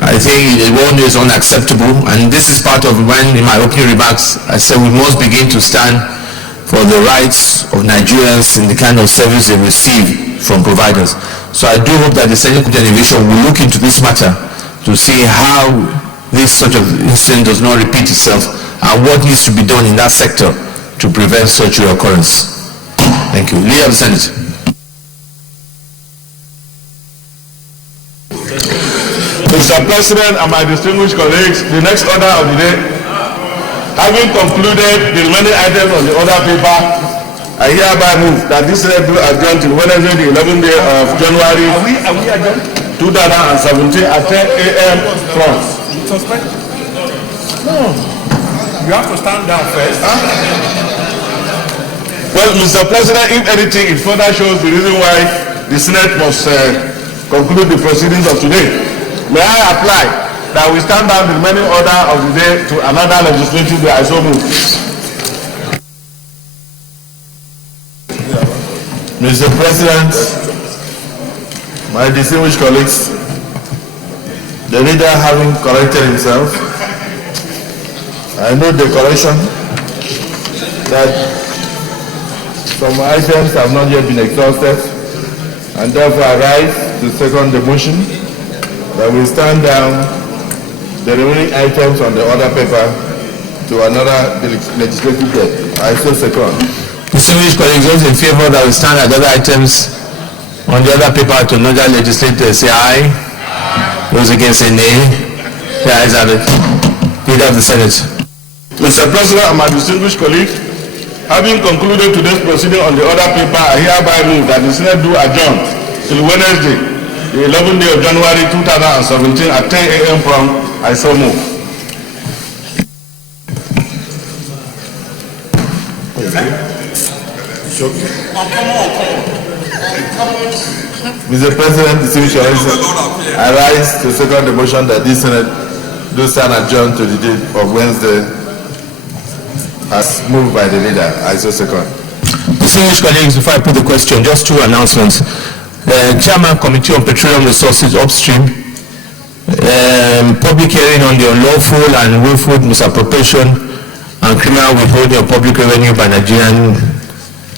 I think the one is unacceptable, and this is part of when, in my opening remarks, I said we must begin to stand for the rights of Nigerians in the kind of service they receive from providers. So I do hope that the Senate Committee on Aviation will look into this matter to see how this sort of incident does not repeat itself and what needs to be done in that sector to prevent such reoccurrence. Thank you. Leader of the Senate. Mr. President and my distinguished colleagues, the next order of the day, having concluded the remaining items on the order paper, I hereby move that this Senate do adjourn till Wednesday, the 11th day of January 2017 at 10 a.m. front. No, you have to stand down first. Well, Mr. President, if anything, it further shows the reason why the Senate must conclude the proceedings of today. May I apply that we stand down the remaining order of the day to another legislative day? I so move. Mr. President, my distinguished colleagues, the leader having corrected himself, I note the correction that some items have not yet been exhausted, and therefore I rise to second the motion that we stand down the remaining items on the order paper to another legislative day. I so second. Distinguished colleagues, those in favor that we stand at other items on the other paper to another legislature say aye. Those against say nay. The ayes have it. Leader of the Senate. Mr. President and my distinguished colleagues, having concluded today's proceeding on the order paper, I hereby move that the Senate do adjourn till Wednesday, the 11th day of January 2017 at 10 a.m. prompt. I so move. Mr. President, distinguished colleagues, I rise to second the motion that this Senate do stand adjourned to the date of Wednesday as moved by the leader. I so second. Distinguished colleagues, before I put the question, just two announcements. Chairman Committee on Petroleum Resources Upstream, public hearing on the unlawful and willful misappropriation and criminal withholding of public revenue by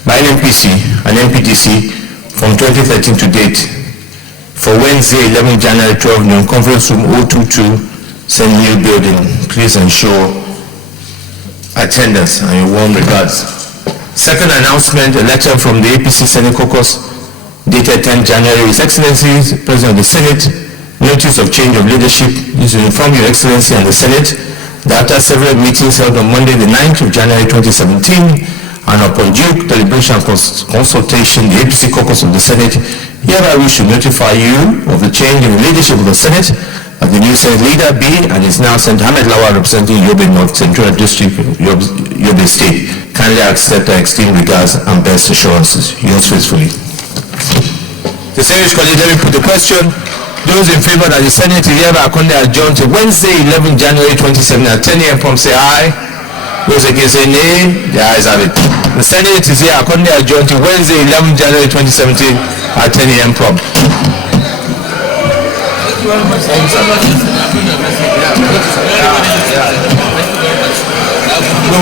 NNPC and NPDC from 2013 to date for Wednesday, 11 January 12 noon, conference room 022, St. Neil Building. Please ensure attendance and your warm regards. Second announcement, a letter from the APC Senate Caucus dated 10 January. His Excellency, President of the Senate, notice of change of leadership is to inform Your Excellency and the Senate that after several meetings held on Monday, the 9th of January 2017, and upon due deliberation and consultation, the APC Caucus of the Senate hereby wish to notify you of the change in the leadership of the Senate, that the new Senate leader be and is now Senator Ahmed Lawal representing Yobe North Central District, Yobe State. Kindly accept our extreme regards and best assurances. Yours faithfully. Distinguished colleagues, let me put the question. Those in favor that the Senate is hereby accordingly adjourned to Wednesday, 11 January 2017 at 10 a.m. prompt say aye. Those against say nay. The ayes have it. The Senate is here accordingly adjourned to Wednesday, 11 January 2017 at 10 a.m. prompt. No,